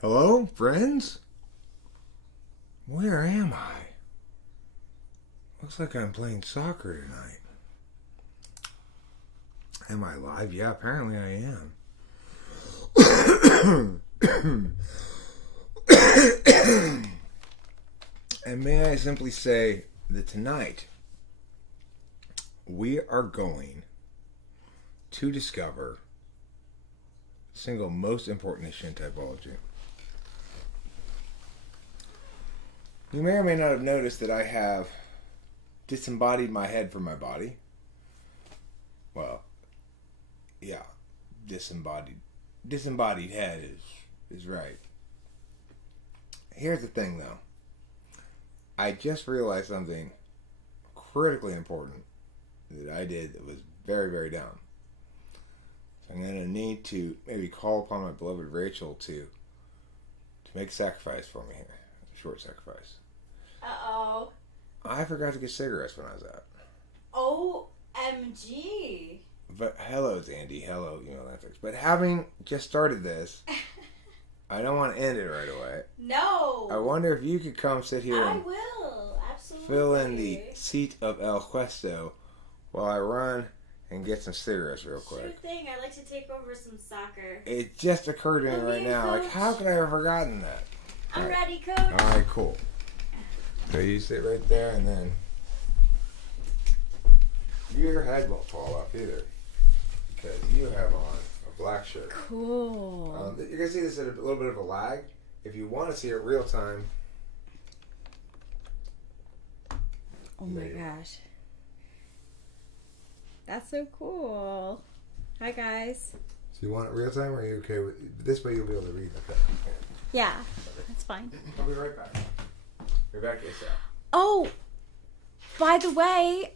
Hello, friends? Where am I? Looks like I'm playing soccer tonight. Am I live? Yeah, apparently I am. And may I simply say that tonight we are going to discover the single most important issue in typology. You may or may not have noticed that I have disembodied my head from my body. Well, yeah, disembodied head is right. Here's the thing, though. I just realized something critically important that I did that was very, very dumb. So I'm going to need to maybe call upon my beloved Rachel to make a sacrifice for me here. A short sacrifice. Uh-oh. I forgot to get cigarettes when I was out. OMG. But hello, Andy. Hello, Netflix. But having just started this, I don't want to end it right away. No. I wonder if you could come sit here I and will. Absolutely. fill in the seat of El Cuesto while I run and get some cigarettes real quick. Sure thing. I'd like to take over some soccer. It just occurred to me right here, now. Coach. Like, how could I have forgotten that? I'm All right. ready, Coach. All right, cool. So you sit right there, and then your head won't fall off either, because you have on a black shirt. Cool. You're going to see this at a little bit of a lag. If you want to see it real time. Oh my gosh. That's so cool. Hi, guys. So you want it real time, or are you okay with this way? You'll be able to read the thing. Yeah, that's fine. I'll be right back. Be back ASAP. Oh, by the way,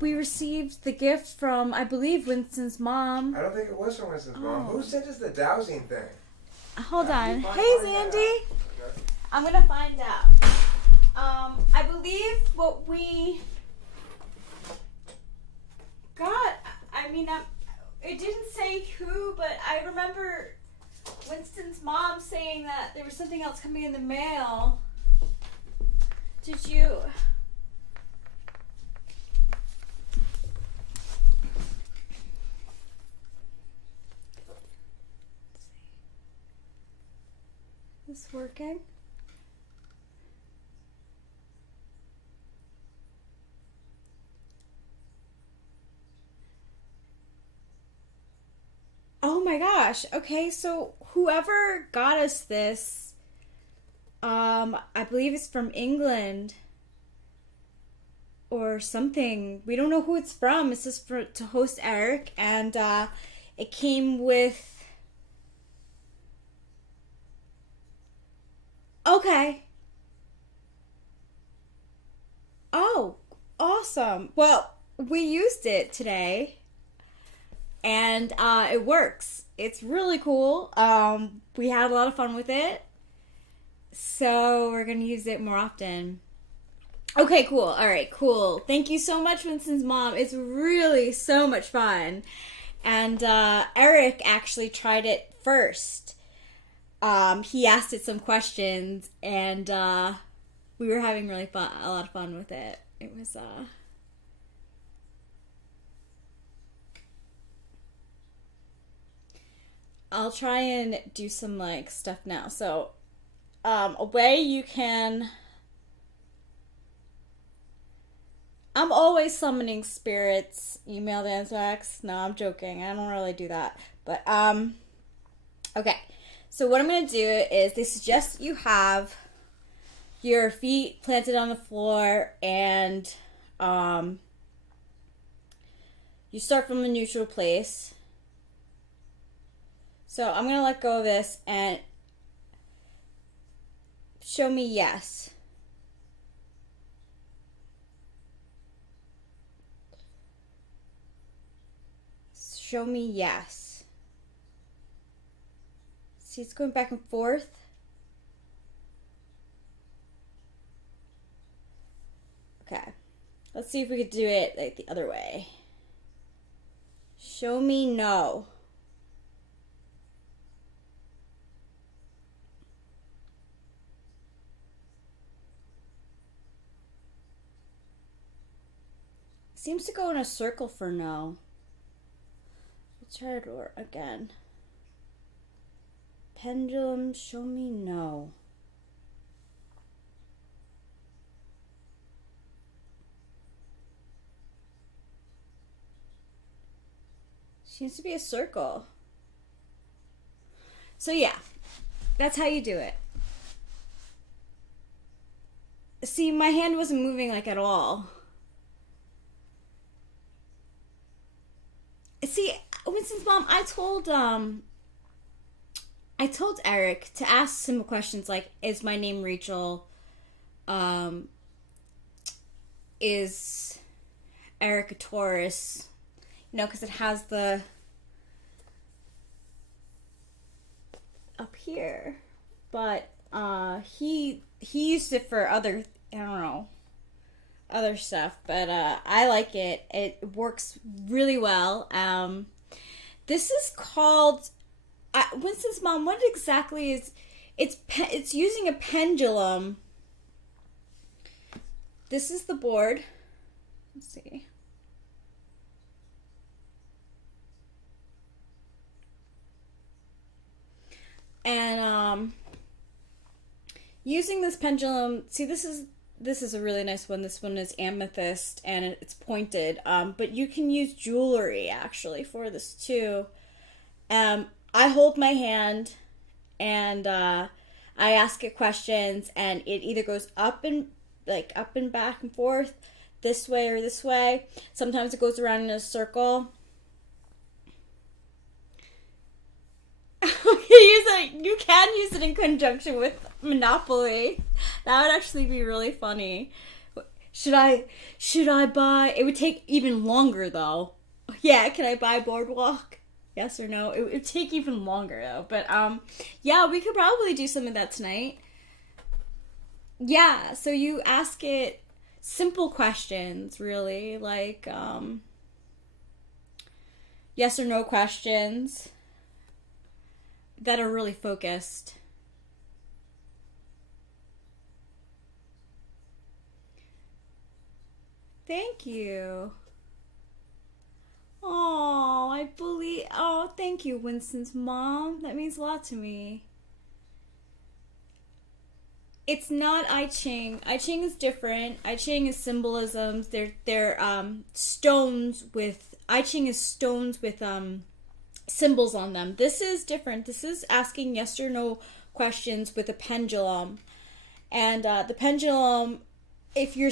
we received the gift from, I believe, Winston's mom. I don't think it was from Winston's mom. Who sent us the dowsing thing? Hold on. Find Hey, that Zandy. out. Okay. I'm gonna find out. I believe what we got. It didn't say who, but I remember Winston's mom saying that there was something else coming in the mail. Did you? Is this working? Oh my gosh. Okay, so whoever got us this, I believe it's from England or something. We don't know who it's from. It's just to host Eric, and it came with. Okay. Oh, awesome. Well, we used it today. And it works. It's really cool. We had a lot of fun with it. So we're going to use it more often. Okay, cool. All right, cool. Thank you so much, Winston's mom. It's really so much fun. And Eric actually tried it first. He asked it some questions, and we were having a lot of fun with it. It was... I'll try and do some stuff now. So, a way you can. I'm always summoning spirits. Email Danzax. No, I'm joking. I don't really do that. But okay. So what I'm gonna do is they suggest you have your feet planted on the floor, and you start from a neutral place. So I'm going to let go of this and show me yes. Show me yes. See, it's going back and forth. Okay. Let's see if we could do it the other way. Show me no. Seems to go in a circle for no. Let's try it again. Pendulum, show me no. Seems to be a circle. So yeah, that's how you do it. See, my hand wasn't moving like at all. See, Winston's mom, I told Eric to ask simple questions like, is my name Rachel? Is Eric a Taurus? You know, because it has the up here. But he used it for other, I don't know, other stuff. But I like it. It works really well. This is called Winston's mom. What exactly is it's using a pendulum. This is the board. Let's see. And using this pendulum, see, this is a really nice one. This one is amethyst and it's pointed. But you can use jewelry actually for this too. I hold my hand and I ask it questions, and it either goes up and back and forth, this way or this way. Sometimes it goes around in a circle. You can use it in conjunction with Monopoly. That would actually be really funny. Should I buy? It would take even longer though. Yeah, can I buy Boardwalk? Yes or no? It would take even longer though. But yeah, we could probably do some of that tonight. Yeah, so you ask it simple questions, really, like yes or no questions that are really focused. Thank you. Oh, thank you, Winston's mom. That means a lot to me. It's not I Ching. I Ching is different. I Ching is symbolisms. They're stones with I Ching is stones with symbols on them. This is different. This is asking yes or no questions with a pendulum. And the pendulum, if you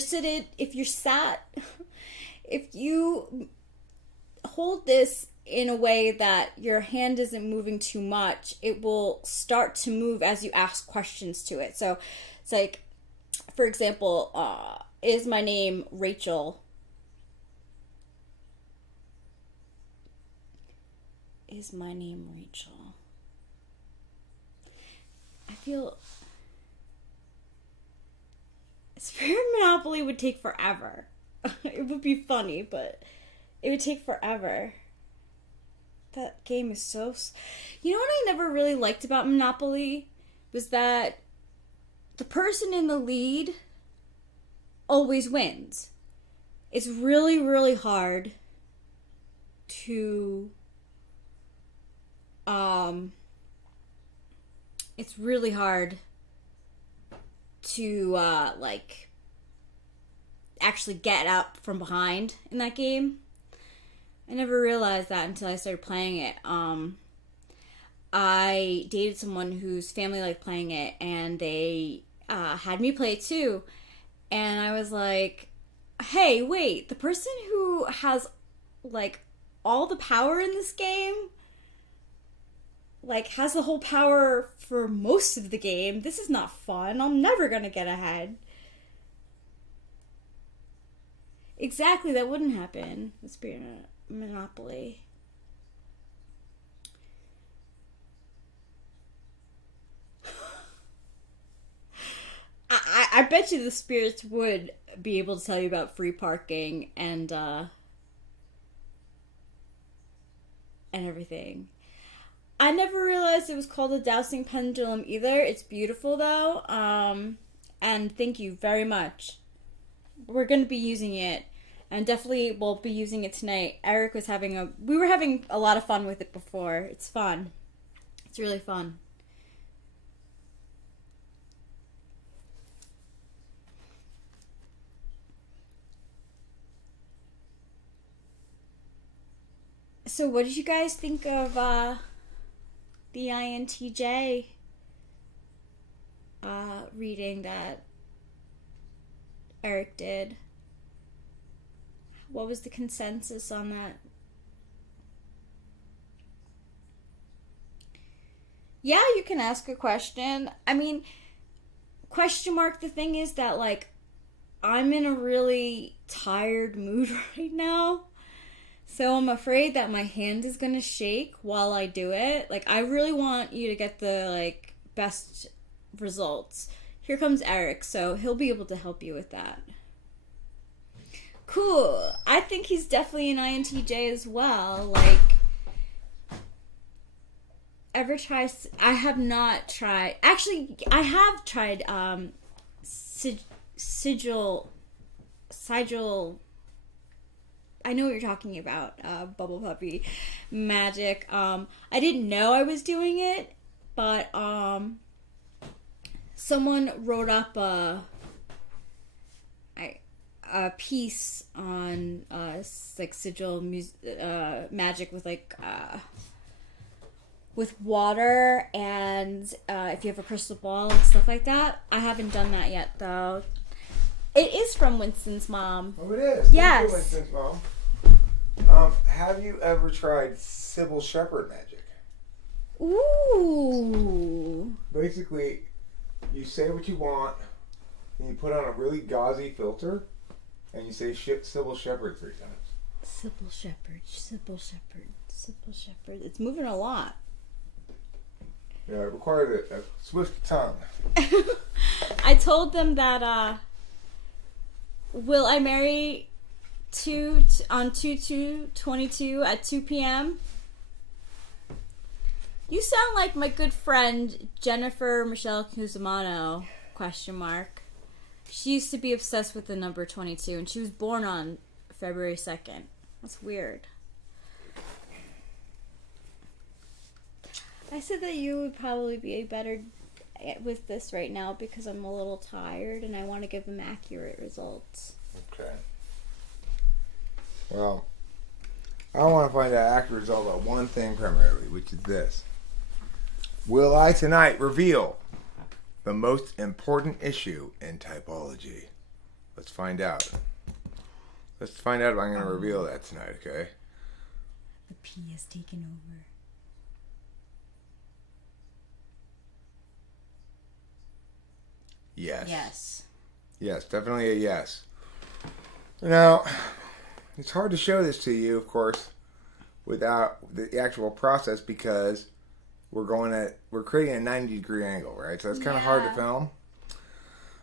hold this in a way that your hand isn't moving too much, it will start to move as you ask questions to it. So it's like, for example, is my name Rachel? Is my name Rachel? I feel Spirit Monopoly would take forever. It would be funny, but it would take forever. That game is so... You know what I never really liked about Monopoly? Was that the person in the lead always wins. It's really, really hard to... It's really hard to, actually get up from behind in that game. I never realized that until I started playing it. I dated someone whose family liked playing it, and they had me play it too. And I was like, hey, wait, the person who has, all the power in this game, has the whole power for most of the game. This is not fun. I'm never gonna get ahead. Exactly, that wouldn't happen with Spirit Monopoly. I bet you the spirits would be able to tell you about free parking and everything. I never realized it was called a dowsing pendulum either. It's beautiful though. And thank you very much. We're going to be using it And definitely we'll be using it tonight. Eric was we were having a lot of fun with it before. It's fun. It's really fun. So what did you guys think of the INTJ reading that Eric did? What was the consensus on that? Yeah, you can ask a question. I mean, question mark, the thing is that, like, I'm in a really tired mood right now. So I'm afraid that my hand is going to shake while I do it. Like, I really want you to get the, like, best results. Here comes Eric, so he'll be able to help you with that. Cool. I think he's definitely an INTJ as well. Like, I have not tried. Actually, I have tried sigil. I know what you're talking about. Bubble puppy magic. I didn't know I was doing it, but someone wrote up a piece on like sigil magic with like with water and if you have a crystal ball and stuff like that. I haven't done that yet though. It is from Winston's mom. Oh, it is? Yes. Winston's mom. Have you ever tried Sybil Shepherd magic? Ooh. Basically, you say what you want, and you put on a really gauzy filter, and you say Sybil Shepherd 3 times. Sybil Shepherd, Sybil Shepherd, Sybil Shepherd. It's moving a lot. Yeah, it required a swift tongue. I told them that, will I marry on 2/2/22 at 2 p.m.? You sound like my good friend Jennifer Michelle Cusimano, ? She used to be obsessed with the number 22, and she was born on February 2nd. That's weird. I said that you would probably be better with this right now because I'm a little tired and I want to give them accurate results. Okay. Well, I want to find out accurate result about one thing primarily, which is this. Will I tonight reveal the most important issue in typology? Let's find out. Let's find out if I'm going to reveal that tonight, okay? The P has taken over. Yes. Yes. Yes, definitely a yes. Now, it's hard to show this to you, of course, without the actual process because we're creating a 90-degree angle, right? So it's kind of hard to film.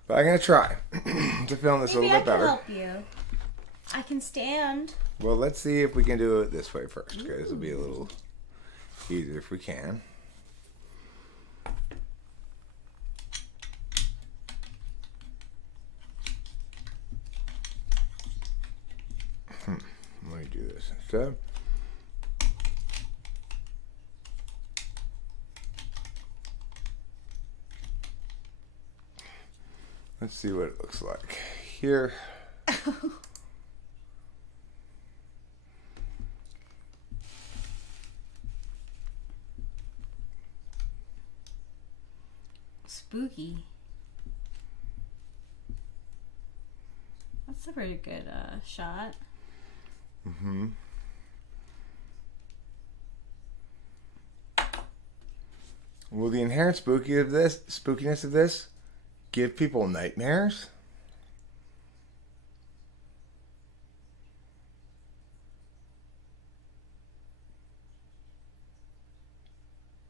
But I'm going to try to film this a little bit better. Maybe I can help you. I can stand. Well, let's see if we can do it this way first, okay? This will be a little easier if we can. Let me do this instead. Let's see what it looks like here. Spooky. That's a pretty good shot. Mm-hmm. Will the inherent spookiness of this give people nightmares?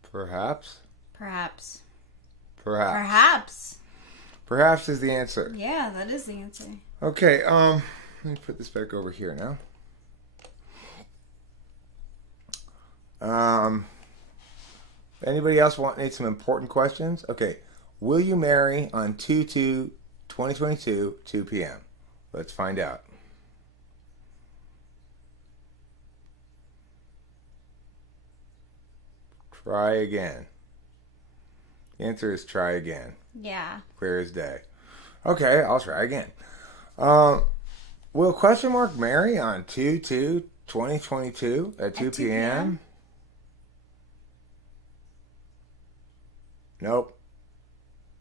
Perhaps. Perhaps. Perhaps. Perhaps. Perhaps is the answer. Yeah, that is the answer. Okay, let me put this back over here now. Anybody else need some important questions? Okay. Will you marry on 2/2/2022, 2 p.m.? Let's find out. Try again. The answer is try again. Yeah. Clear as day. Okay, I'll try again. Will question mark marry on 2/2/2022 at 2 p.m.? Nope.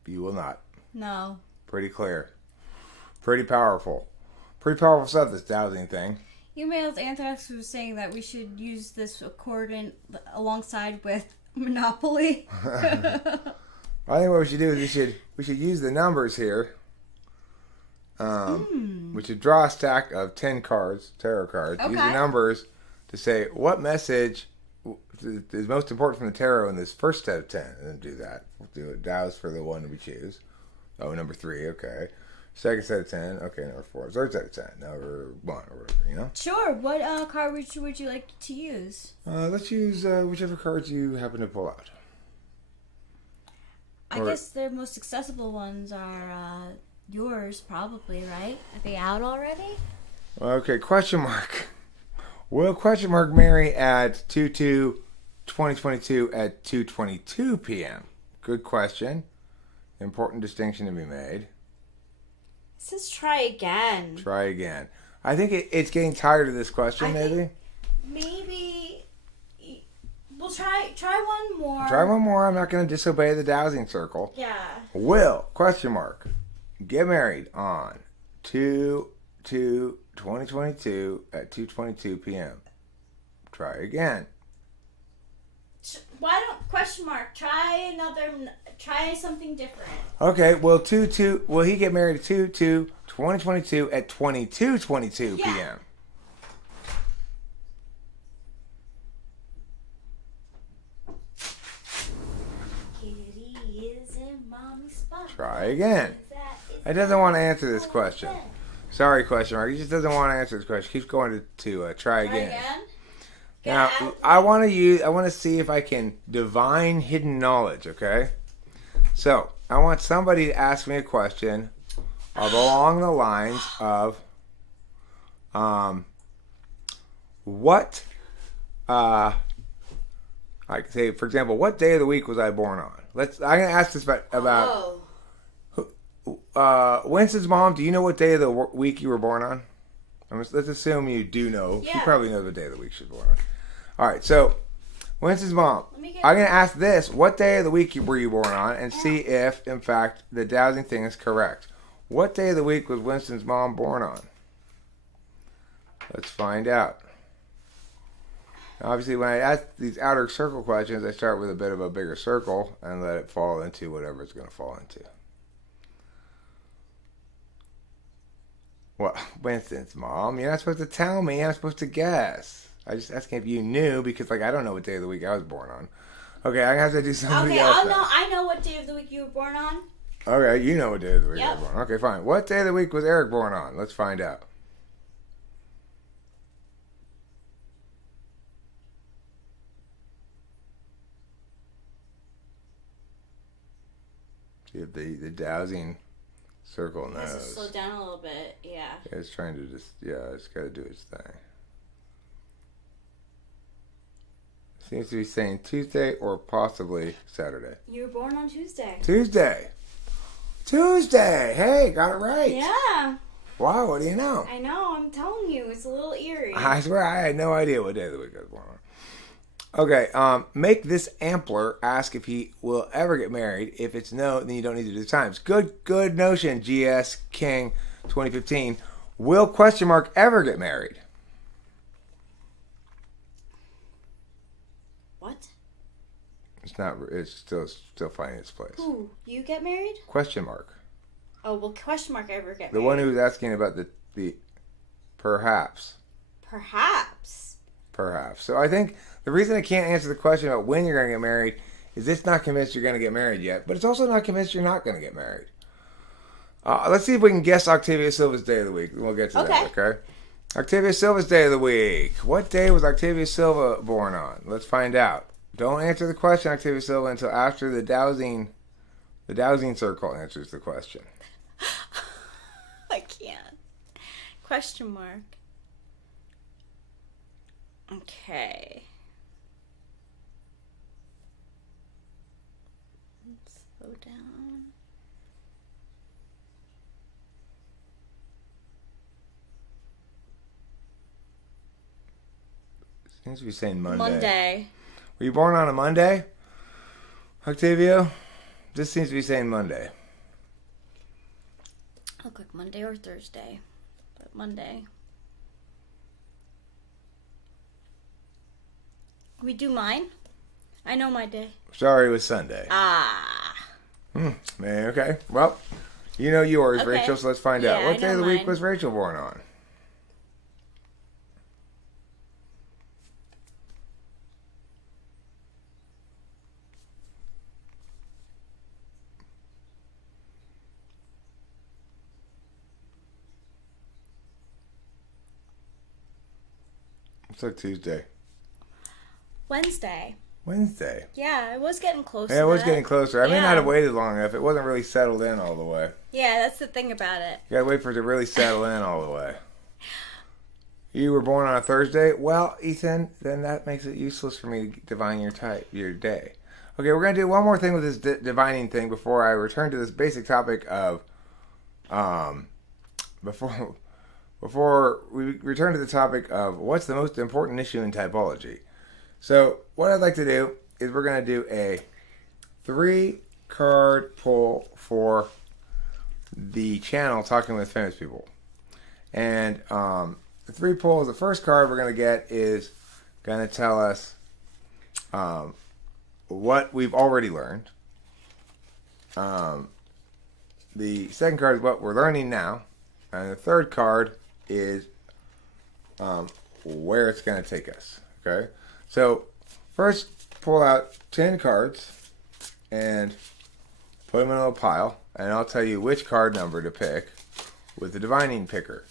You will not. No. Pretty clear. Pretty powerful. Pretty powerful stuff, this dowsing thing. Emails Anthrax was saying that we should use this accordion alongside with Monopoly. I think what we should do is we should use the numbers here. We should draw a stack of 10 cards, tarot cards. Okay. Use the numbers to say what message is most important from the tarot in this first set of 10. And then do that. We'll do a douse for the one we choose. Oh, number 3, okay. Second set of 10, okay, number 4. Third set of 10, number 1, or whatever, you know? Sure. What card would you like to use? Let's use whichever cards you happen to pull out. I guess the most accessible ones are yours, probably, right? Are they out already? Okay, question mark. Will question mark marry at 2/2/2022 at 2:22 p.m.? Good question. Important distinction to be made. It says try again. Try again. I think it's getting tired of this question, maybe. Maybe we'll try one more. Try one more. I'm not going to disobey the dowsing circle. Yeah. Will question mark get married on 2/2/2022 at 2:22 p.m.? Try again. Why don't question mark try something different? Okay, will he get married at 2/2/2022 at 22:22 p.m.? Kitty is in mommy's spot. Try again. He doesn't want to answer this question. Sorry, question mark. He just doesn't want to answer this question. Keeps going to try again. Now, I want to see if I can divine hidden knowledge, okay? So, I want somebody to ask me a question along the lines of what I could say, for example, what day of the week was I born on? I'm going to ask this about Winston's mom. Do you know what day of the week you were born on? Let's assume you do know. Yeah. She probably knows what day of the week she was born on. All right, so Winston's mom. I'm going to ask this: what day of the week were you born on, and see if, in fact, the dowsing thing is correct. What day of the week was Winston's mom born on? Let's find out. Obviously, when I ask these outer circle questions, I start with a bit of a bigger circle and let it fall into whatever it's going to fall into. Well, Winston's mom, you're not supposed to tell me. I'm supposed to guess. I just asking if you knew because, I don't know what day of the week I was born on. Okay, I'm going to have to do something else. Okay, I know what day of the week you were born on. Okay, you know what day of the week I was born on. Okay, fine. What day of the week was Eric born on? Let's find out. See if the dowsing circle knows. It has to slow down a little bit, yeah. It's trying to it's got to do its thing. Seems to be saying Tuesday or possibly Saturday. You were born on Tuesday. Tuesday! Hey, got it right. Yeah. Wow, what do you know? I know, I'm telling you, it's a little eerie. I swear I had no idea what day of the week I was born on. Okay, make this ampler. Ask if he will ever get married. If it's no, then you don't need to do the times. Good notion, GS King 2015. Will question mark ever get married? What? It's not. It's still finding its place. Who? You get married? Question mark. Oh, will question mark ever get married? The one who was asking about the perhaps. Perhaps. So I think the reason I can't answer the question about when you're going to get married is it's not convinced you're going to get married yet, but it's also not convinced you're not going to get married. Let's see if we can guess Octavia Silva's day of the week. We'll get to that, okay? Octavia Silva's day of the week. What day was Octavia Silva born on? Let's find out. Don't answer the question, Octavia Silva, until after the dowsing circle answers the question. I can't. Question mark. Okay. Go down. Seems to be saying Monday. Monday. Were you born on a Monday, Octavio? This seems to be saying Monday. I'll click Monday or Thursday. But Monday. Can we do mine? I know my day. Sorry, it was Sunday. Okay. Well, you know yours, Okay. Rachel, so let's find Yeah, out. What I day know of the week mine. was Rachel born on? It's like Tuesday. Wednesday. Wednesday. Yeah, I was getting close. Yeah, it to was that. getting closer. I may Yeah. not have waited long enough. It wasn't really settled in all the way. Yeah, that's the thing about it. You gotta wait for it to really settle in all the way. You were born on a Thursday? Well, Ethan, then that makes it useless for me to divine your day. Okay, we're gonna do one more thing with this divining thing before I return to this basic topic of, before we return to the topic of what's the most important issue in typology. So what I'd like to do is we're gonna do a 3-card pull for the channel Talking with Famous People, and the 3 pulls. The first card we're going to get is going to tell us what we've already learned. The second card is what we're learning now. And the third card is where it's going to take us. Okay? So, first pull out 10 cards and put them in a little pile. And I'll tell you which card number to pick with the divining picker.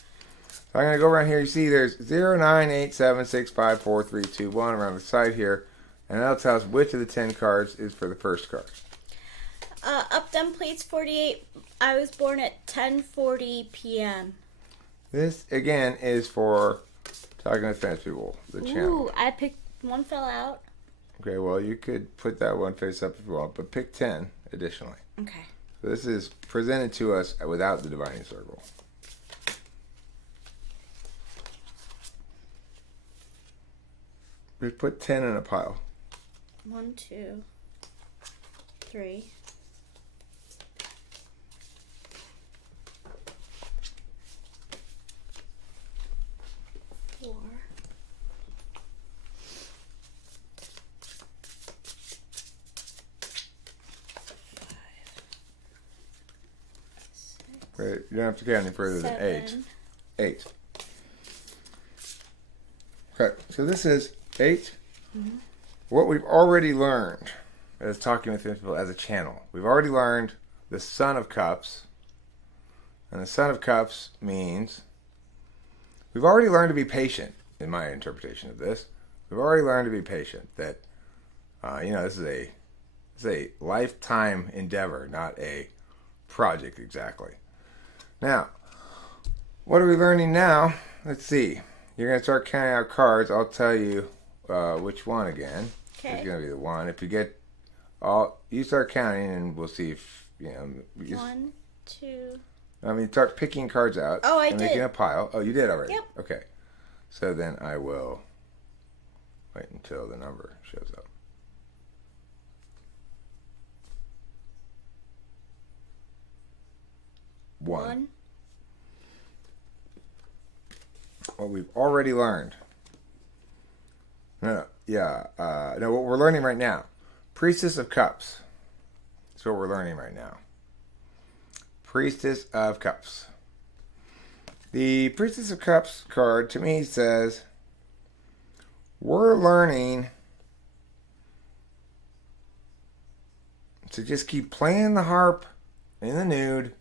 So I'm going to go around here. You see there's 0, 9, 8, 7, 6, 5, 4, 3, 2, 1 around the side here. And that'll tell us which of the 10 cards is for the first card. Up them plates 48. I was born at 10:40 p.m. This, again, is for Talking with Famous People, the channel. Ooh, I picked one fell out. Okay, well, you could put that one face up if you want, but pick 10 additionally. Okay. So this is presented to us without the divining circle. We put 10 in a pile. 1, 2, 3. 4. 5. Wait, you don't have to get any further than 8. 7. 8. Okay, so this is 8. Mm-hmm. What we've already learned as Talking with People as a channel. We've already learned the Son of Cups. And the Son of Cups means we've already learned to be patient, in my interpretation of this. We've already learned to be patient. That, this is a lifetime endeavor, not a project exactly. Now, what are we learning now? Let's see. You're going to start counting out cards. I'll tell you which one again. Okay. It's going to be the one. If you get all, you start counting and we'll see if, 1, 2. Start picking cards out. Oh, I and making did. a pile. Oh, you did already? Yep. Okay. So then I will wait until the number shows up. One. What we've already learned. What we're learning right now. Priestess of Cups. That's what we're learning right now. Priestess of Cups. The Priestess of Cups card, to me, says, we're learning to just keep playing the harp in the nude,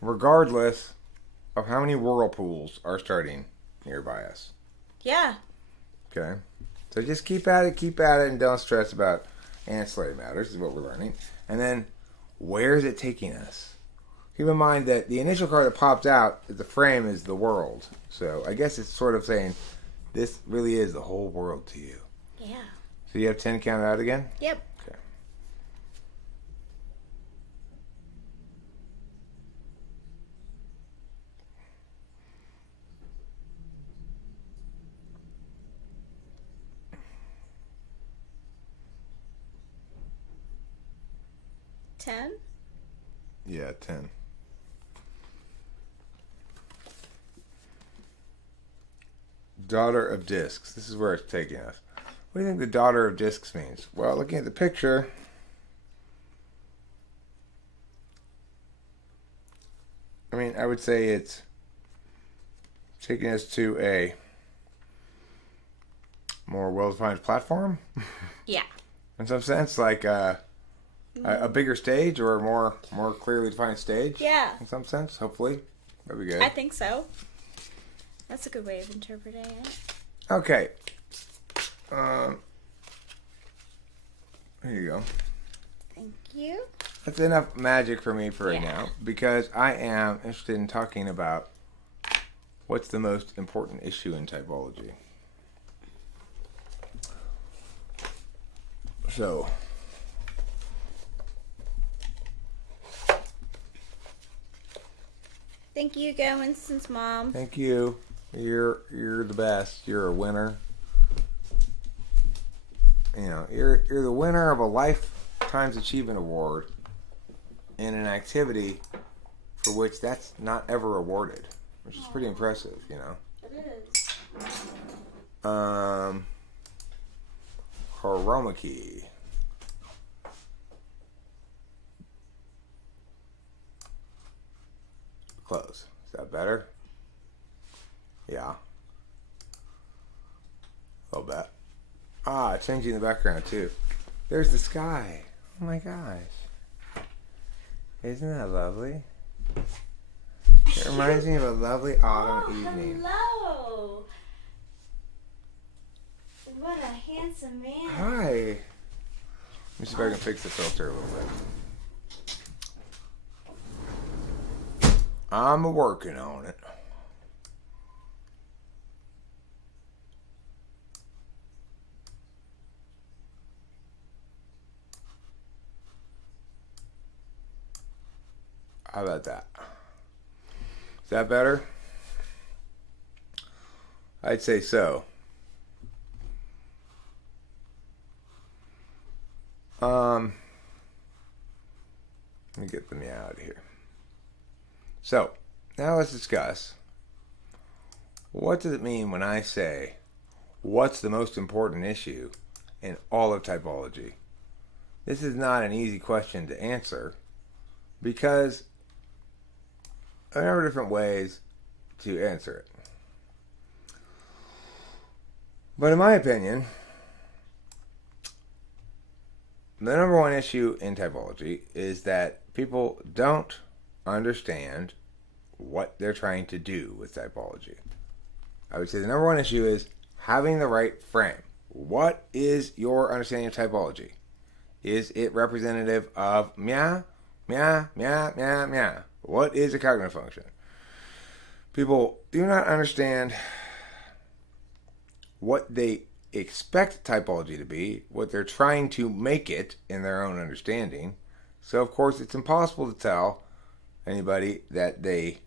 regardless of how many whirlpools are starting nearby us. Yeah. Okay? So just keep at it, and don't stress about ancillary matters, is what we're learning. And then, where is it taking us? Keep in mind that the initial card that popped out, the frame is the world. So I guess it's sort of saying, this really is the whole world to you. Yeah. So you have 10 counted out again? Yep. Okay. 10? Yeah, 10. Daughter of discs. This is where it's taking us. What do you think the daughter of discs means? Well, looking at the picture, I mean, I would say it's taking us to a more well-defined platform. Yeah. In some sense, like a bigger stage or a more clearly defined stage. Yeah. In some sense, hopefully. That'd be good. I think so. That's a good way of interpreting it. Okay. Here you go. Thank you. That's enough magic for me for right now, because I am interested in talking about what's the most important issue in typology. So, Thank you, Go Winston's mom. thank you. You're the best. You're a winner. You know, you're the winner of a Lifetime's Achievement Award in an activity for which that's not ever awarded, which is pretty impressive, you know. It is. Chroma key. Close. Is that better? Yeah. A little bit. Changing the background too. There's the sky. Oh my gosh. Isn't that lovely? It reminds me of a lovely autumn evening. Hello. What a handsome man. Hi. Let me see if I can fix the filter a little bit. I'm working on it. How about that? Is that better? I'd say so. Let me get them out of here. So, now let's discuss, what does it mean when I say, what's the most important issue in all of typology? This is not an easy question to answer, because there are different ways to answer it. But in my opinion, the number one issue in typology is that people don't understand what they're trying to do with typology. I would say the number one issue is having the right frame. What is your understanding of typology? Is it representative of meow, meow, meow, meow, meow? What is a cognitive function? People do not understand what they expect typology to be, what they're trying to make it in their own understanding. So, of course, it's impossible to tell anybody that they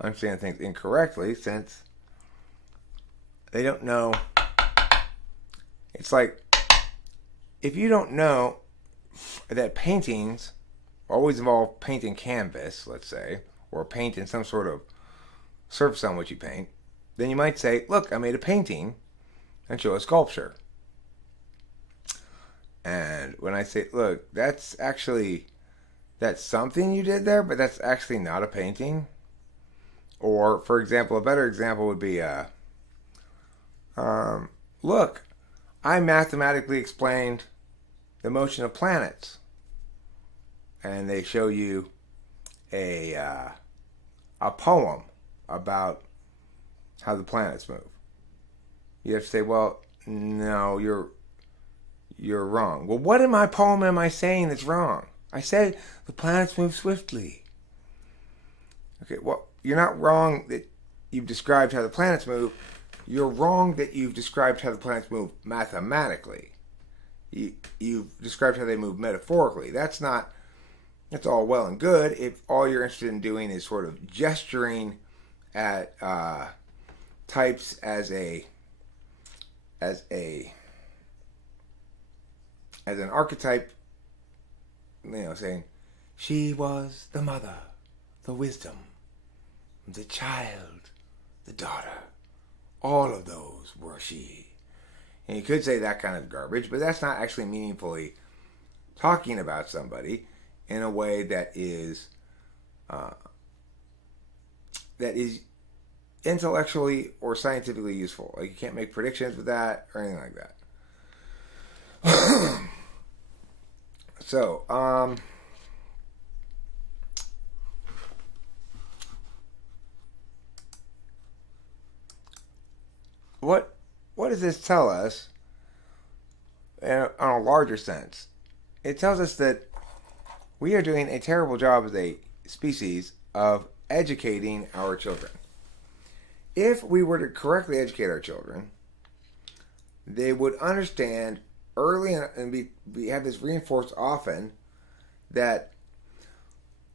understand things incorrectly, since they don't know. It's like, if you don't know that paintings always involve painting canvas, let's say, or paint in some sort of surface on which you paint, then you might say, look, I made a painting, and show a sculpture. And when I say, look, that's something you did there, but that's actually not a painting. Or, for example, a better example would be, look, I mathematically explained the motion of planets. And they show you a poem about how the planets move. You have to say, well, no, you're wrong. Well, what in my poem am I saying that's wrong? I said the planets move swiftly. Okay, well, you're not wrong that you've described how the planets move. You're wrong that you've described how the planets move mathematically. You've described how they move metaphorically. That's all well and good if all you're interested in doing is sort of gesturing at types as an archetype, saying She was the mother, the wisdom, the child, the daughter. All of those were she. And you could say that kind of garbage, but that's not actually meaningfully talking about somebody in a way that is intellectually or scientifically useful. Like, you can't make predictions with that or anything like that. So, what does this tell us on a larger sense? It tells us that we are doing a terrible job as a species of educating our children. If we were to correctly educate our children, they would understand early and have this reinforced often that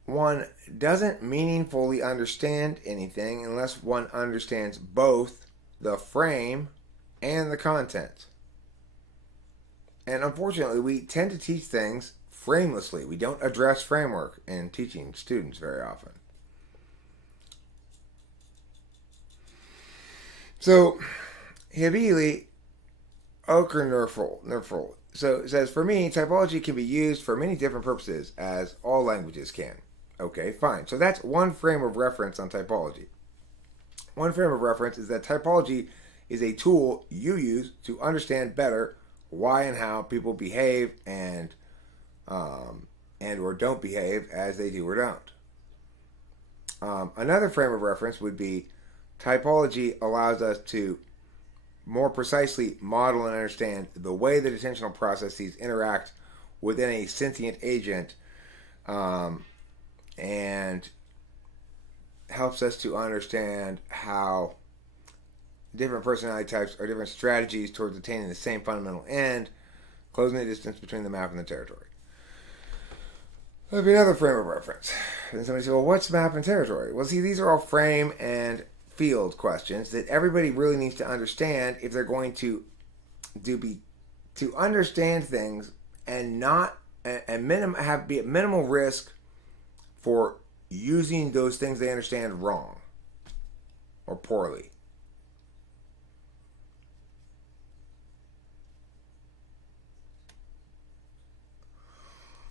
one doesn't meaningfully understand anything unless one understands both the frame and the content. And unfortunately, we tend to teach things framelessly. We don't address framework in teaching students very often. So, Habili Okernerfel. So it says, for me, typology can be used for many different purposes, as all languages can. Okay, fine. So that's one frame of reference on typology. One frame of reference is that typology is a tool you use to understand better why and how people behave and or don't behave as they do or don't. Another frame of reference would be typology allows us to more precisely model and understand the way that attentional processes interact within a sentient agent, and helps us to understand how different personality types are different strategies towards attaining the same fundamental end, closing the distance between the map and the territory. That'd be another frame of reference. And somebody says, well, what's map and territory? Well, see, these are all frame and field questions that everybody really needs to understand if they're going to understand things and not be at minimal risk for using those things they understand wrong or poorly.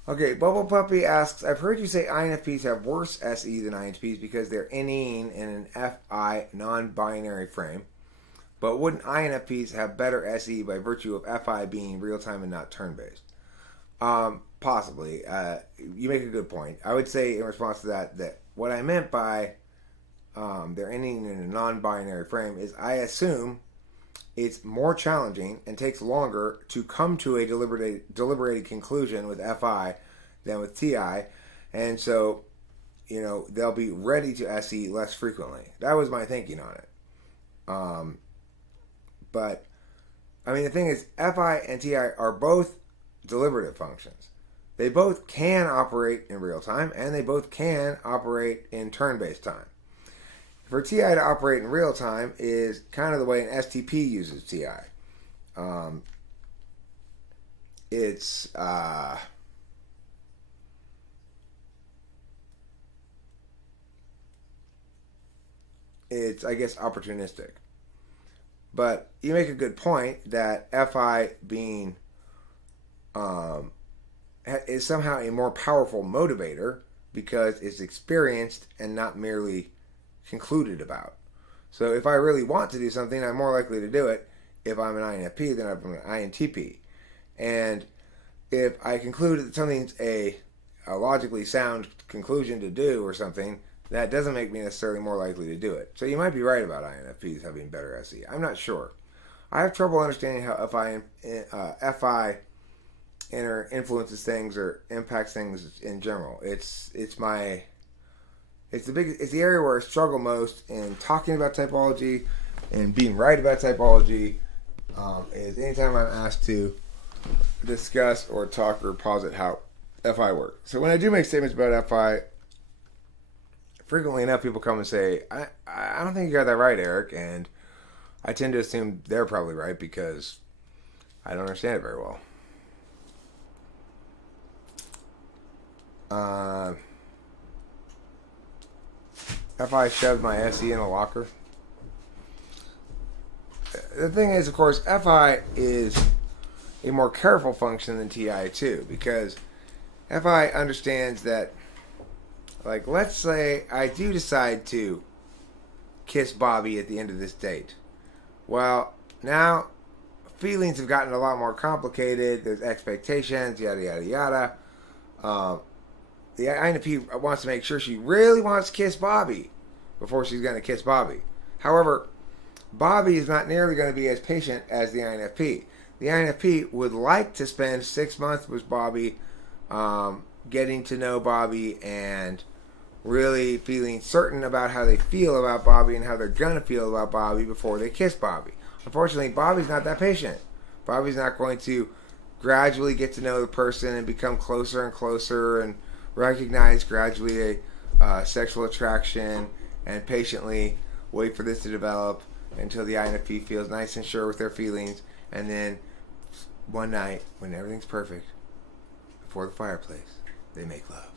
Okay, Bubble Puppy asks, I've heard you say INFPs have worse SE than INTPs because they're inane in an FI non-binary frame. But wouldn't INFPs have better SE by virtue of FI being real-time and not turn-based? Possibly. You make a good point. I would say in response to that what I meant by they're inane in a non-binary frame is I assume it's more challenging and takes longer to come to a deliberated conclusion with FI than with TI. And so, they'll be ready to SE less frequently. That was my thinking on it. But, the thing is, FI and TI are both deliberative functions. They both can operate in real time, and they both can operate in turn-based time. For TI to operate in real time is kind of the way an STP uses TI. It's I guess opportunistic. But you make a good point that FI being is somehow a more powerful motivator because it's experienced and not merely concluded about. So if I really want to do something, I'm more likely to do it if I'm an INFP than if I'm an INTP. And if I conclude that something's a logically sound conclusion to do or something, that doesn't make me necessarily more likely to do it. So you might be right about INFPs having better SE. I'm not sure. I have trouble understanding how FI influences things or impacts things in general. It's the area where I struggle most in talking about typology and being right about typology. Is anytime I'm asked to discuss or talk or posit how FI works. So when I do make statements about FI, frequently enough people come and say, I don't think you got that right, Eric, and I tend to assume they're probably right because I don't understand it very well. Uh, FI shoved my SE in a locker. The thing is, of course, FI is a more careful function than TI too, because FI understands that, like, let's say I do decide to kiss Bobby at the end of this date. Well, now feelings have gotten a lot more complicated. There's expectations, yada yada yada. The INFP wants to make sure she really wants to kiss Bobby before she's going to kiss Bobby. However, Bobby is not nearly going to be as patient as the INFP. The INFP would like to spend 6 months with Bobby, getting to know Bobby and really feeling certain about how they feel about Bobby and how they're going to feel about Bobby before they kiss Bobby. Unfortunately, Bobby's not that patient. Bobby's not going to gradually get to know the person and become closer and closer and recognize gradually a sexual attraction and patiently wait for this to develop until the INFP feels nice and sure with their feelings, and then one night when everything's perfect, before the fireplace, they make love.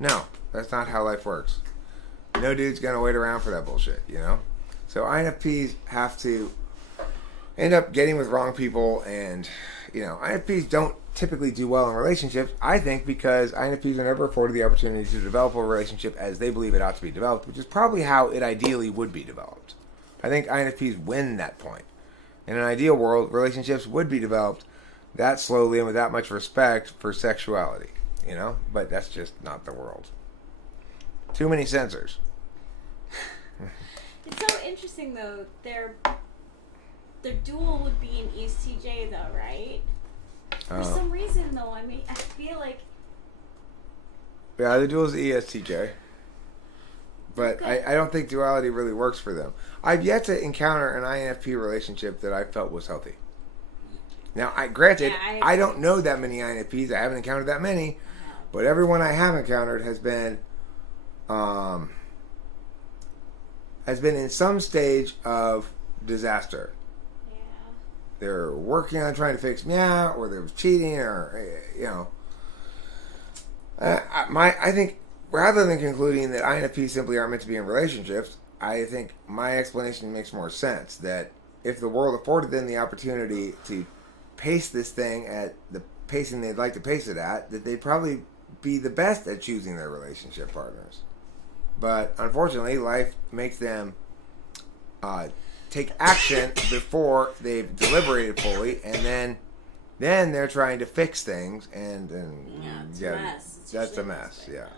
No, that's not how life works. No dude's gonna wait around for that bullshit, you know? So INFPs have to end up getting with wrong people, and, you know, INFPs don't typically do well in relationships, I think, because INFPs are never afforded the opportunity to develop a relationship as they believe it ought to be developed, which is probably how it ideally would be developed. I think INFPs win that point. In an ideal world, relationships would be developed that slowly and with that much respect for sexuality, you know? But that's just not the world. Too many censors. It's so interesting, though. Their dual would be an ESTJ, though, right? For some reason, though, I mean, I feel like... Yeah, the dual is ESTJ. But okay. I don't think duality really works for them. I've yet to encounter an INFP relationship that I felt was healthy. Now, granted, I don't know that many INFPs. I haven't encountered that many. No. But everyone I have encountered has been in some stage of disaster. Yeah. They're working on trying to fix meow, or they're cheating, or, you know. I think, rather than concluding that INFPs simply aren't meant to be in relationships, I think my explanation makes more sense. That if the world afforded them the opportunity to pace this thing at the pacing they'd like to pace it at, that they'd probably be the best at choosing their relationship partners. But unfortunately, life makes them take action before they've deliberated fully, and then they're trying to fix things, and it's a mess. That's a mess. Yeah.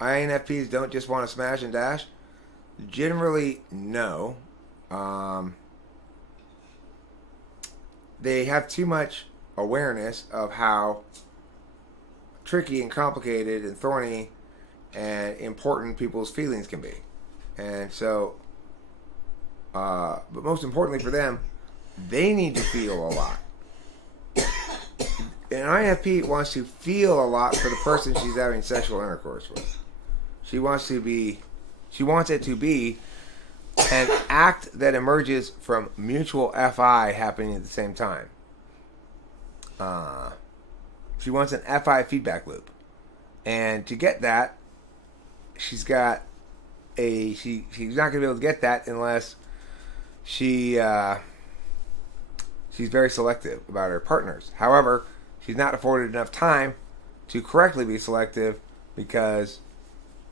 INFPs don't just want to smash and dash. Generally, no. They have too much awareness of how tricky and complicated and thorny and important people's feelings can be. And so, but most importantly for them, they need to feel a lot. An INFP wants to feel a lot for the person she's having sexual intercourse with. She wants it to be an act that emerges from mutual FI happening at the same time. She wants an FI feedback loop. And to get that, she's not going to be able to get that unless she's very selective about her partners. However, she's not afforded enough time to correctly be selective because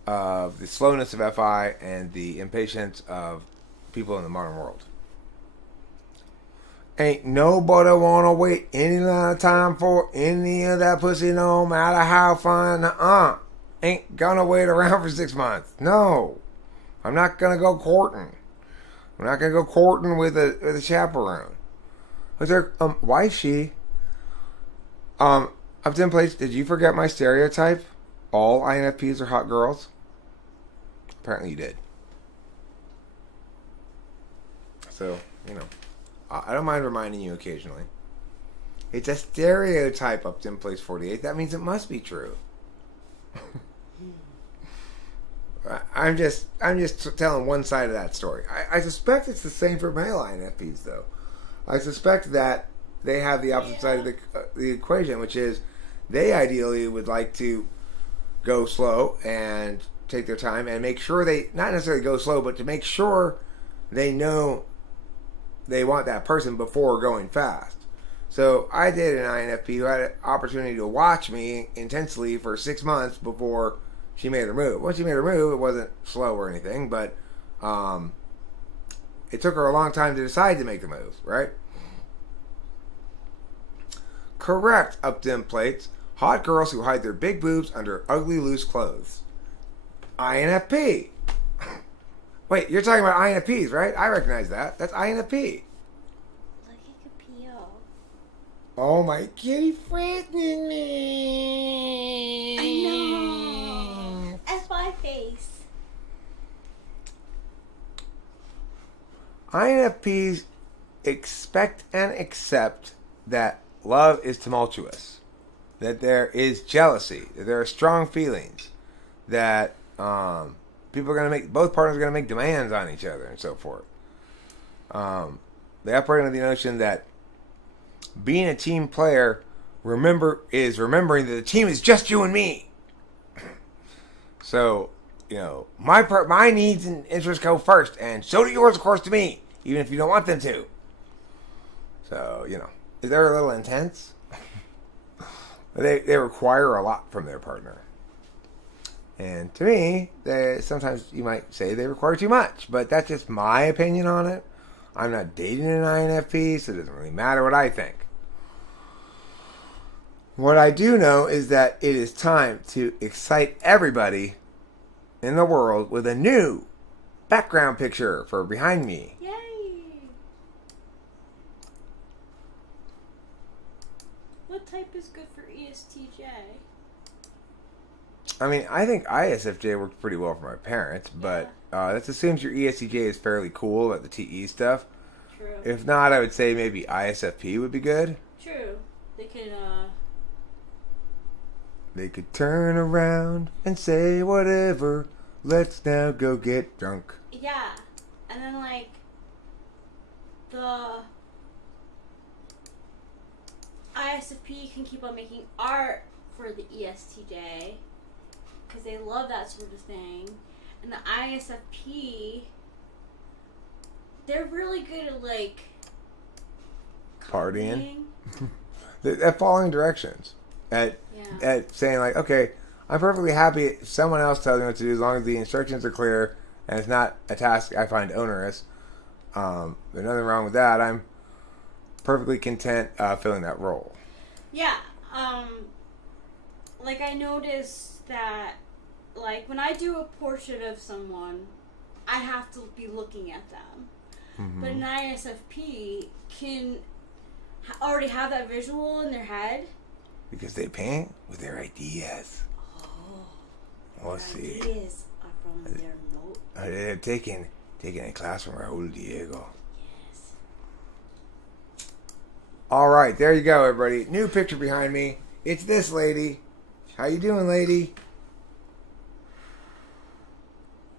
of the slowness of FI and the impatience of people in the modern world. Ain't nobody wanna wait any amount of time for any of that pussy, no matter how fun. Ain't gonna wait around for 6 months. No, I'm not gonna go courting. I'm not gonna go courting with a chaperone. Was there why is she? Up to place. Did you forget my stereotype? All INFPs are hot girls. Apparently you did. So, you know, I don't mind reminding you occasionally. It's a stereotype up in place 48. That means it must be true. I'm just telling one side of that story. I suspect it's the same for male INFPs, though. I suspect that they have the opposite side of the equation, which is they ideally would like to go slow and take their time and make sure they, not necessarily go slow, but to make sure they know they want that person before going fast. So I did an INFP who had an opportunity to watch me intensely for 6 months before she made her move. Once she made her move, it wasn't slow or anything, but it took her a long time to decide to make the move, right? Correct, up dim plates. Hot girls who hide their big boobs under ugly loose clothes. INFP. Wait, you're talking about INFPs, right? I recognize that. That's INFP. Look at Capio. Oh, my kitty frightening me. I know. That's my face. INFPs expect and accept that love is tumultuous, that there is jealousy, that there are strong feelings, that people are going to make, both partners are going to make demands on each other and so forth. They operate under the notion that being a team player is remembering that the team is just you and me. So, my needs and interests go first, and so do yours, of course, to me, even if you don't want them to. So, they're a little intense. They require a lot from their partner. And to me, sometimes you might say they require too much, but that's just my opinion on it. I'm not dating an INFP, so it doesn't really matter what I think. What I do know is that it is time to excite everybody in the world with a new background picture for behind me. Yay! What type is good for ESTJ? I mean, I think ISFJ worked pretty well for my parents, but that assumes your ESTJ is fairly cool at the TE stuff. True. If not, I would say maybe ISFP would be good. True. They could turn around and say whatever. Let's now go get drunk. Yeah. And then, the ISFP can keep on making art for the ESTJ because they love that sort of thing. And the ISFP, they're really good at, partying. At following directions. At saying, okay, I'm perfectly happy if someone else tells me what to do as long as the instructions are clear and it's not a task I find onerous. There's nothing wrong with that. I'm perfectly content filling that role. Yeah. I noticed that, when I do a portrait of someone, I have to be looking at them. Mm-hmm. But an ISFP can already have that visual in their head. Because they paint with their ideas. Oh. See. Ideas are from their note. They're taking a class from Raul Diego. Yes. All right, there you go, everybody. New picture behind me. It's this lady. How you doing, lady?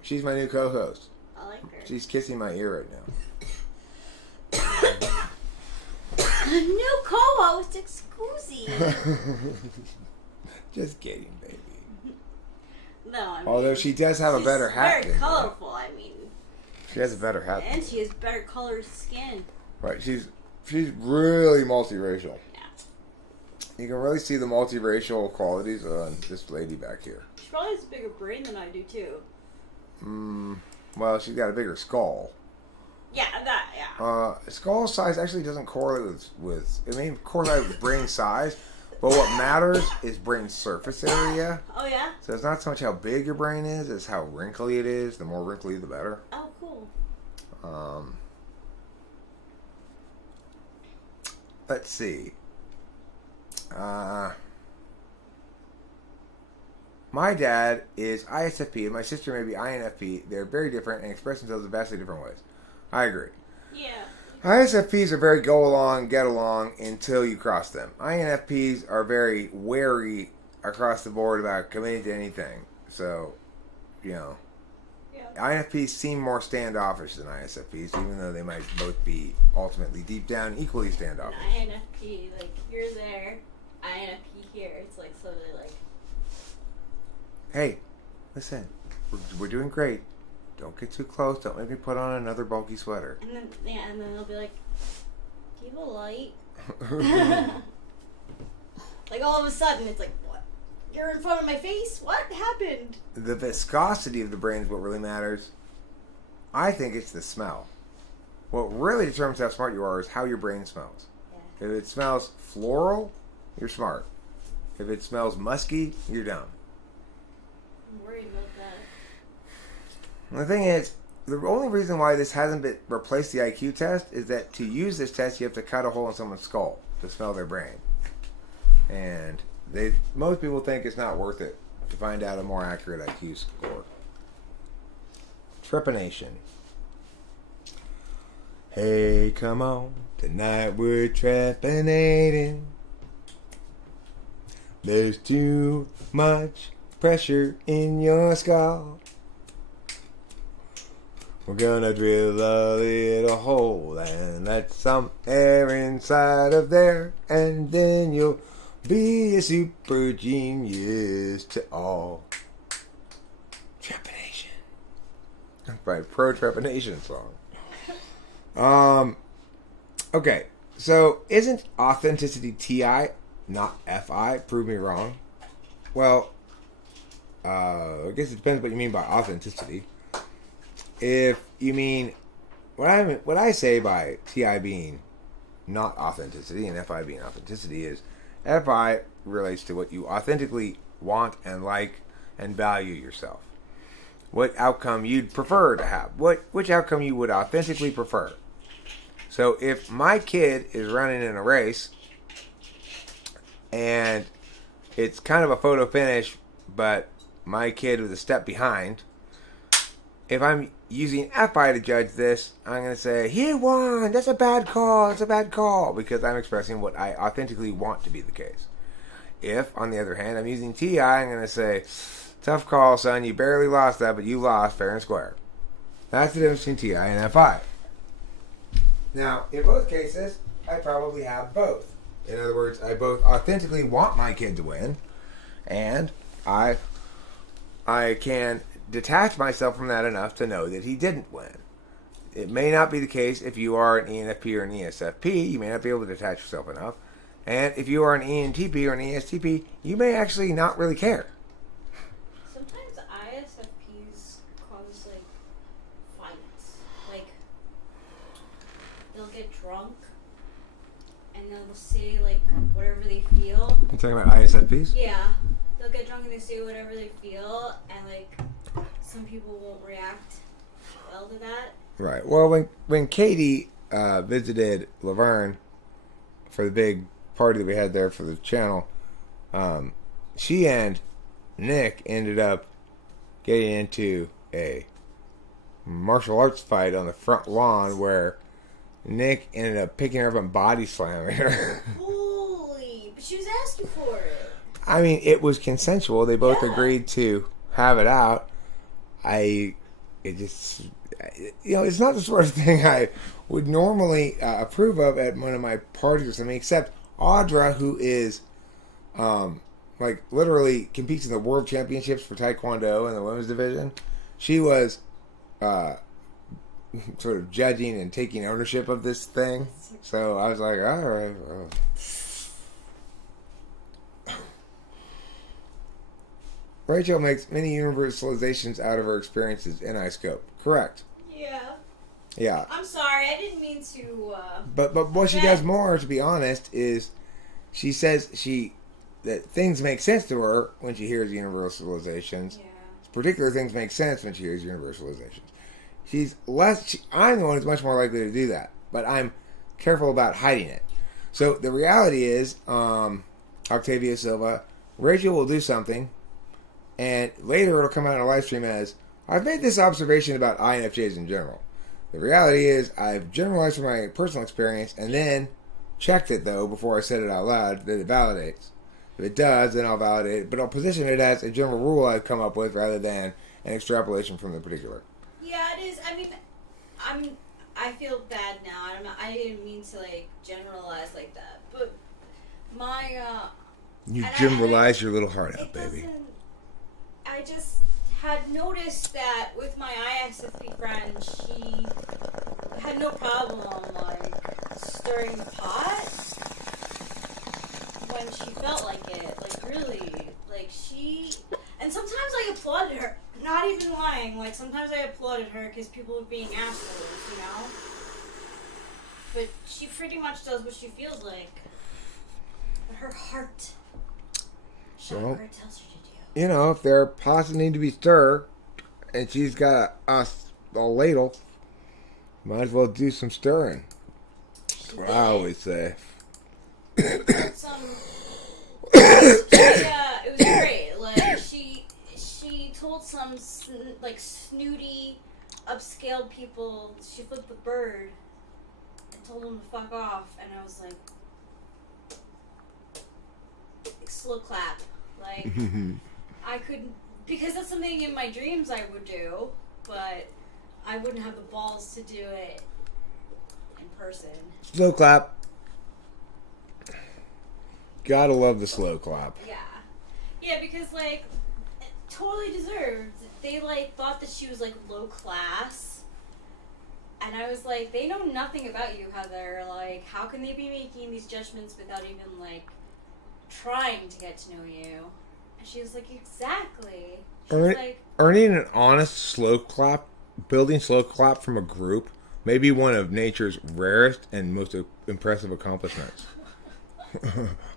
She's my new co-host. I like her. She's kissing my ear right now. New co-host, excuse. Just kidding, baby. No, although she does have a better hat. Very colorful. She has a better hat. And she has better colored skin. Right, she's really multiracial. Yeah. You can really see the multiracial qualities on this lady back here. She probably has a bigger brain than I do too. Well, she's got a bigger skull. Yeah. Skull size actually doesn't correlate with it may correlate with brain size, but what matters is brain surface area. Oh, yeah? So it's not so much how big your brain is, it's how wrinkly it is. The more wrinkly, the better. Oh, cool. Let's see. My dad is ISFP and my sister may be INFP. They're very different and express themselves in vastly different ways. I agree. Yeah. ISFPs are very go along, get along until you cross them. INFPs are very wary across the board about committing to anything. So, Yeah. INFPs seem more standoffish than ISFPs, even though they might both be ultimately deep down equally standoffish. An INFP, you're there. INFP here. It's like slowly like. Hey, listen, we're doing great. Don't get too close. Don't make me put on another bulky sweater. And then they'll be like, "Do you have a light?" Like all of a sudden, it's like, "What? You're in front of my face? What happened?" The viscosity of the brain is what really matters. I think it's the smell. What really determines how smart you are is how your brain smells. Yeah. If it smells floral, you're smart. If it smells musky, you're dumb. I'm worried about that. And the thing is, the only reason why this hasn't been replaced the IQ test is that to use this test, you have to cut a hole in someone's skull to smell their brain. And most people think it's not worth it to find out a more accurate IQ score. Trepanation. Hey, come on, tonight we're trepanating. There's too much pressure in your skull. We're gonna drill a little hole and let some air inside of there, and then you'll be a super genius to all. Trepanation. That's my pro trepanation song. Okay, so isn't authenticity TI, not FI? Prove me wrong. Well, I guess it depends what you mean by authenticity. If you mean what I say by TI being not authenticity and FI being authenticity is FI relates to what you authentically want and like and value yourself. What outcome you'd prefer to have. Which outcome you would authentically prefer. So if my kid is running in a race and it's kind of a photo finish, but my kid was a step behind, if I'm using FI to judge this, I'm going to say, he won, that's a bad call, it's a bad call, because I'm expressing what I authentically want to be the case. If, on the other hand, I'm using TI, I'm going to say, tough call, son, you barely lost that, but you lost fair and square. That's the difference between TI and FI. Now, in both cases, I probably have both. In other words, I both authentically want my kid to win, and I can detach myself from that enough to know that he didn't win. It may not be the case if you are an ENFP or an ESFP. You may not be able to detach yourself enough. And if you are an ENTP or an ESTP, you may actually not really care. Sometimes ISFPs cause like fights. Like they'll get drunk and they'll say like whatever they feel. You talking about ISFPs? Yeah. They'll get drunk and they say whatever they feel, and like some people won't react well to that. Right. Well, when Katie visited Laverne for the big party that we had there for the channel, she and Nick ended up getting into a martial arts fight on the front lawn where Nick ended up picking her up and body slamming her. Holy! But she was asking for it. I mean, it was consensual. They both agreed to have it out. It's not the sort of thing I would normally approve of at one of my parties or something, except Audra, who is, literally competes in the world championships for Taekwondo in the women's division. She was, sort of judging and taking ownership of this thing. So I was like, all right. Well. Rachel makes many universalizations out of her experiences in iScope. Correct. Yeah. Yeah. I'm sorry, I didn't mean to. But what she does more, to be honest, is she says that things make sense to her when she hears universalizations. Yeah. Particular things make sense when she hears universalizations. I'm the one who's much more likely to do that, but I'm careful about hiding it. So the reality is, Octavia Silva, Rachel will do something. And later it'll come out in a live stream as, I've made this observation about INFJs in general. The reality is, I've generalized from my personal experience and then checked it, though, before I said it out loud, that it validates. If it does, then I'll validate it. But I'll position it as a general rule I've come up with rather than an extrapolation from the particular. Yeah, it is. I mean, I feel bad now. I didn't mean to, like, generalize like that. But my You And generalize your little heart out, it baby. doesn't. I just had noticed that with my ISFP friend, she had no problem like stirring the pot when she felt like it. Like really, like she. And sometimes I applauded her. Not even lying. Like sometimes I applauded her because people were being assholes, you know. But she pretty much does what she feels like. But her heart. Well, Chakra tells her to do. you know, if there are pots that need to be stirred, and she's got a ladle, might as well do some stirring. That's what I always say. It was great. Like she told some like snooty, upscale people. She flipped the bird and told them to fuck off, and I was like slow clap. Like I couldn't, because that's something in my dreams I would do, but I wouldn't have the balls to do it in person. Slow clap. Gotta love the slow clap. Yeah, because like totally deserved. They like thought that she was like low class, and I was like, they know nothing about you, Heather. Like, how can they be making these judgments without even like trying to get to know you? And she was like, exactly. She was like, Earning an honest slow clap, building slow clap from a group, may be one of nature's rarest and most impressive accomplishments.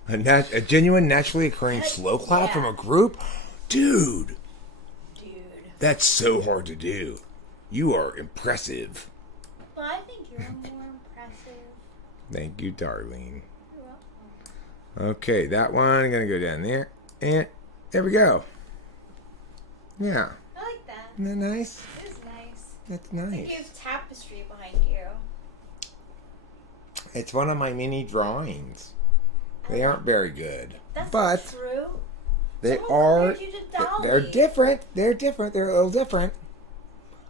A genuine, naturally occurring slow clap from a group? Dude. That's so hard to do. You are impressive. Well, I think you're more impressive. Thank you, darling. You're welcome. Okay, that one, I'm going to go down there. And there we go. Yeah. I like that. Isn't that nice? It is nice. That's I think nice. you have tapestry behind you. It's one of my mini drawings. They aren't very good. That's but not true. they Someone are. compared you to Dolly. They're different. They're different. They're a little different.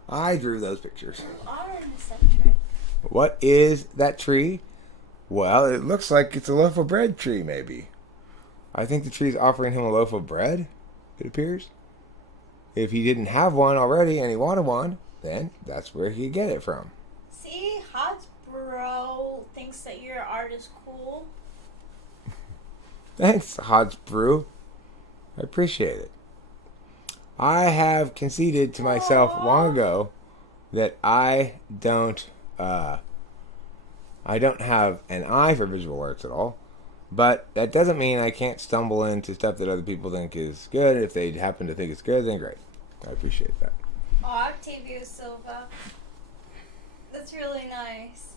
I drew those pictures. You are an eccentric. What is that tree? Well, it looks like it's a loaf of bread tree, maybe. I think the tree's offering him a loaf of bread, it appears. If he didn't have one already and he wanted one, then that's where he could get it from. See, Hotsbro thinks that your art is cool. Thanks, Hotsbrew. I appreciate it. I have conceded to myself long ago that I don't have an eye for visual arts at all. But that doesn't mean I can't stumble into stuff that other people think is good. If they happen to think it's good, then great. I appreciate that. Oh, Octavio Silva. That's really nice.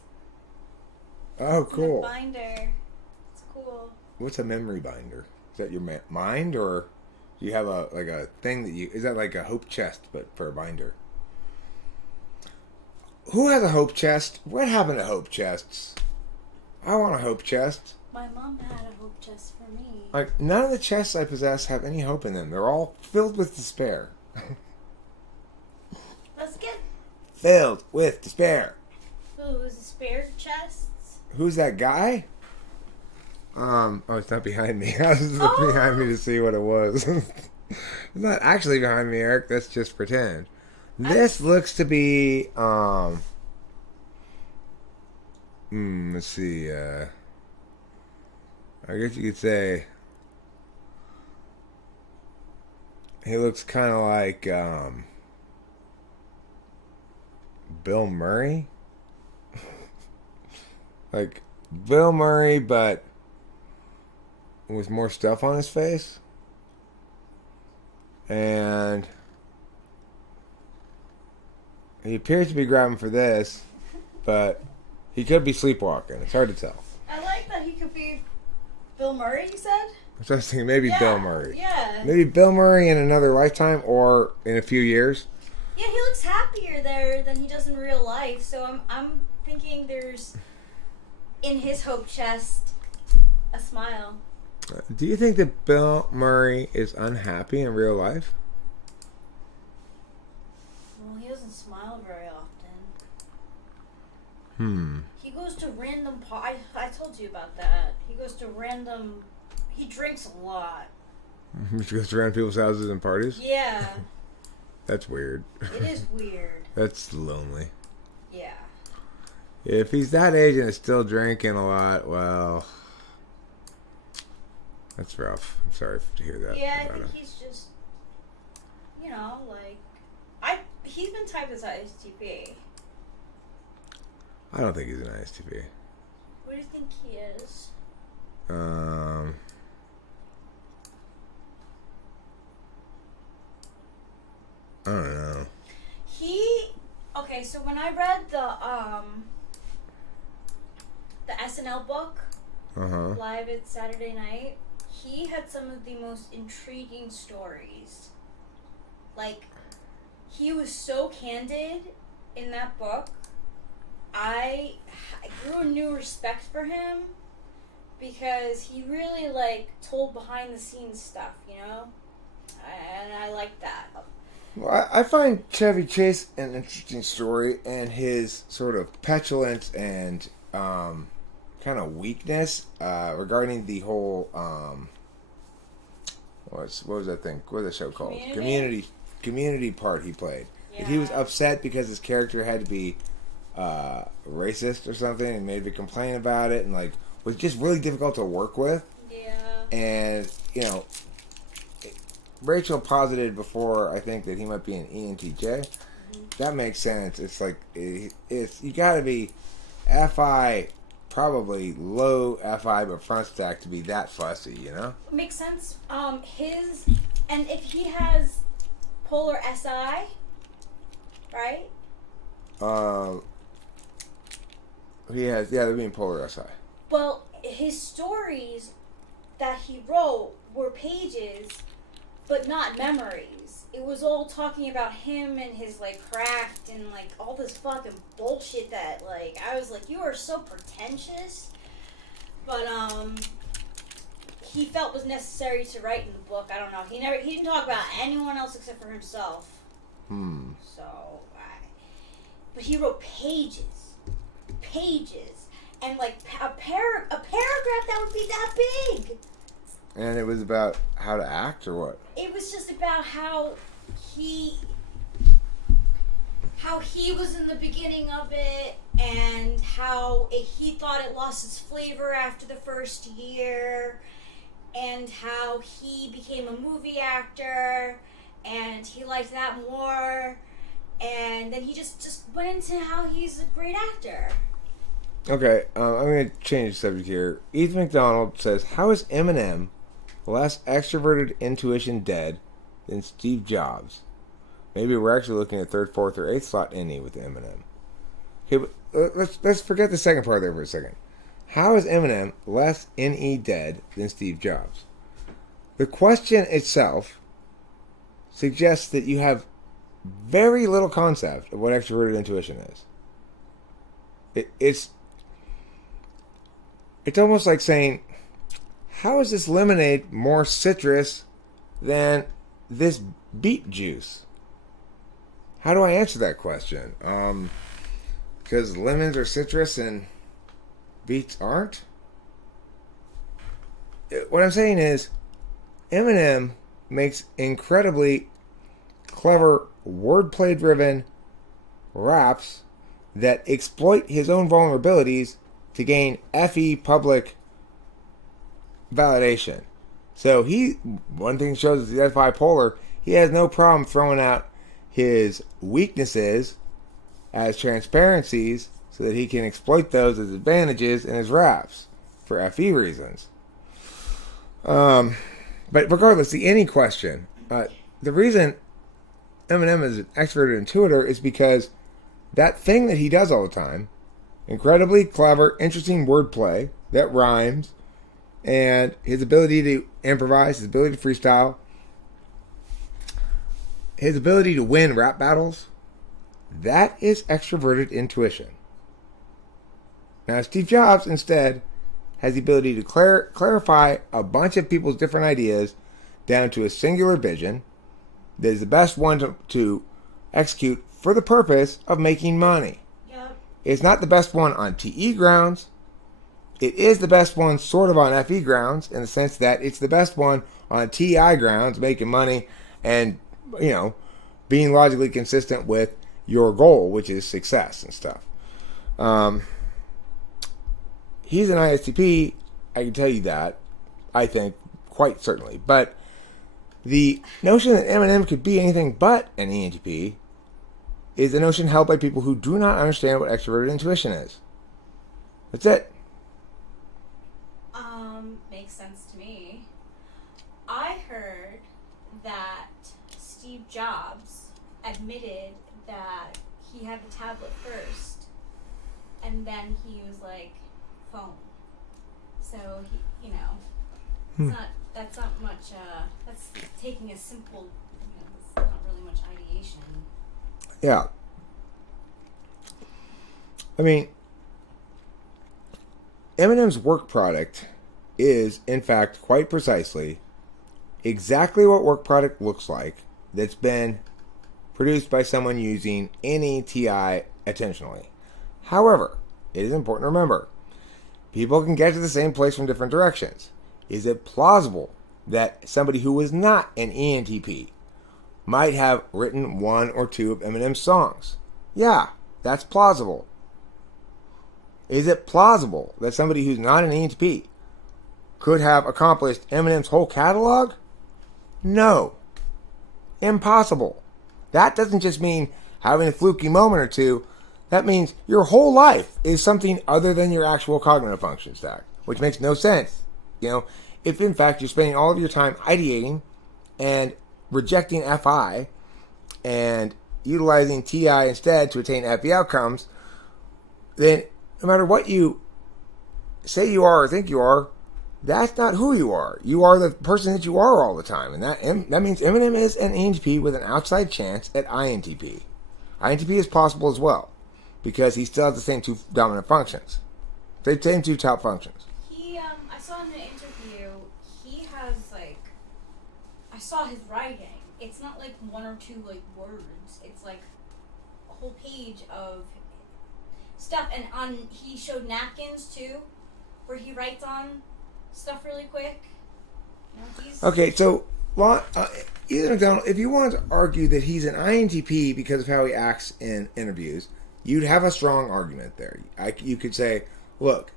Oh, cool. The binder. It's cool. What's a memory binder? Is that your mind, or do you have a thing that you? Is that like a hope chest, but for a binder? Who has a hope chest? What happened to hope chests? I want a hope chest. My mom had a hope chest for me. Like, none of the chests I possess have any hope in them. They're all filled with despair. Let's get Filled with despair. who's spared chests. Who's that guy? Oh, it's not behind me. I was looking behind me to see what it was. It's not actually behind me, Eric. That's just pretend. This looks to be, let's see, I guess you could say he looks kind of like, Bill Murray. Like Bill Murray, but with more stuff on his face. And he appears to be grabbing for this, but he could be sleepwalking. It's hard to tell. I like that he could be Bill Murray, you said? So I was thinking maybe Bill Murray. Yeah. Maybe Bill Murray in another lifetime or in a few years. Yeah, he looks happier there than he does in real life. So I'm thinking there's in his hope chest a smile. Do you think that Bill Murray is unhappy in real life? Well, he doesn't smile very often. Hmm. He goes to random I told you about that. He goes to random he drinks a lot. He goes around people's houses and parties? Yeah. That's weird. It is weird. That's lonely. Yeah. If he's that age and is still drinking a lot, well, that's rough. I'm sorry to hear that. Yeah, I think he's just, he's been typed as ISTP. I don't think he's an ISTP. What do you think he is? I don't know. Okay, so when I read the SNL book, Live at Saturday Night, he had some of the most intriguing stories. Like, he was so candid in that book. I grew a new respect for him because he really, told behind-the-scenes stuff, And I like that. Well, I find Chevy Chase an interesting story, and his sort of petulance and kind of weakness regarding the whole what was that thing? What was the show called? Community part he played. Yeah. He was upset because his character had to be racist or something, and made a complaint about it, and was just really difficult to work with. Yeah. And Rachel posited before, I think, that he might be an ENTJ. Mm-hmm. That makes sense. It's it's you got to be FI, probably low FI, but front stack to be that fussy, Makes sense. And if he has polar SI, right? He has, they're being polar SI. Well, his stories that he wrote were pages, but not memories. It was all talking about him and his, craft and, all this fucking bullshit that, I was like, you are so pretentious. But, he felt was necessary to write in the book. I don't know. He didn't talk about anyone else except for himself. So, but he wrote pages. And, a paragraph that would be that big. And it was about how to act, or what? It was just about how he was in the beginning of it, and how he thought it lost its flavor after the first year, and how he became a movie actor, and he liked that more, and then he just went into how he's a great actor. Okay, I'm going to change the subject here. Ethan McDonald says, how is Eminem less extroverted intuition dead than Steve Jobs? Maybe we're actually looking at 3rd, 4th, or 8th slot NE with Eminem. Okay, but let's forget the second part there for a second. How is Eminem less NE dead than Steve Jobs? The question itself suggests that you have very little concept of what extroverted intuition is. It's almost like saying, how is this lemonade more citrus than this beet juice? How do I answer that question? Because lemons are citrus and beets aren't? What I'm saying is, Eminem makes incredibly clever, wordplay-driven raps that exploit his own vulnerabilities to gain FE public validation. So one thing shows is he's bipolar. He has no problem throwing out his weaknesses as transparencies so that he can exploit those as advantages in his raps for FE reasons. But regardless, the any question, the reason Eminem is an extroverted intuitor is because that thing that he does all the time, incredibly clever, interesting wordplay that rhymes, and his ability to improvise, his ability to freestyle, his ability to win rap battles, that is extroverted intuition. Now, Steve Jobs, instead, has the ability to clarify a bunch of people's different ideas down to a singular vision that is the best one to execute for the purpose of making money. Yep. It's not the best one on TE grounds. it is the best one sort of on FE grounds, in the sense that it's the best one on TI grounds, making money and, being logically consistent with your goal, which is success and stuff. He's an ISTP, I can tell you that, I think, quite certainly. But the notion that Eminem could be anything but an ENTP is a notion held by people who do not understand what extroverted intuition is. That's it. Makes sense to me. I heard that Steve Jobs admitted that he had the tablet first, and then he was like, phone. So he, that's not much. That's taking a simple. It's not really much ideation. Yeah. I mean, Eminem's work product is, in fact, quite precisely exactly what work product looks like that's been produced by someone using any TI attentionally. However, it is important to remember, people can get to the same place from different directions. Is it plausible that somebody who was not an ENTP might have written one or two of Eminem's songs? Yeah, that's plausible. Is it plausible that somebody who's not an ENTP could have accomplished Eminem's whole catalog? No. Impossible. That doesn't just mean having a fluky moment or two. That means your whole life is something other than your actual cognitive function stack, which makes no sense. If in fact you're spending all of your time ideating and rejecting FI and utilizing TI instead to attain FE outcomes, then no matter what you say you are or think you are, that's not who you are. You are the person that you are all the time. And that means Eminem is an ENTP with an outside chance at INTP. INTP is possible as well, because he still has the same two dominant functions. The same two top functions. I saw in an interview, he has, I saw his writing. It's not like one or two, words. It's like a whole page of stuff. And he showed napkins, too, where he writes on stuff really quick. Okay, so, Ethan McDonald, if you want to argue that he's an INTP because of how he acts in interviews, you'd have a strong argument there. You could say, look,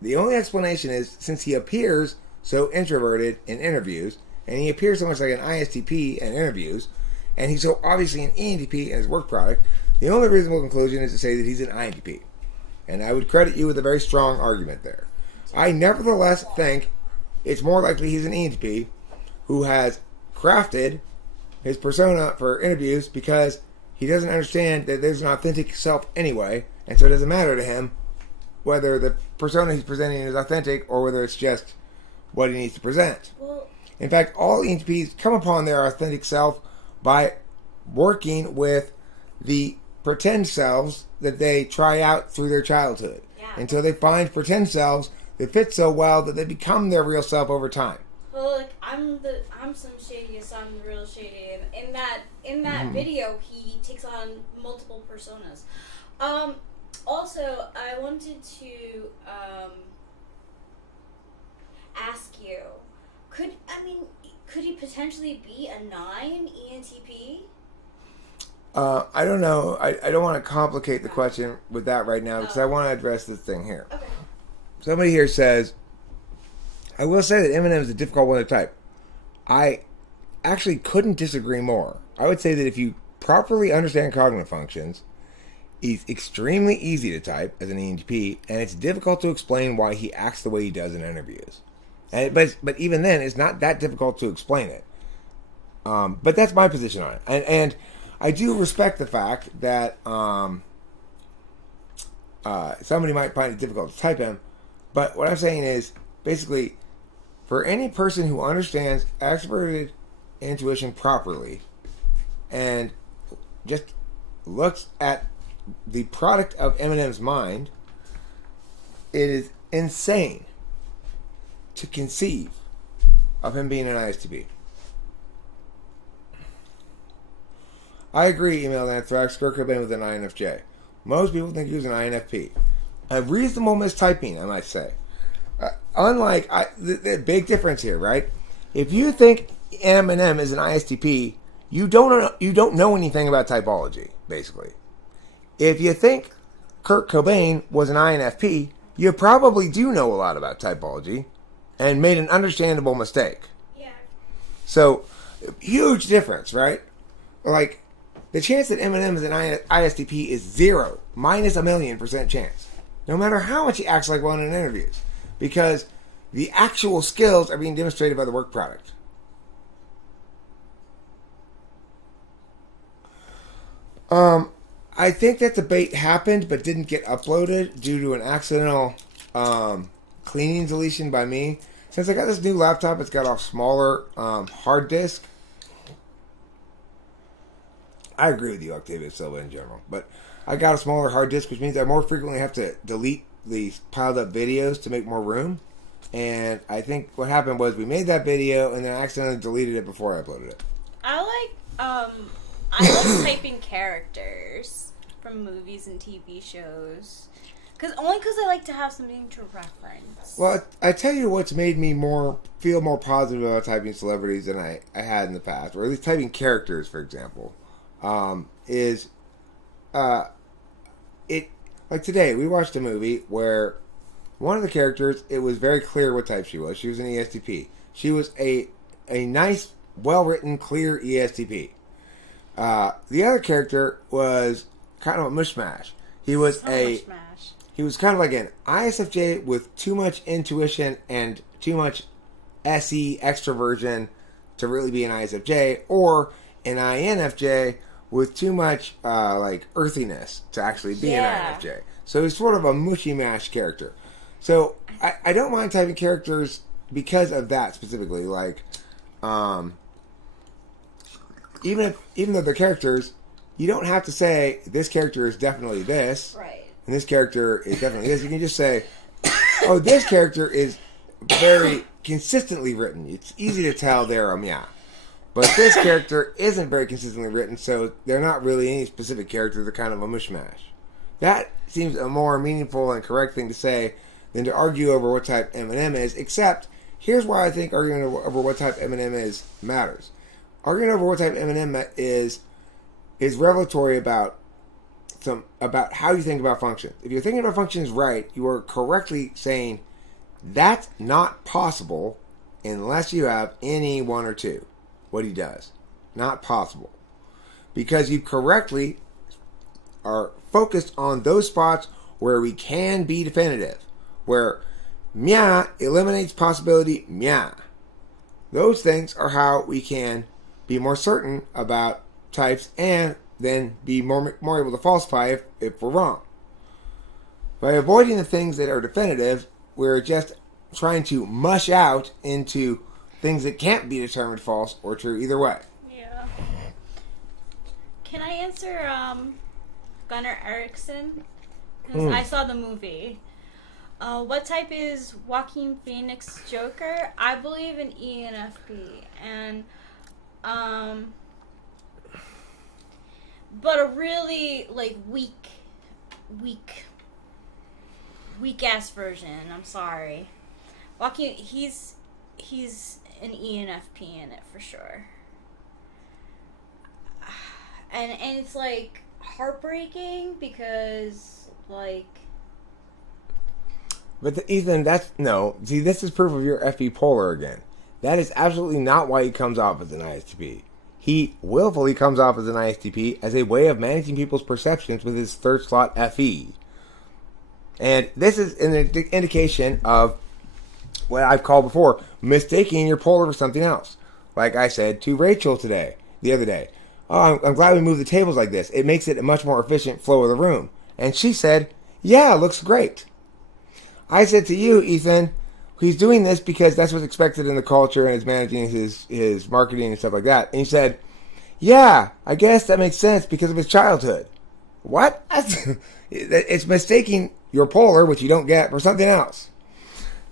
the only explanation is since he appears so introverted in interviews, and he appears so much like an ISTP in interviews, and he's so obviously an ENTP in his work product, the only reasonable conclusion is to say that he's an INTP. And I would credit you with a very strong argument there. I nevertheless think it's more likely he's an ENTP who has crafted his persona for interviews because he doesn't understand that there's an authentic self anyway, and so it doesn't matter to him whether the persona he's presenting is authentic or whether it's just what he needs to present. In fact, all ENTPs come upon their authentic self by working with the pretend selves that they try out through their childhood until they find pretend selves that fit so well that they become their real self over time. Well, I'm some shady, so I'm the real shady. And in that video, he takes on multiple personas. Also, I wanted to ask you, could he potentially be a 9 ENTP? I don't know. I don't want to complicate the question with that right now because I want to address this thing here. Okay. Somebody here says, I will say that Eminem is a difficult one to type. I actually couldn't disagree more. I would say that if you properly understand cognitive functions, he's extremely easy to type as an ENTP, and it's difficult to explain why he acts the way he does in interviews. But even then, it's not that difficult to explain it. But that's my position on it. And I do respect the fact that somebody might find it difficult to type him. But what I'm saying is, basically, for any person who understands extroverted intuition properly and just looks at the product of Eminem's mind, it is insane to conceive of him being an ISTP. I agree, email Anthrax. Kirk could have been with an INFJ. Most people think he was an INFP. A reasonable mistyping, I might say. unlike the big difference here, right? If you think M&M is an ISTP, you don't know anything about typology, basically. If you think Kurt Cobain was an INFP, you probably do know a lot about typology and made an understandable mistake. Yeah. So, huge difference, right? Like, the chance that M&M is an ISTP is 0, minus 1,000,000% chance. No matter how much he acts like one in interviews. Because the actual skills are being demonstrated by the work product. I think that debate happened but didn't get uploaded due to an accidental cleaning deletion by me. Since I got this new laptop, it's got a smaller hard disk. I agree with you, Octavia Silva, in general. But I got a smaller hard disk, which means I more frequently have to delete these piled up videos to make more room. And I think what happened was we made that video and then I accidentally deleted it before I uploaded it. I like typing characters from movies and TV shows. Only because I like to have something to reference. Well, I tell you what's made me feel more positive about typing celebrities than I had in the past, or at least typing characters, for example, is like today we watched a movie where one of the characters, it was very clear what type she was. She was an ESTP. She was a nice, well-written, clear ESTP. The other character was kind of a mishmash. He was He was kind of like an ISFJ with too much intuition and too much SE extroversion to really be an ISFJ, or an INFJ with too much like earthiness to actually be an INFJ. So he's sort of a mushy mash character. So I don't mind typing characters because of that specifically. Like, even though they're characters, you don't have to say this character is definitely this. Right. And this character is definitely this. You can just say, oh, this character is very consistently written. It's easy to tell they're a Mia. But this character isn't very consistently written, so they're not really any specific character. They're kind of a mishmash. That seems a more meaningful and correct thing to say than to argue over what type M&M is, except here's why I think arguing over what type M&M is matters. Arguing over what type M&M is revelatory about how you think about functions. If you're thinking about functions right, you are correctly saying that's not possible unless you have any one or two. What he does. Not possible. Because you correctly are focused on those spots where we can be definitive. Where Mia eliminates possibility Mia. Those things are how we can be more certain about types and then be more able to falsify if we're wrong. By avoiding the things that are definitive, we're just trying to mush out into things that can't be determined false or true either way. Yeah. Can I answer Gunnar Erickson? Because I saw the movie. What type is Joaquin Phoenix Joker? I believe in ENFP. And but a really like weak ass version. I'm sorry. Joaquin, he's an ENFP in it for sure. And it's like heartbreaking because like. But Ethan, see, this is proof of your FP polar again. That is absolutely not why he comes off as an ISTP. He willfully comes off as an ISTP as a way of managing people's perceptions with his third slot FE. And this is an indication of what I've called before, mistaking your polar for something else. Like I said to Rachel the other day, oh, I'm glad we moved the tables like this. It makes it a much more efficient flow of the room. And she said, yeah, it looks great. I said to you, Ethan, he's doing this because that's what's expected in the culture and is managing his marketing and stuff like that. And he said, yeah, I guess that makes sense because of his childhood. What? It's mistaking your polar, which you don't get, for something else.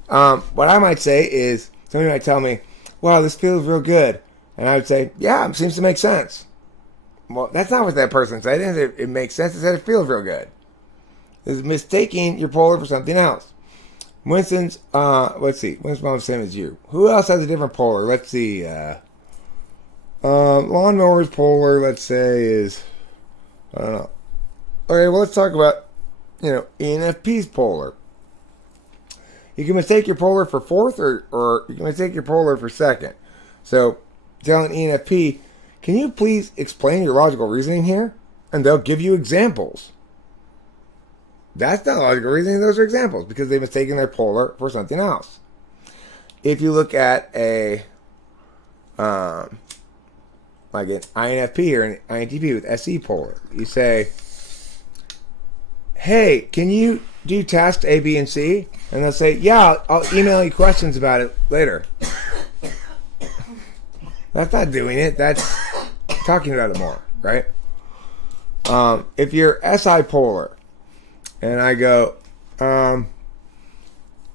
What I might say is, somebody might tell me, wow, this feels real good. And I would say, yeah, it seems to make sense. Well, that's not what that person said. It didn't say it makes sense. It said it feels real good. It's mistaking your polar for something else. Winston's, let's see. Winston's mom's same as you. Who else has a different polar? Let's see. Lawnmower's polar, let's say, is, I don't know. Okay, well, let's talk about, ENFP's polar. You can mistake your polar for fourth, or you can mistake your polar for second. So, telling ENFP, can you please explain your logical reasoning here? And they'll give you examples. That's not logical reasoning, those are examples, because they've mistaken their polar for something else. If you look at like an INFP or an INTP with SE polar, you say, hey, can you do tasks A, B, and C? And they'll say, yeah, I'll email you questions about it later. That's not doing it, that's talking about it more, right? If you're SI polar, and I go,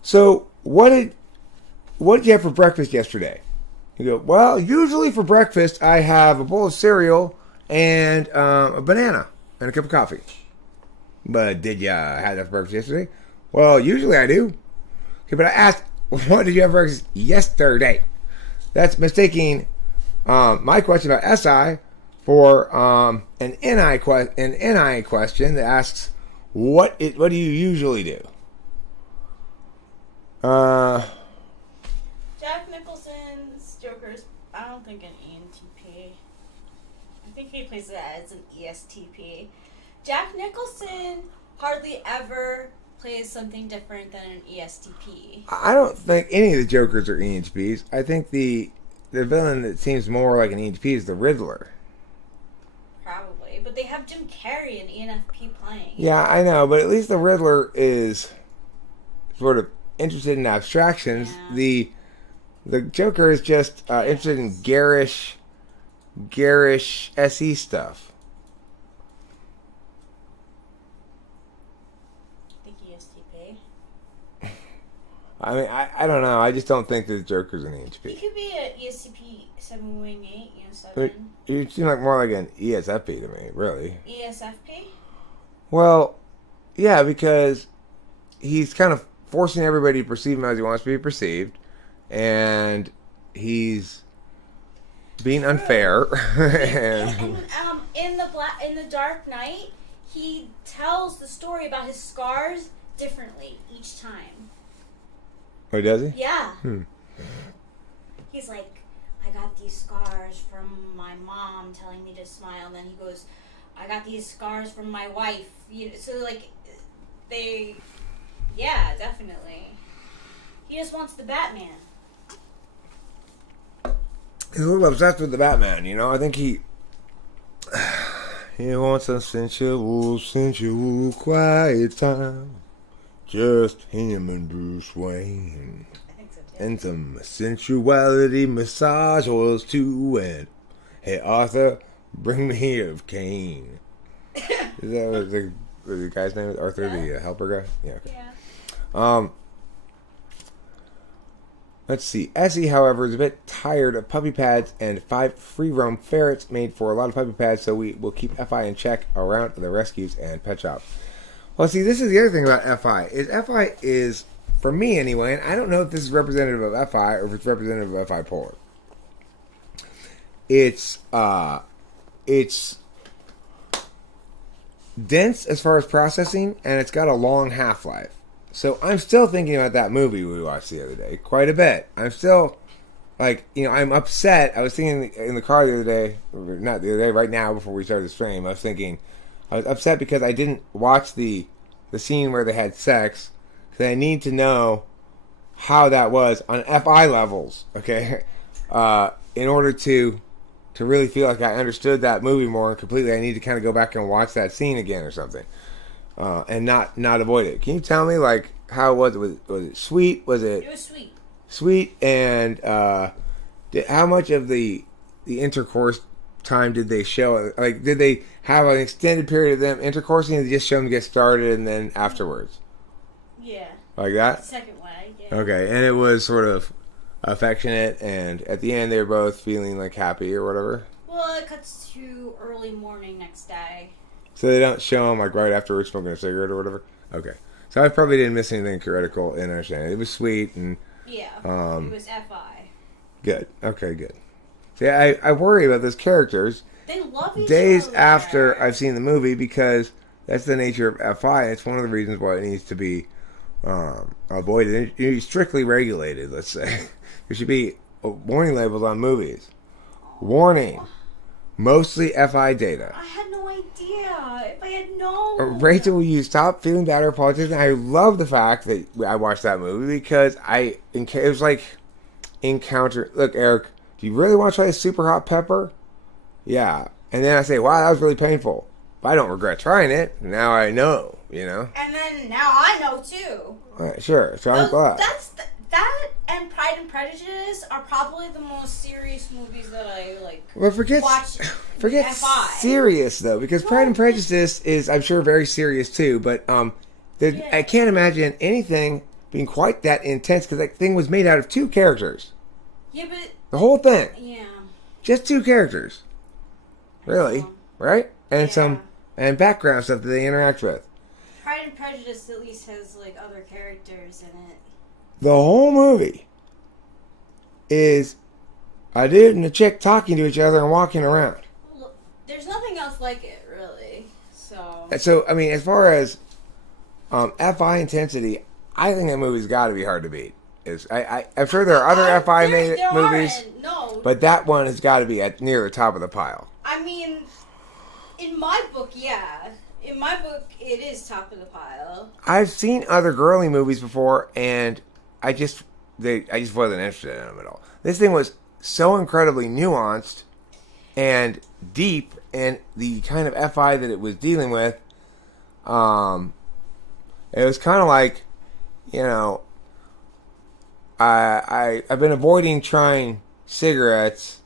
so what did you have for breakfast yesterday? You go, well, usually for breakfast I have a bowl of cereal and a banana and a cup of coffee. But did you have that for breakfast yesterday? Well, usually I do. Okay, but I asked, what did you have for breakfast yesterday? That's mistaking my question about SI for an NI question that asks, what do you usually do? Jack Nicholson's Joker's, I don't think an ENTP. I think he plays it as an ESTP. Jack Nicholson hardly ever plays something different than an ESTP. I don't think any of the Jokers are ENTPs. I think the villain that seems more like an ENTP is the Riddler. Probably, but they have Jim Carrey and ENFP playing. Yeah, I know, but at least the Riddler is sort of interested in abstractions. Yeah. The Joker is just interested in garish SE stuff. I think ESTP. I mean, I don't know. I just don't think that the Joker's an He ENTP. could be an ESTP 7 wing 8, 7. You seem like more like an ESFP to me, really. ESFP? Well, yeah, because he's kind of forcing everybody to perceive him as he wants to be perceived, and he's being unfair. And in the Dark Knight, he tells the story about his scars differently each time. Oh, does he? Yeah. He's like, I got these scars from my mom telling me to smile, and then he goes, I got these scars from my wife. So like, yeah, definitely. He just wants the Batman. He's a little obsessed with the Batman, I think he wants a sensual, quiet time. Just him and Bruce Wayne. I think so too. And some sensuality massage oils too. And hey, Arthur, bring me of Kane. Is that what the guy's name is? Arthur, Yeah. the helper guy? Yeah, okay. Yeah. Let's see. Essie, however, is a bit tired of puppy pads and 5 free roam ferrets made for a lot of puppy pads, so we will keep FI in check around the rescues and pet shops. Well, see, this is the other thing about FI. FI is, for me anyway, and I don't know if this is representative of FI or if it's representative of FI polar. It's dense as far as processing, and it's got a long half-life. So I'm still thinking about that movie we watched the other day quite a bit. I'm still, I'm upset. I was thinking in the car the other day, not the other day, right now before we started the stream, I was upset because I didn't watch the scene where they had sex, because I need to know how that was on FI levels, okay? In order to really feel like I understood that movie more completely, I need to kind of go back and watch that scene again or something. And not avoid it. Can you tell me, how was it? Was it sweet? It was sweet. Sweet, and how much of the intercourse time did they show? Did they have an extended period of them intercoursing, or did they just show them get started and then afterwards? Yeah. Like that? Second leg, yeah. Okay, and it was sort of affectionate, and at the end they were both feeling, happy or whatever? Well, it cuts to early morning next day. So they don't show them, right afterwards smoking a cigarette or whatever? Okay. So I probably didn't miss anything critical in understanding. It was sweet and Yeah, it was FI. good. Okay, good. See, I worry about those characters They love each days other. after I've seen the movie because that's the nature of FI. It's one of the reasons why it needs to be avoided. It needs to be strictly regulated, let's say. There should be warning labels on movies. Warning. Mostly FI data. I had no idea. If I had known. Rachel, will you stop feeling bad or apologizing? I love the fact that I watched that movie because it was like encounter. Look, Eric, do you really want to try a super hot pepper? Yeah. And then I say, wow, that was really painful. But I don't regret trying it. Now I know, And then now I know too. Sure. So I'm glad. That and Pride and Prejudice are probably the most serious movies that I like. Well, forget FI. serious though, because Pride and Prejudice is, I'm sure, very serious too. But I can't imagine anything being quite that intense because that thing was made out of 2 characters. Yeah, but The whole thing, yeah, just 2 characters, really, right? And some background stuff that they interact with. Pride and Prejudice at least has like other characters in it. The whole movie is a dude and a chick talking to each other and walking around. Well, there's nothing else like it, really. So, I mean, as far as FI intensity, I think that movie's got to be hard to beat. I'm sure there are other FI movies, but that one has got to be near the top of the pile. I mean, in my book, yeah. In my book, it is top of the pile. I've seen other girly movies before, and I just wasn't interested in them at all. This thing was so incredibly nuanced and deep, and the kind of FI that it was dealing with, it was kind of like, I've been avoiding trying cigarettes.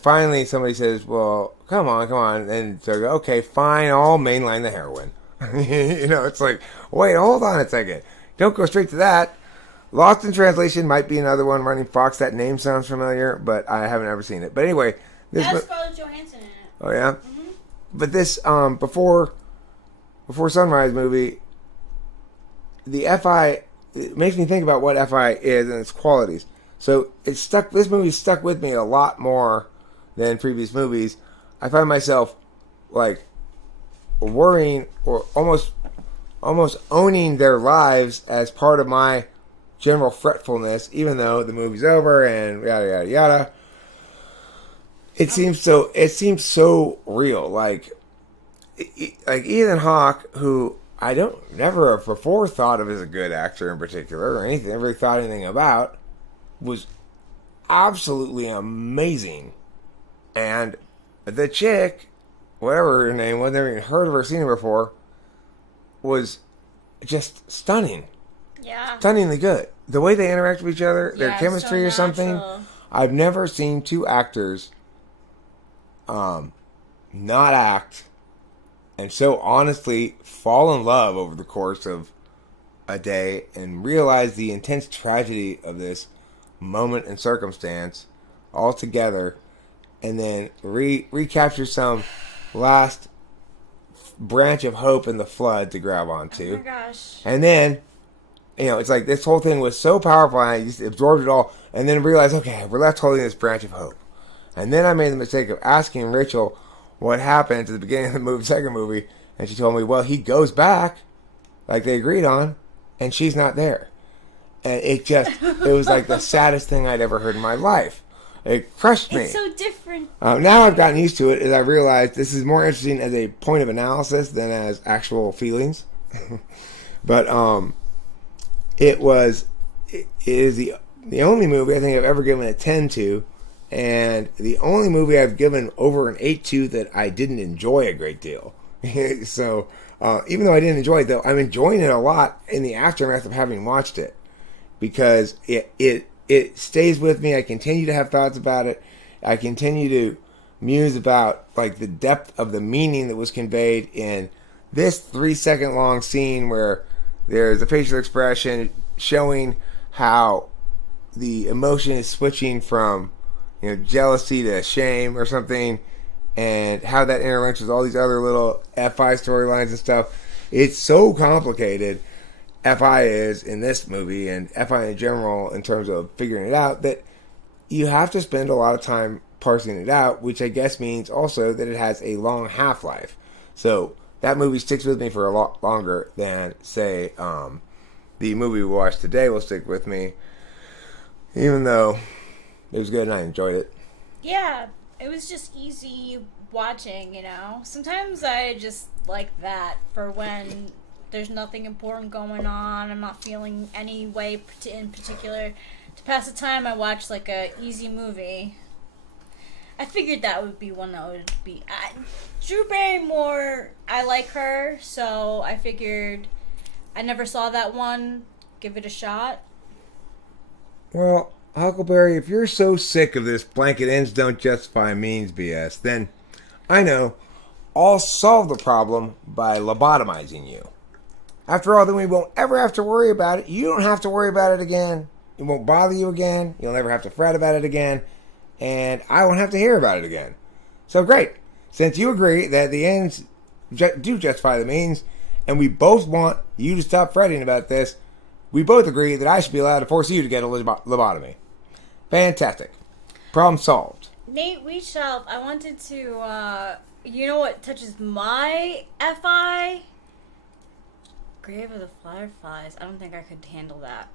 Finally, somebody says, "Well, come on," and so I go, "Okay, fine, I'll mainline the heroin." It's like, wait, hold on a second, don't go straight to that. Lost in Translation might be another one. Running Fox. That name sounds familiar, but I haven't ever seen it. But anyway, this has Scarlett Johansson in it. Oh yeah, But this before Sunrise movie, the FI, it makes me think about what FI is and its qualities. So this movie stuck with me a lot more than previous movies. I find myself like worrying or almost owning their lives as part of my general fretfulness, even though the movie's over and yada yada yada. It seems so real. Like Ethan Hawke, who I never before thought of as a good actor in particular or anything, never thought anything about, was absolutely amazing. And the chick, whatever her name was, never even heard of her, seen her before, was just stunning. Yeah. Stunningly good. The way they interact with each other, their chemistry so or something. I've never seen 2 actors not act and so honestly fall in love over the course of a day and realize the intense tragedy of this moment and circumstance all together, and then recapture some last branch of hope in the flood to grab onto. Oh my gosh. And then, it's like this whole thing was so powerful, and I just absorbed it all, and then realized, okay, we're left holding this branch of hope. And then I made the mistake of asking Rachel what happened at the beginning of the second movie, and she told me, well, he goes back, like they agreed on, and she's not there. And it was like the saddest thing I'd ever heard in my life. It crushed me. It's so different. Now I've gotten used to it, as I realized this is more interesting as a point of analysis than as actual feelings. But it is the only movie I think I've ever given a 10 to, and the only movie I've given over an 8 to that I didn't enjoy a great deal. So even though I didn't enjoy it, though, I'm enjoying it a lot in the aftermath of having watched it, because it stays with me. I continue to have thoughts about it. I continue to muse about like the depth of the meaning that was conveyed in this 3-second long scene where there's a facial expression showing how the emotion is switching from jealousy to shame or something, and how that interlinks with all these other little FI storylines and stuff. It's so complicated, FI is in this movie and FI in general in terms of figuring it out, that you have to spend a lot of time parsing it out, which I guess means also that it has a long half-life. So that movie sticks with me for a lot longer than, say, the movie we watched today will stick with me, even though it was good and I enjoyed it. Yeah, it was just easy watching, Sometimes I just like that for when there's nothing important going on. I'm not feeling any way in particular. To pass the time, I watch like a easy movie. I figured that would be one that would be... Drew Barrymore, I like her, so I figured I never saw that one. Give it a shot. Well, Huckleberry, if you're so sick of this blanket ends don't justify means BS, then I know I'll solve the problem by lobotomizing you. After all, then we won't ever have to worry about it. You don't have to worry about it again. It won't bother you again. You'll never have to fret about it again. And I won't have to hear about it again. So great. Since you agree that the ends do justify the means, and we both want you to stop fretting about this, we both agree that I should be allowed to force you to get a lobotomy. Fantastic. Problem solved. Nate Weedshelf, I wanted to, you know what touches my FI? Grave of the Fireflies. I don't think I could handle that.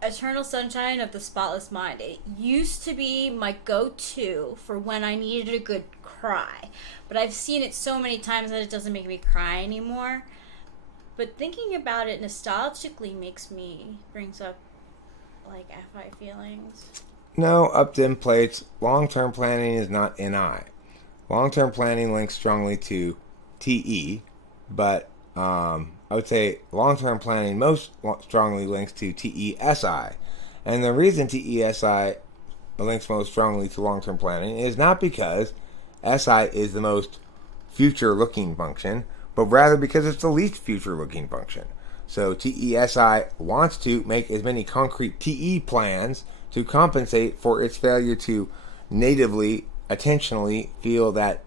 Eternal Sunshine of the Spotless Mind. It used to be my go-to for when I needed a good cry. But I've seen it so many times that it doesn't make me cry anymore. But thinking about it nostalgically brings up, like, FI feelings. No, up-dim plates. Long-term planning is not NI. Long-term planning links strongly to TE, but I would say long-term planning most strongly links to TESI. And the reason TESI links most strongly to long-term planning is not because SI is the most future-looking function, but rather because it's the least future-looking function. So TESI wants to make as many concrete TE plans to compensate for its failure to natively, attentionally feel that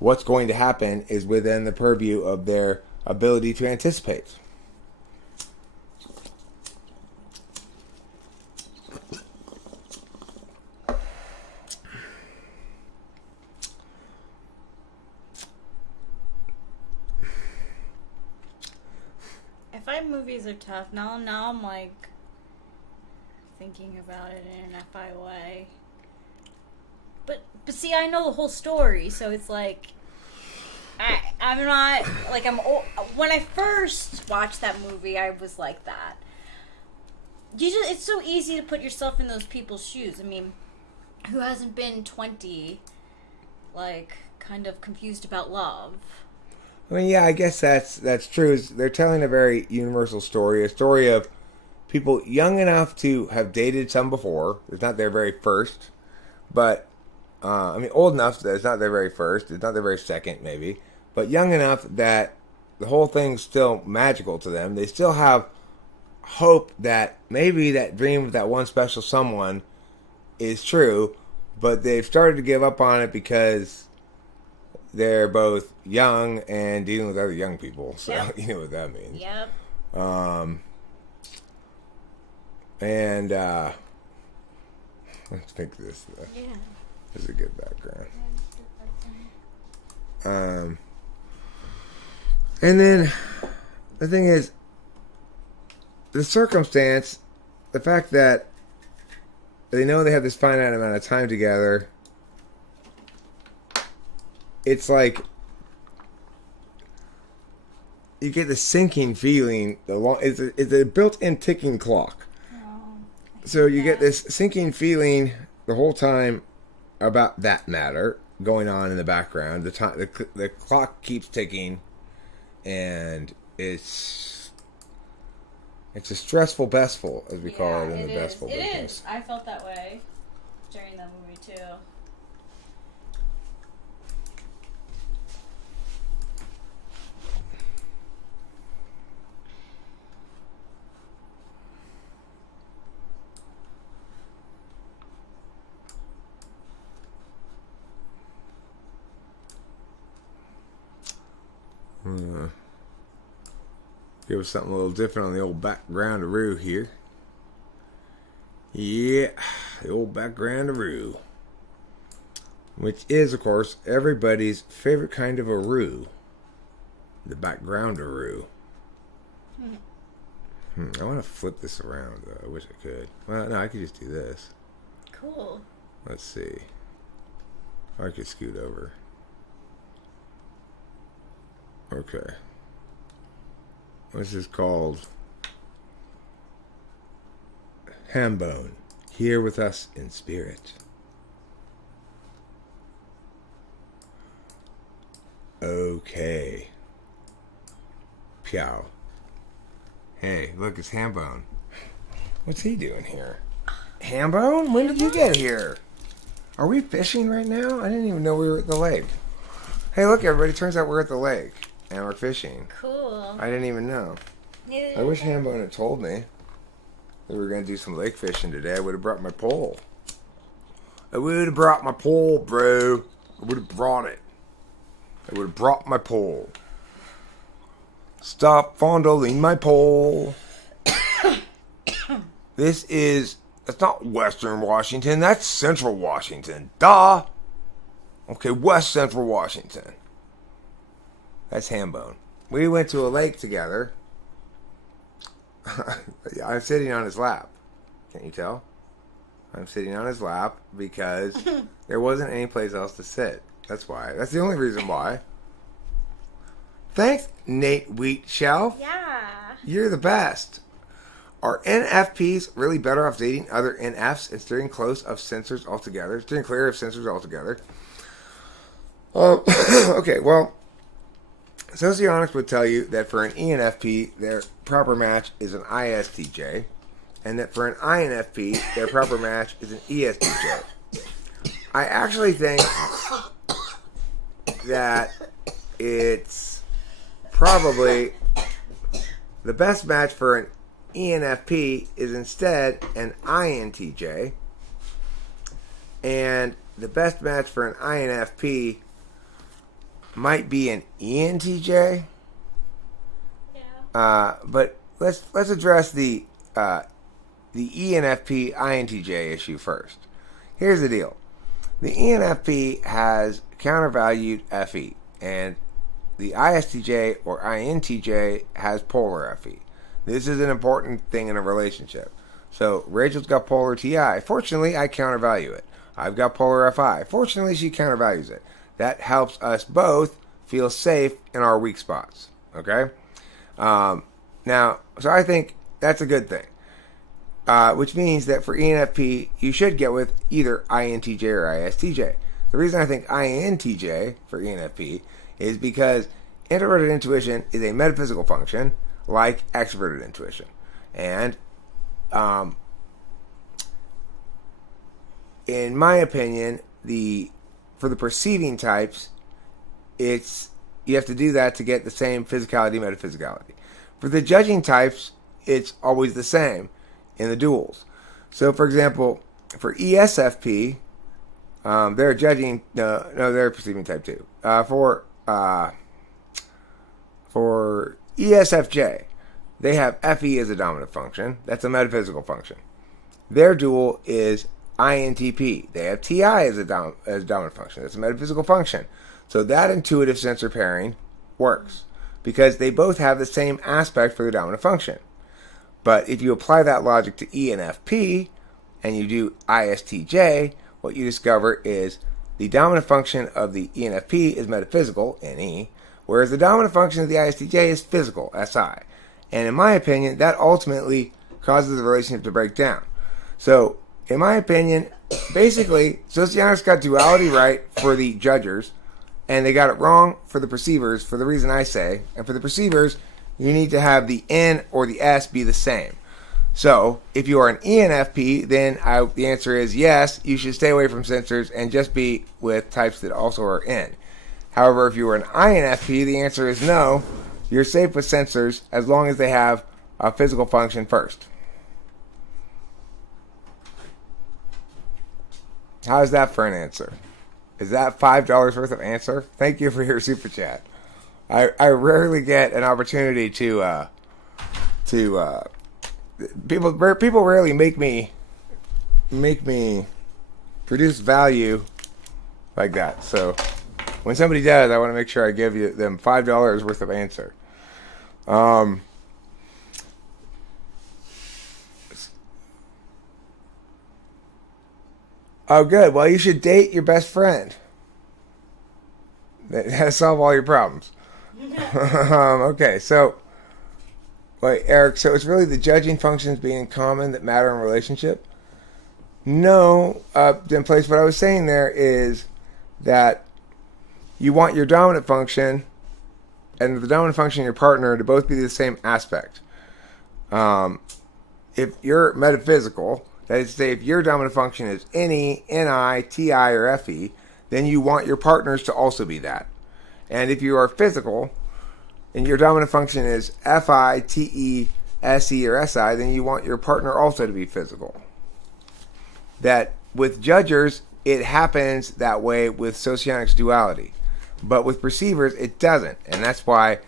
what's going to happen is within the purview of their ability to anticipate. FI movies are tough. Now I'm like thinking about it in an FI way. But see, I know the whole story, so it's like I'm not like when I first watched that movie, I was like that. It's so easy to put yourself in those people's shoes. I mean, who hasn't been 20, like kind of confused about love? I mean, yeah, I guess that's true. They're telling a very universal story, a story of people young enough to have dated some before. It's not their very first, but I mean, old enough that it's not their very first. It's not their very second, maybe, but young enough that the whole thing's still magical to them. They still have hope that maybe that dream of that one special someone is true, but they've started to give up on it because they're both young and dealing with other young people. So Yep. You know what that means. Yep. And let's think this. Yeah. This is a good background. And then the thing is, the circumstance, the fact that they know they have this finite amount of time together, it's like you get the sinking feeling. It's a built-in ticking clock. So you get this sinking feeling the whole time about that matter going on in the background. The clock keeps ticking, and it's a stressful bestful, as we call it in the bestful business. It is. I felt that way during that movie too. Give us something a little different on the old background-a-roo here. Yeah, the old background-a-roo. Which is, of course, everybody's favorite kind of a roo. The background-a-roo. I want to flip this around, though. I wish I could. Well, no, I could just do this. Cool. Let's see. Or I could scoot over. Okay. This is called Hambone. Here with us in spirit. Okay. Pew. Hey, look, it's Hambone. What's he doing here? Hambone? When did you get here? Are we fishing right now? I didn't even know we were at the lake. Hey, look, everybody. Turns out we're at the lake. And we're fishing. Cool. I didn't even know. I wish Hambone had told me that we were going to do some lake fishing today. I would have brought my pole. I would have brought my pole, bro. I would have brought it. I would have brought my pole. Stop fondling my pole. That's not Western Washington. That's Central Washington. Duh. Okay, West Central Washington. That's Hambone. We went to a lake together. I'm sitting on his lap. Can't you tell? I'm sitting on his lap because there wasn't any place else to sit. That's why. That's the only reason why. Thanks, Nate Wheatshelf. Yeah. You're the best. Are NFPs really better off dating other NFs and steering clear of sensors altogether? Okay, well, socionics would tell you that for an ENFP, their proper match is an ISTJ, and that for an INFP, their proper match is an ESTJ. I actually think that it's probably the best match for an ENFP is instead an INTJ, and the best match for an INFP might be an ENTJ. Yeah. But let's address the ENFP INTJ issue first. Here's the deal: the ENFP has countervalued FE, and the ISTJ or INTJ has polar FE. This is an important thing in a relationship. So Rachel's got polar TI. Fortunately, I countervalue it. I've got polar FI. Fortunately, she countervalues it. That helps us both feel safe in our weak spots. Okay? Now, so I think that's a good thing. Which means that for ENFP, you should get with either INTJ or ISTJ. The reason I think INTJ for ENFP is because introverted intuition is a metaphysical function like extroverted intuition. And in my opinion, for the perceiving types, you have to do that to get the same physicality, metaphysicality. For the judging types, it's always the same in the duals. So, for example, for ESFP, they're judging. No, they're perceiving type 2. For ESFJ, they have FE as a dominant function. That's a metaphysical function. Their dual is INTP. They have TI as a dominant function. That's a metaphysical function. So that intuitive sensor pairing works because they both have the same aspect for the dominant function. But if you apply that logic to ENFP and you do ISTJ, what you discover is the dominant function of the ENFP is metaphysical, NE, whereas the dominant function of the ISTJ is physical, SI. And in my opinion, that ultimately causes the relationship to break down. So, in my opinion, basically, socionics got duality right for the judgers, and they got it wrong for the perceivers, for the reason I say. And for the perceivers, you need to have the N or the S be the same. So, if you are an ENFP, then the answer is yes, you should stay away from sensors and just be with types that also are N. However, if you are an INFP, the answer is no, you're safe with sensors as long as they have a physical function first. How's that for an answer? Is that $5 worth of answer? Thank you for your super chat. I rarely get an opportunity to to people rarely make me produce value like that. So when somebody does, I want to make sure I give them $5 worth of answer. Oh, good. Well, you should date your best friend. That'll solve all your problems. Okay, so, wait, Eric, so it's really the judging functions being common that matter in a relationship? No, in place, what I was saying there is that you want your dominant function and the dominant function of your partner to both be the same aspect. If you're metaphysical, that is to say, if your dominant function is NE, NI, TI, or FE, then you want your partners to also be that. And if you are physical, and your dominant function is FI, TE, SE, or SI, then you want your partner also to be physical. That with judgers, it happens that way with socionics duality. But with perceivers, it doesn't. And that's why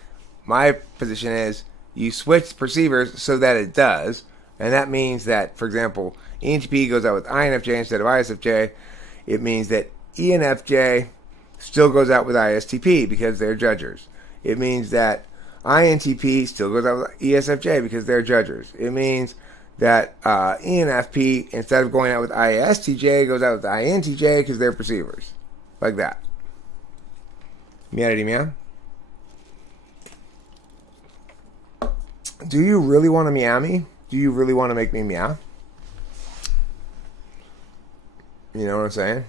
my position is you switch perceivers so that it does. And that means that, for example, ENTP goes out with INFJ instead of ISFJ. It means that ENFJ still goes out with ISTP because they're judgers. It means that INTP still goes out with ESFJ because they're judgers. It means that ENFP, instead of going out with ISTJ, goes out with INTJ because they're perceivers. Like that. Meow, meow. Do you really want to meow me? Do you really want to make me meow? You know what I'm saying?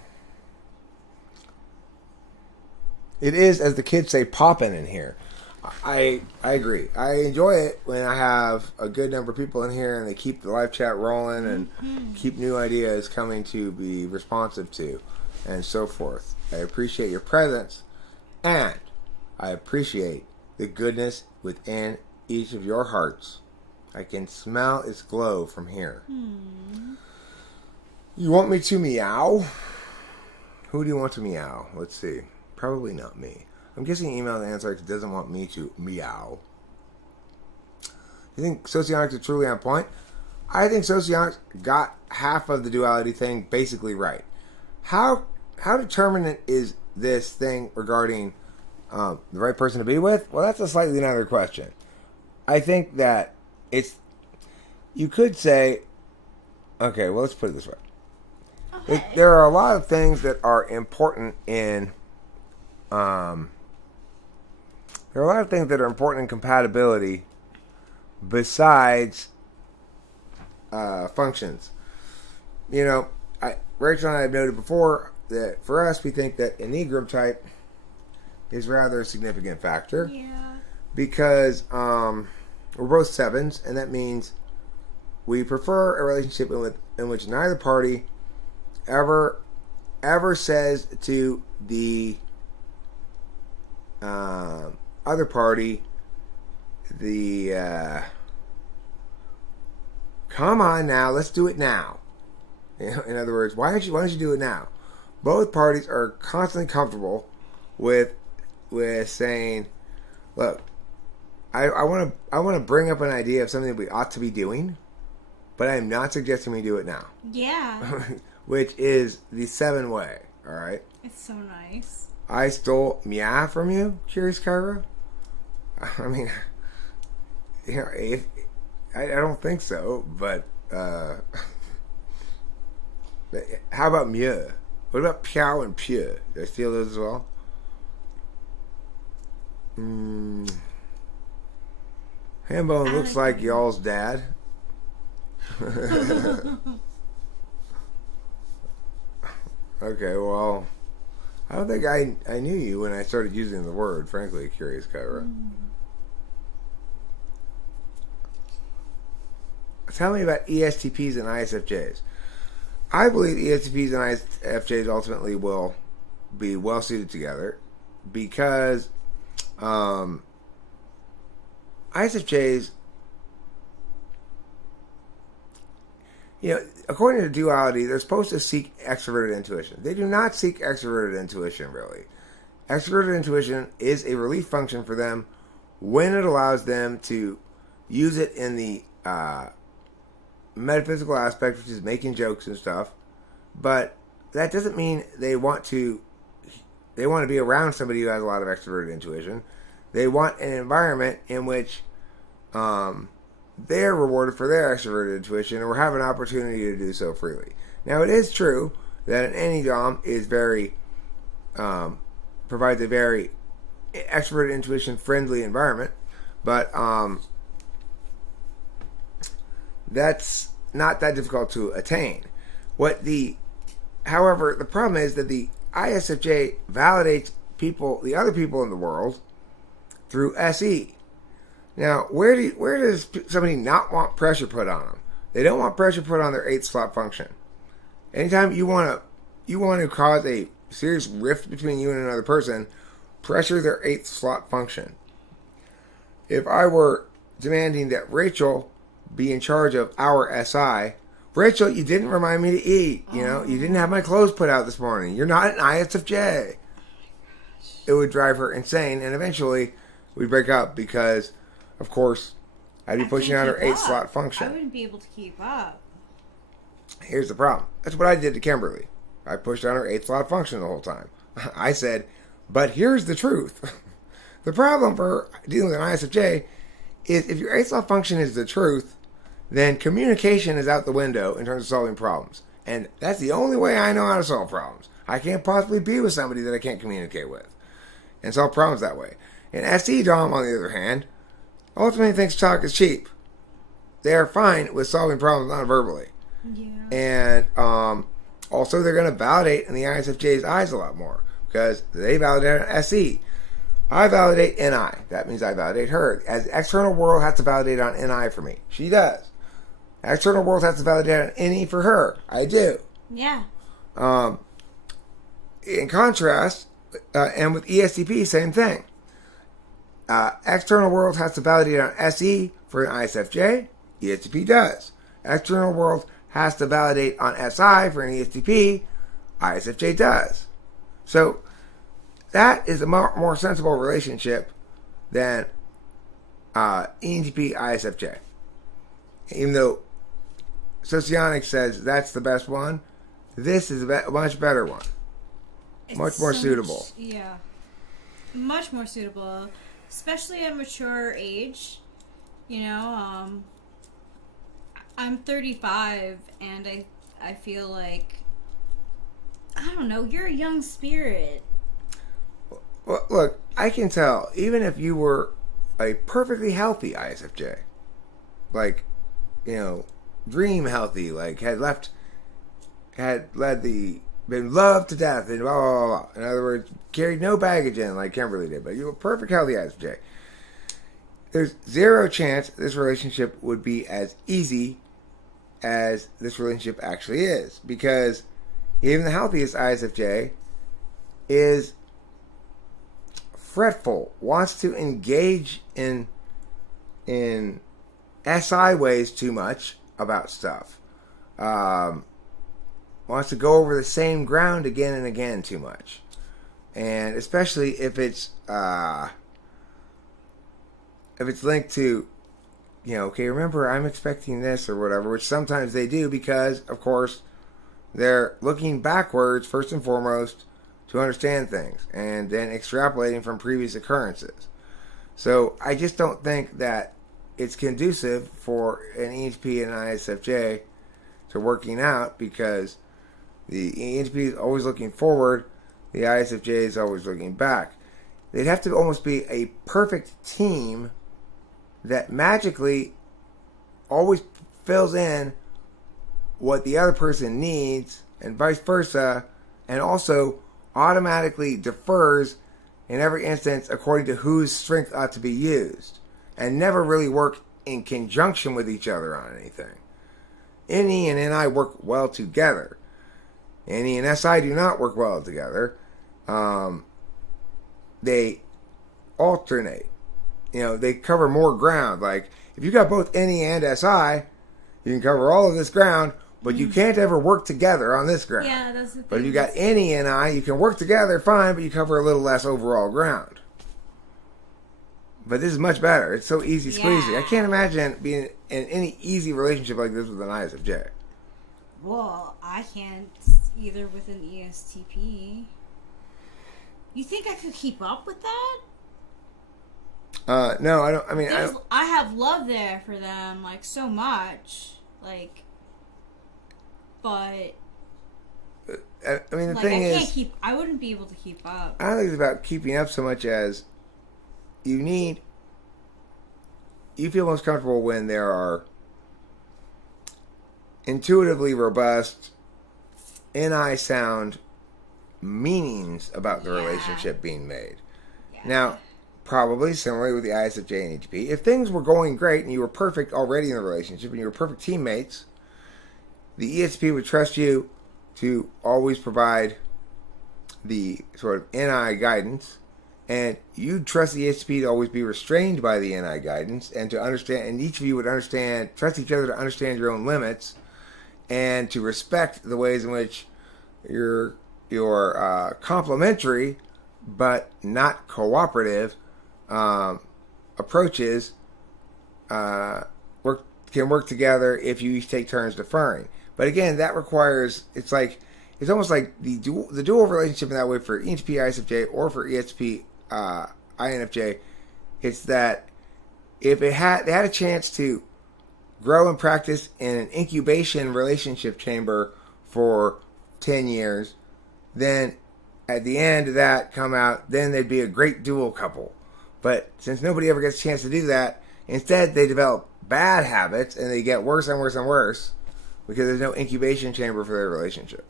It is, as the kids say, popping in here. I agree. I enjoy it when I have a good number of people in here and they keep the live chat rolling and keep new ideas coming to be responsive to and so forth. I appreciate your presence and I appreciate the goodness within each of your hearts. I can smell its glow from here. You want me to meow? Who do you want to meow? Let's see. Probably not me. I'm guessing email the answer doesn't want me to meow. You think socionics are truly on point? I think socionics got half of the duality thing basically right. How determinate is this thing regarding the right person to be with? Well, that's a slightly another question. I think that you could say, okay, well, let's put it this way. Okay. There are a lot of things that are important in compatibility besides functions. You know, Rachel and I have noted before that for us, we think that Enneagram type is rather a significant factor. Yeah. Because we're both sevens, and that means we prefer a relationship in which neither party ever says to the other party, come on now, let's do it now. In other words, why don't you do it now? Both parties are constantly comfortable with saying, look, I want to bring up an idea of something that we ought to be doing, but I am not suggesting we do it now. Yeah. Which is the 7 way. All right. It's so nice. I stole meow from you, Curious Kyra. I mean, you know, I don't think so, but how about mew? What about Piao and Pew? Did I steal those as well? Hambone looks like y'all's dad. Okay, well, I don't think I knew you when I started using the word, frankly, Curious Kyra. Tell me about ESTPs and ISFJs. I believe ESTPs and ISFJs ultimately will be well suited together because ISFJs, you know, according to duality, they're supposed to seek extroverted intuition. They do not seek extroverted intuition, really. Extroverted intuition is a relief function for them when it allows them to use it in the metaphysical aspect, which is making jokes and stuff. But that doesn't mean they want to be around somebody who has a lot of extroverted intuition. They want an environment in which they're rewarded for their extroverted intuition or have an opportunity to do so freely. Now, it is true that an Enneadom is provides a very extroverted intuition friendly environment, but that's not that difficult to attain. However, the problem is that the ISFJ validates the other people in the world, through SE. Now, where does somebody not want pressure put on them? They don't want pressure put on their 8th slot function. Anytime you want to cause a serious rift between you and another person, pressure their 8th slot function. If I were demanding that Rachel be in charge of our SI, Rachel, you didn't remind me to eat. You didn't have my clothes put out this morning. You're not an ISFJ. It would drive her insane, and eventually we'd break up because, of course, I'd be pushing out her 8th slot function. I wouldn't be able to keep up. Here's the problem. That's what I did to Kimberly. I pushed on her 8th slot function the whole time. I said, but here's the truth. The problem for dealing with an ISFJ is if your 8th slot function is the truth, then communication is out the window in terms of solving problems. And that's the only way I know how to solve problems. I can't possibly be with somebody that I can't communicate with and solve problems that way. And SE Dom, on the other hand, ultimately thinks talk is cheap. They are fine with solving problems non-verbally. Yeah. And also they're going to validate in the ISFJ's eyes a lot more because they validate on SE. I validate NI. That means I validate her. As the external world has to validate on NI for me. She does. External world has to validate on NE for her. I do. Yeah. In contrast, and with ESTP, same thing. External world has to validate on SE for an ISFJ. ESTP does. External world has to validate on SI for an ESTP. ISFJ does. So that is a more sensible relationship than ENTP ISFJ. Even though Socionics says that's the best one, this is a much better one. Much more suitable. Yeah. Much more suitable. Especially at a mature age. I'm 35 and I feel like, I don't know, you're a young spirit. Well, look, I can tell, even if you were a perfectly healthy ISFJ, dream healthy, been loved to death, and blah, blah, blah, blah. In other words, carried no baggage in like Kimberly did, but you were a perfect healthy ISFJ. There's zero chance this relationship would be as easy as this relationship actually is, because even the healthiest ISFJ is fretful, wants to engage in SI ways too much about stuff, wants to go over the same ground again and again too much, and especially if it's linked to, okay, remember I'm expecting this or whatever, which sometimes they do because, of course, they're looking backwards first and foremost to understand things and then extrapolating from previous occurrences. So I just don't think that it's conducive for an ENTP and an ISFJ to working out, because the ENTP is always looking forward, the ISFJ is always looking back. They'd have to almost be a perfect team that magically always fills in what the other person needs and vice versa, and also automatically defers in every instance according to whose strength ought to be used, and never really work in conjunction with each other on anything. NE and NI work well together. NE and SI do not work well together. They alternate. They cover more ground. Like, if you got both NE and SI, you can cover all of this ground, but you can't ever work together on this ground. Yeah, that's the thing. But if you got NE and I, you can work together fine, but you cover a little less overall ground. But this is much better. It's so easy squeezy. Yeah. I can't imagine being in any easy relationship like this with an ISFJ. Well, I can't either with an ESTP. You think I could keep up with that? No, I don't. I mean, I have love there for them, like, so much. Like, but... I mean, the like, thing is... I wouldn't be able to keep up. I don't think it's about keeping up so much as you feel most comfortable when there are intuitively robust, NI sound meanings about the relationship being made. Yeah. Now, probably similarly with the ISFJ and ETP, if things were going great and you were perfect already in the relationship and you were perfect teammates, the ESTP would trust you to always provide the sort of NI guidance, and you'd trust the ESTP to always be restrained by the NI guidance, and to understand, and each of you would trust each other to understand your own limits, and to respect the ways in which your complementary but not cooperative approaches can work together if you each take turns deferring. But again, that requires, it's almost like the dual relationship in that way for ENTP ISFJ or for ESTP INFJ. It's that if they had a chance to grow and practice in an incubation relationship chamber for 10 years, then at the end of that come out, then they'd be a great dual couple. But since nobody ever gets a chance to do that, instead they develop bad habits and they get worse and worse and worse because there's no incubation chamber for their relationship.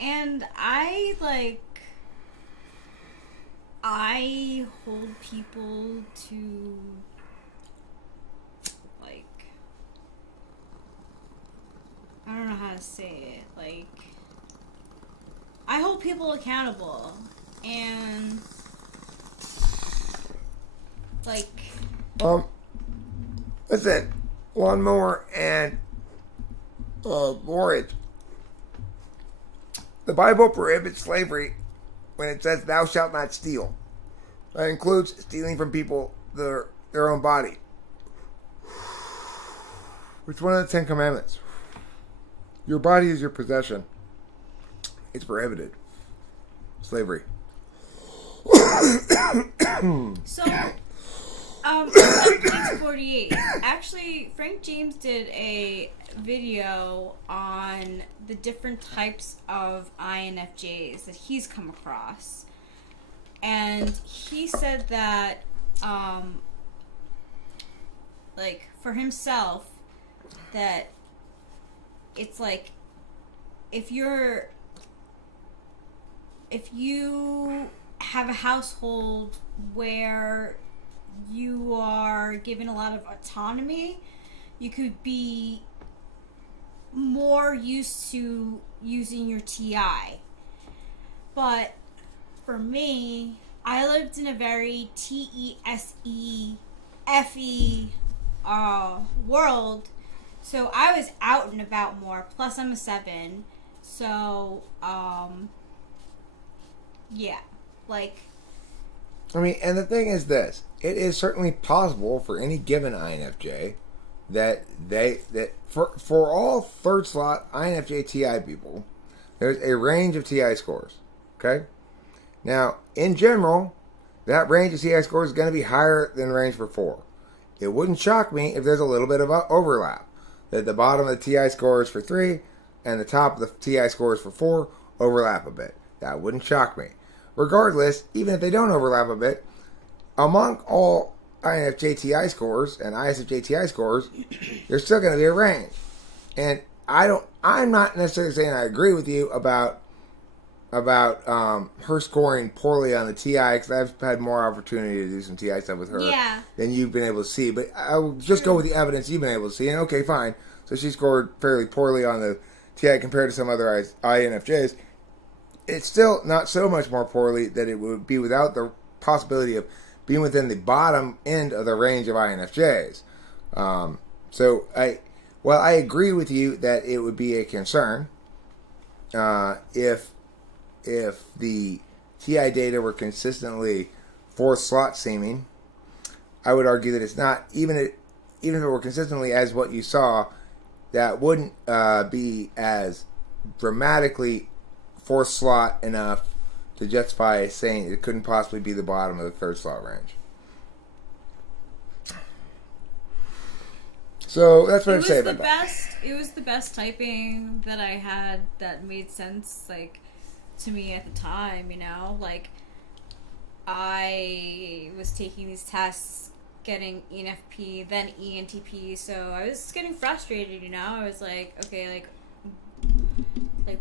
And I hold people to, like, I don't know how to say it. Like, I hold people accountable. And, like... Listen, lawnmower and mortgage. The Bible prohibits slavery when it says thou shalt not steal. That includes stealing from people their own body. It's one of the 10 Commandments. Your body is your possession. It's prohibited. Slavery. So, page 48. Actually, Frank James did a video on the different types of INFJs that he's come across. And he said that, like, for himself, that it's like, if you have a household where you are given a lot of autonomy, you could be more used to using your TI. But for me, I lived in a very TESEFE world, so I was out and about more. Plus, I'm a 7, so yeah, like. I mean, and the thing is this: it is certainly possible for any given INFJ that for all third slot INFJ TI people, there's a range of TI scores. Okay, now in general, that range of TI scores is going to be higher than the range for 4. It wouldn't shock me if there's a little bit of overlap, that the bottom of the TI scores for 3 and the top of the TI scores for 4 overlap a bit. That wouldn't shock me. Regardless, even if they don't overlap a bit, among all INFJ TI scores and ISFJ TI scores, there's still going to be a range. And I'm not necessarily saying I agree with you about her scoring poorly on the TI, because I've had more opportunity to do some TI stuff with her than you've been able to see. But I'll just go with the evidence you've been able to see. And okay, fine. So she scored fairly poorly on the TI compared to some other INFJs. It's still not so much more poorly that it would be without the possibility of being within the bottom end of the range of INFJs. So I agree with you that it would be a concern if the TI data were consistently 4th slot seeming, I would argue that it's not, even if it were consistently as what you saw, that wouldn't be as dramatically fourth slot enough to justify saying it couldn't possibly be the bottom of the third slot range. So that's what I'm saying about that. It was the best typing that I had that made sense, like, to me at the time, you know? Like, I was taking these tests, getting ENFP, then ENTP, so I was getting frustrated, you know? I was like, okay, like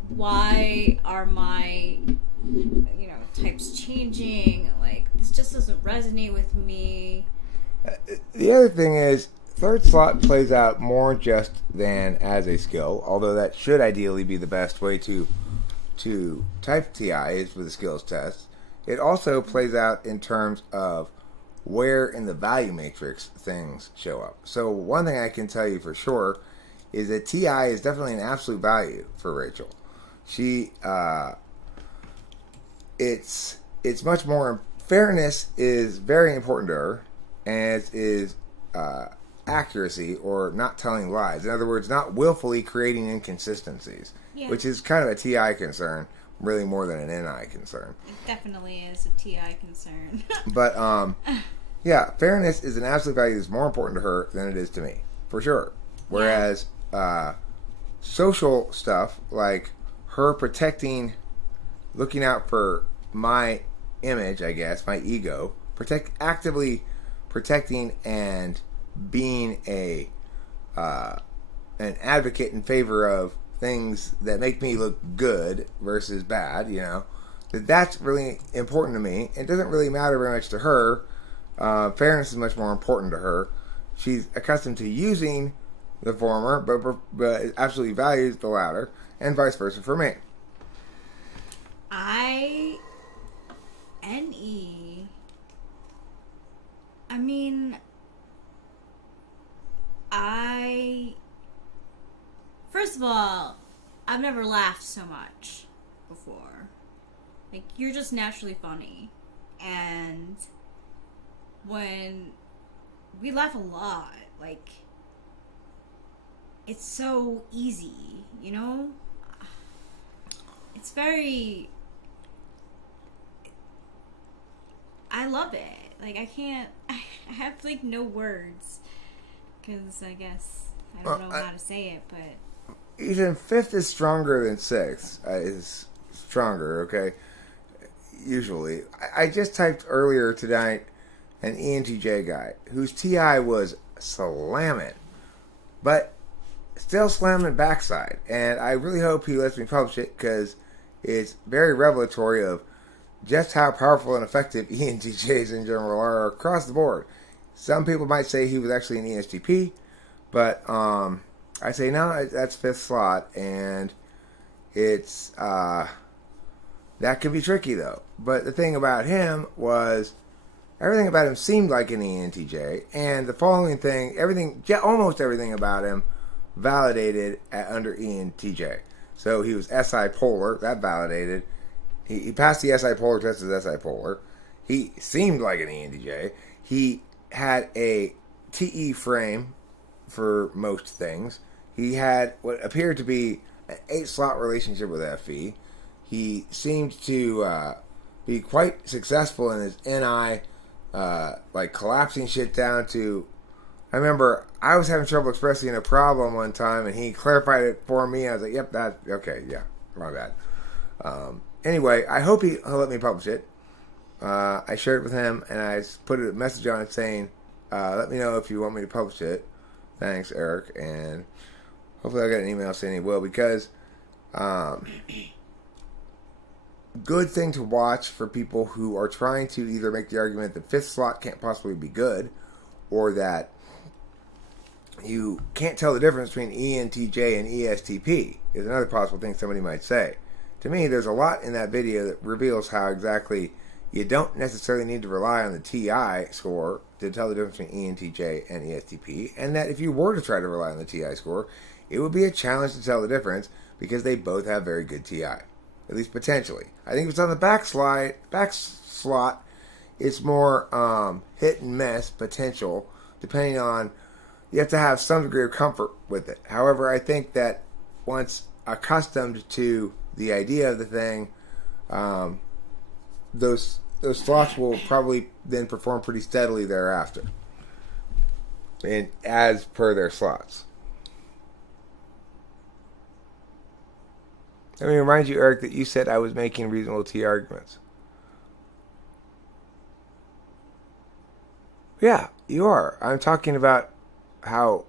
why are my, you know, types changing? Like, this just doesn't resonate with me. The other thing is, third slot plays out more just than as a skill, although that should ideally be the best way to type TI is with a skills test. It also plays out in terms of where in the value matrix things show up. So one thing I can tell you for sure is that TI is definitely an absolute value for Rachel. She, it's much more, fairness is very important to her, as is accuracy, or not telling lies. In other words, not willfully creating inconsistencies, which is kind of a TI concern, really more than an NI concern. It definitely is a TI concern. But, yeah, fairness is an absolute value that's more important to her than it is to me, for sure. Whereas social stuff, like her looking out for my image, I guess, my ego, actively protecting and being an advocate in favor of things that make me look good versus bad, you know, that's really important to me. It doesn't really matter very much to her. Fairness is much more important to her. She's accustomed to using the former, but absolutely values the latter, and vice versa for me. First of all, I've never laughed so much before. Like, you're just naturally funny. And when we laugh a lot, like, it's so easy, you know? It's very... I love it. Like, I have, like, no words. Because I guess I don't know how to say it, but... Even fifth is stronger than sixth. Is stronger, okay? Usually. I just typed earlier tonight an ENTJ guy whose TI was slamming, but still slamming backside. And I really hope he lets me publish it, because it's very revelatory of just how powerful and effective ENTJs in general are across the board. Some people might say he was actually an ESTP, but I say no, that's fifth slot, and it's that could be tricky though. But the thing about him was everything about him seemed like an ENTJ, and the following thing, almost everything about him validated under ENTJ. So he was SI polar, that validated. He passed the SI polar test as SI polar. He seemed like an ENTJ. He had a TE frame for most things. He had what appeared to be an 8-slot relationship with FE. He seemed to be quite successful in his NI, like collapsing shit down to... I remember I was having trouble expressing a problem one time, and he clarified it for me. I was like, yep, okay, yeah, my bad. Anyway, I hope he'll let me publish it. I shared it with him, and I put a message on it saying, let me know if you want me to publish it. Thanks, Eric. And hopefully I'll get an email saying he will, because good thing to watch for people who are trying to either make the argument that fifth slot can't possibly be good, or that you can't tell the difference between ENTJ and ESTP is another possible thing somebody might say. To me, there's a lot in that video that reveals how exactly you don't necessarily need to rely on the TI score to tell the difference between ENTJ and ESTP, and that if you were to try to rely on the TI score, it would be a challenge to tell the difference, because they both have very good TI, at least potentially. I think if it's on the back slot, it's more hit and miss potential, depending on, you have to have some degree of comfort with it. However, I think that once accustomed to the idea of the thing, those slots will probably then perform pretty steadily thereafter, and as per their slots. Let me remind you, Eric, that you said I was making reasonable T arguments. Yeah, you are. I'm talking about how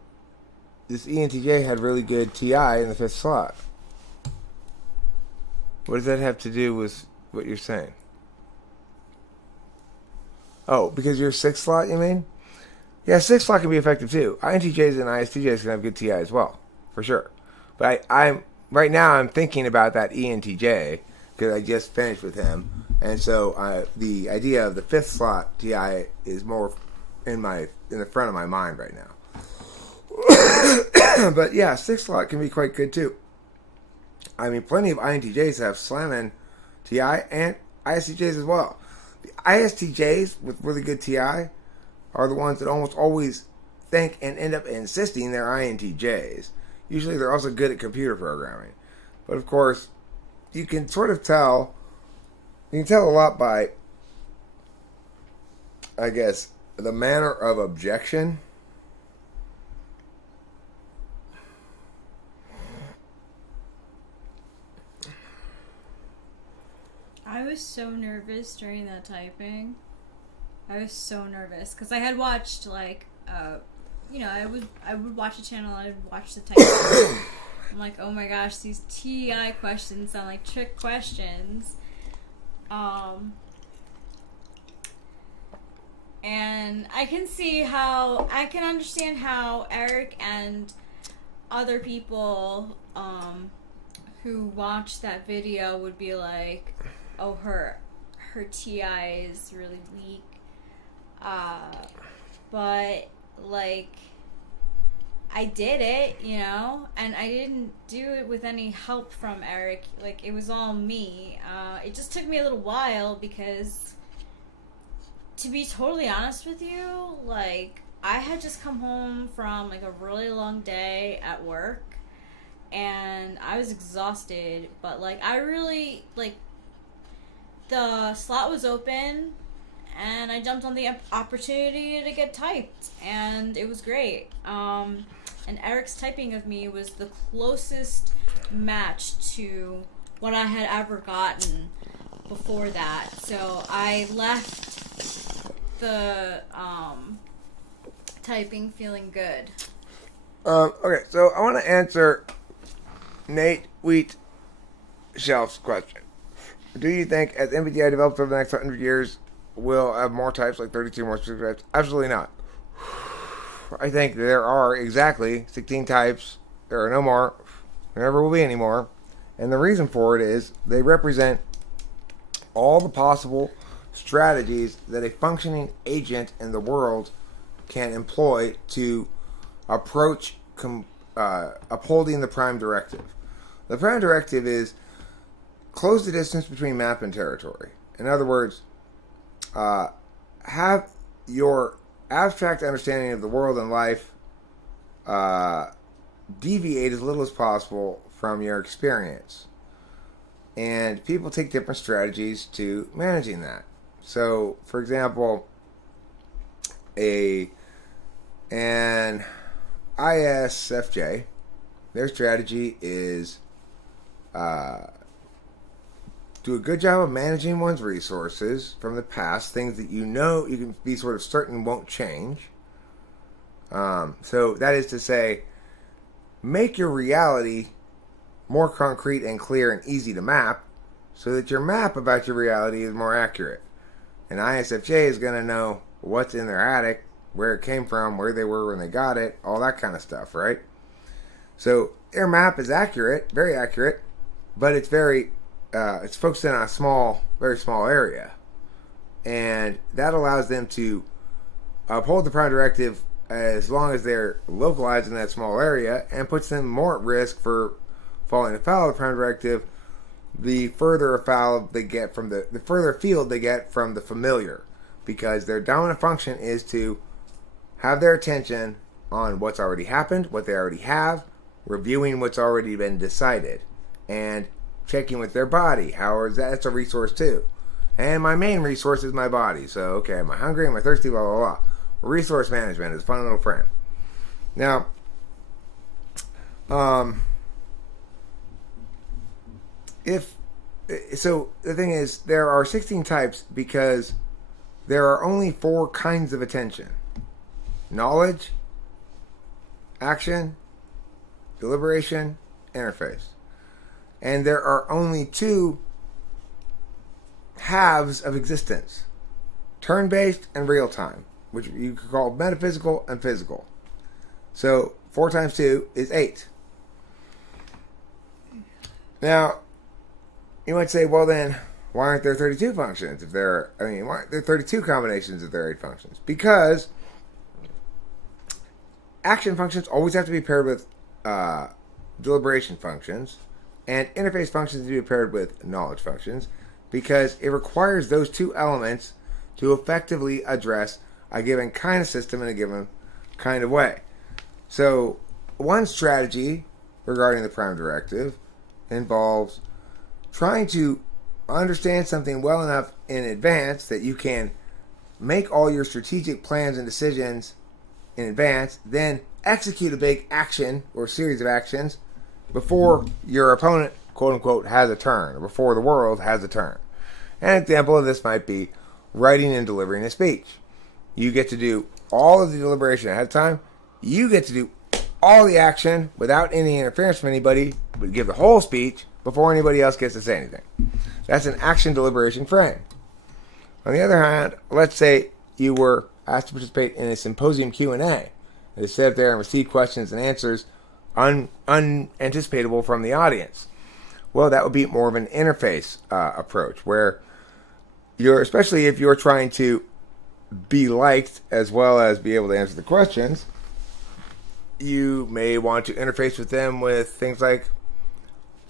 this ENTJ had really good TI in the 5th slot. What does that have to do with what you're saying? Oh, because you're 6th slot, you mean? Yeah, 6th slot can be effective too. INTJs and ISTJs can have good TI as well, for sure. But I'm right now I'm thinking about that ENTJ because I just finished with him, and so the idea of the 5th slot TI is more in the front of my mind right now. But yeah, 6th slot can be quite good too. I mean, plenty of INTJs have slamming TI and ISTJs as well. The ISTJs with really good TI are the ones that almost always think and end up insisting they're INTJs. Usually they're also good at computer programming. But of course, you can sort of tell, you can tell a lot by, I guess, the manner of objection. I was so nervous during that typing. I was so nervous because I had watched I would watch a channel. I would watch the typing. I'm like, oh my gosh, these TI questions sound like trick questions. And I can understand how Eric and other people who watched that video would be like, oh, her TI is really weak. But like, I did it, and I didn't do it with any help from Eric. Like, it was all me. It just took me a little while because, to be totally honest with you, like, I had just come home from like a really long day at work, and I was exhausted, but like, I really, like, the slot was open, and I jumped on the opportunity to get typed, and it was great. And Eric's typing of me was the closest match to what I had ever gotten before that. So I left the typing feeling good. Okay, so I want to answer Nate Wheat Shelf's question. Do you think as MBTI develops over the next 100 years, we'll have more types, like 32 more specific types? Absolutely not. I think there are exactly 16 types. There are no more. There never will be any more. And the reason for it is they represent all the possible strategies that a functioning agent in the world can employ to approach upholding the prime directive. The prime directive is close the distance between map and territory. In other words, have your abstract understanding of the world and life deviate as little as possible from your experience. And people take different strategies to managing that. So, for example, an ISFJ, their strategy is do a good job of managing one's resources from the past, things that you can be sort of certain won't change. So that is to say, make your reality more concrete and clear and easy to map so that your map about your reality is more accurate. An ISFJ is going to know what's in their attic, where it came from, where they were when they got it, all that kind of stuff, right? So their map is accurate, very accurate, but it's it's focused in on a very small area. And that allows them to uphold the prime directive as long as they're localized in that small area, and puts them more at risk for falling afoul of the prime directive the further afoul they get from the further afield they get from the familiar. because their dominant function is to have their attention on what's already happened, what they already have, reviewing what's already been decided, and checking with their body. How is that? That's a resource too. And my main resource is my body. So, okay, am I hungry? Am I thirsty? Blah, blah, blah. Resource management is a fun little friend. Now, so the thing is, there are 16 types because there are only 4 kinds of attention: knowledge, action, deliberation, interface. And there are only 2 halves of existence: turn-based and real-time, which you could call metaphysical and physical. So 4 times 2 is 8. Now, you might say, well then, why aren't there 32 functions why aren't there 32 combinations if there are 8 functions? Because action functions always have to be paired with deliberation functions, and interface functions to be paired with knowledge functions, because it requires those 2 elements to effectively address a given kind of system in a given kind of way. So, one strategy regarding the prime directive involves trying to understand something well enough in advance that you can make all your strategic plans and decisions in advance, then execute a big action or series of actions before your opponent, quote unquote, has a turn, or before the world has a turn. An example of this might be writing and delivering a speech. You get to do all of the deliberation ahead of time. You get to do all the action without any interference from anybody, but give the whole speech before anybody else gets to say anything. That's an action deliberation frame. On the other hand, let's say you were asked to participate in a symposium Q&A. They sit up there and receive questions and answers unanticipatable from the audience. Well, that would be more of an interface approach, where especially if you're trying to be liked as well as be able to answer the questions, you may want to interface with them with things like,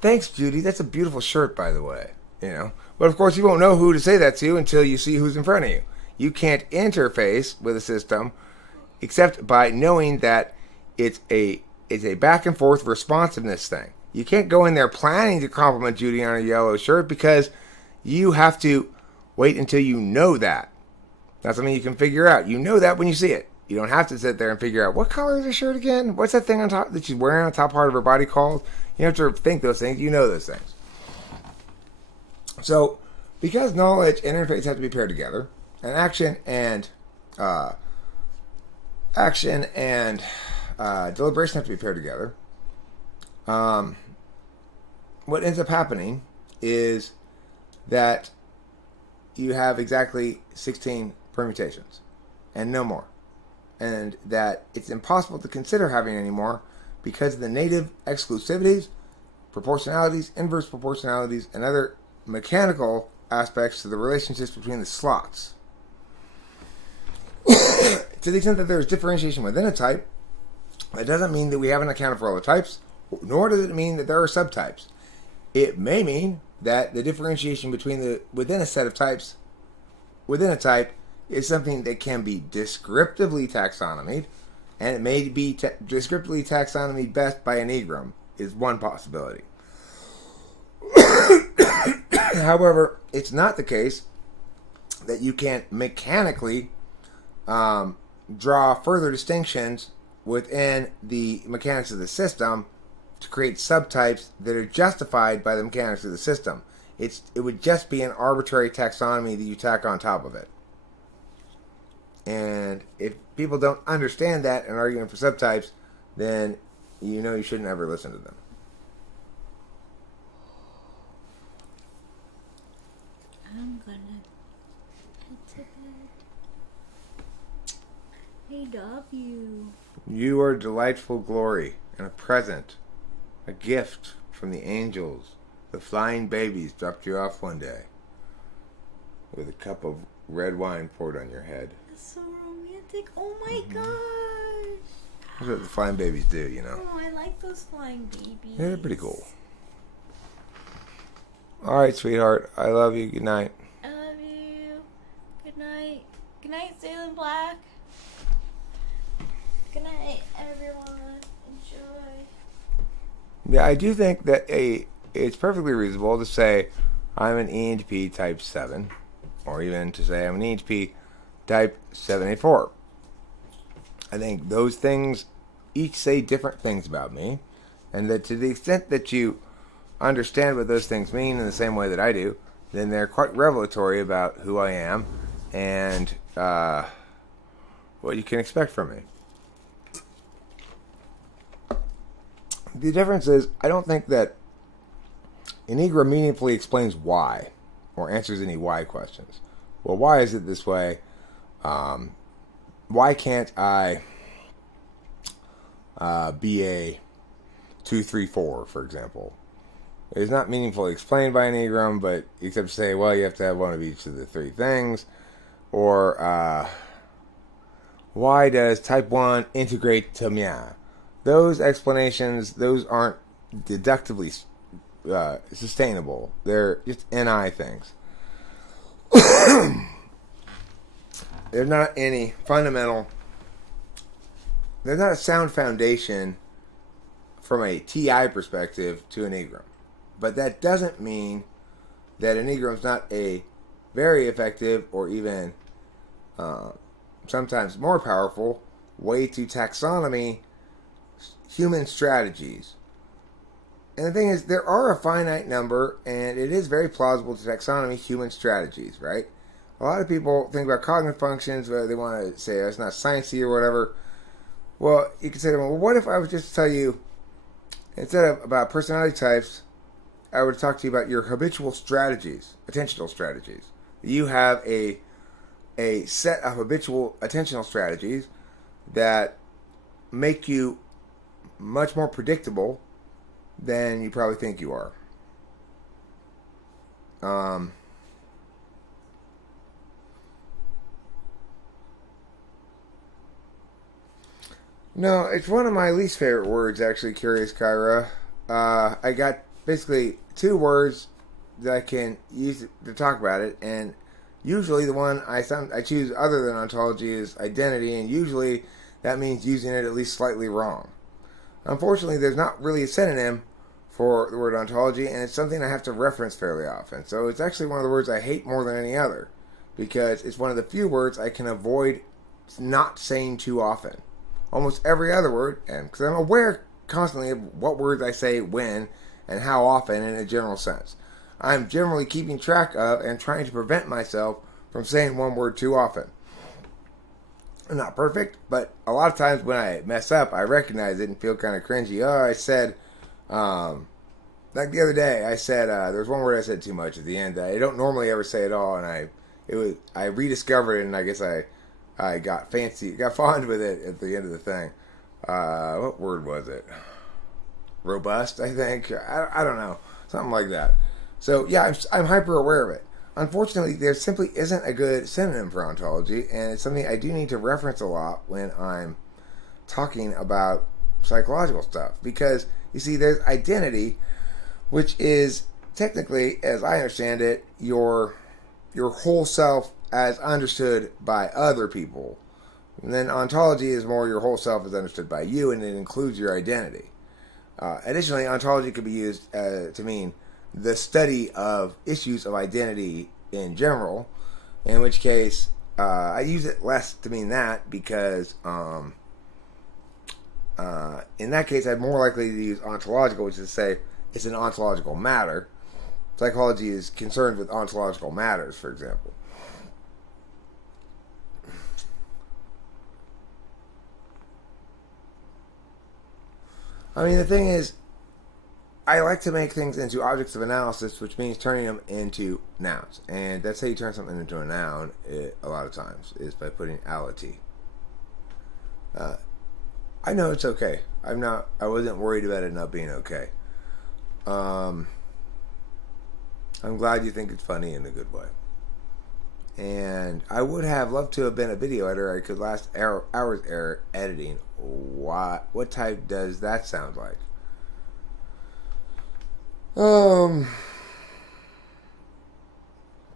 "Thanks, Judy, that's a beautiful shirt, by the way." But of course you won't know who to say that to until you see who's in front of you. You can't interface with a system except by knowing that it's a back and forth responsiveness thing. You can't go in there planning to compliment Judy on a yellow shirt, because you have to wait until you know that. That's something you can figure out. You know that when you see it. You don't have to sit there and figure out, what color is her shirt again? What's that thing on top that she's wearing on the top part of her body called? You don't have to think those things. You know those things. So, because knowledge and interface have to be paired together, and action and deliberation have to be paired together, what ends up happening is that you have exactly 16 permutations and no more. And that it's impossible to consider having any more because of the native exclusivities, proportionalities, inverse proportionalities, and other mechanical aspects to the relationships between the slots. To the extent that there is differentiation within a type, that doesn't mean that we haven't accounted for all the types, nor does it mean that there are subtypes. It may mean that the differentiation within a set of types, within a type, is something that can be descriptively taxonomied, and it may be descriptively taxonomied best by an egrom, is one possibility. However, it's not the case that you can't mechanically draw further distinctions within the mechanics of the system to create subtypes that are justified by the mechanics of the system. It would just be an arbitrary taxonomy that you tack on top of it. And if people don't understand that and are arguing for subtypes, then you shouldn't ever listen to them. I'm gonna head to bed. I love you. You are delightful glory and a present, a gift from the angels. The flying babies dropped you off one day with a cup of red wine poured on your head. That's so romantic. Oh my gosh. That's what the flying babies do, Oh, I like those flying babies. They're pretty cool. All right, sweetheart. I love you. Good night. I love you. Good night. night, Zaylen Black. Good night, everyone. Enjoy. Yeah, I do think that it's perfectly reasonable to say I'm an ENTP type 7, or even to say I'm an ENTP type 784. I think those things each say different things about me, and that to the extent that you understand what those things mean in the same way that I do, then they're quite revelatory about who I am and what you can expect from me. The difference is, I don't think that Enneagram meaningfully explains why or answers any why questions. Well, why is it this way? Why can't I be a 2, 3, 4, for example? It's not meaningfully explained by Enneagram, but except to say, well, you have to have one of each of the three things. Or why does type 1 integrate to Mia? Those explanations, those aren't deductively sustainable. They're just NI things. They're not any fundamental. They're not a sound foundation from a TI perspective to Enneagram. But that doesn't mean that Enneagram's not a very effective or even sometimes more powerful way to taxonomy human strategies. And the thing is, there are a finite number, and it is very plausible to taxonomy human strategies, right? A lot of people think about cognitive functions, whether they want to say it's not sciencey or whatever. Well, you can say to them, well, what if I was just to tell you, instead of about personality types, I would talk to you about your habitual strategies, attentional strategies. You have a set of habitual attentional strategies that make you much more predictable than you probably think you are. No, it's one of my least favorite words, actually, Curious Kyra. I got basically two words that I can use to talk about it, and usually the one I choose other than ontology is identity, and usually that means using it at least slightly wrong. Unfortunately, there's not really a synonym for the word ontology, and it's something I have to reference fairly often. So it's actually one of the words I hate more than any other, because it's one of the few words I can avoid not saying too often. Almost every other word, and because I'm aware constantly of what words I say when and how often in a general sense. I'm generally keeping track of and trying to prevent myself from saying one word too often. I'm not perfect, but a lot of times when I mess up, I recognize it and feel kind of cringy. Oh, I said, like the other day, I said, there was one word I said too much at the end that I don't normally ever say at all, and I rediscovered it, and I guess I got fond with it at the end of the thing. What word was it? Robust, I think. I don't know. Something like that. So, yeah, I'm hyper aware of it. Unfortunately, there simply isn't a good synonym for ontology, and it's something I do need to reference a lot when I'm talking about psychological stuff. Because, you see, there's identity, which is technically, as I understand it, your whole self as understood by other people. And then ontology is more your whole self as understood by you, and it includes your identity. Additionally, ontology could be used to mean the study of issues of identity in general, in which case I use it less to mean that because in that case I'm more likely to use ontological, which is to say it's an ontological matter. Psychology is concerned with ontological matters, for example. I mean, the thing is, I like to make things into objects of analysis, which means turning them into nouns. And that's how you turn something into a noun a lot of times, is by putting ality. I know it's okay. I wasn't worried about it not being okay. I'm glad you think it's funny in a good way. And I would have loved to have been a video editor. I could last hours editing. What type does that sound like?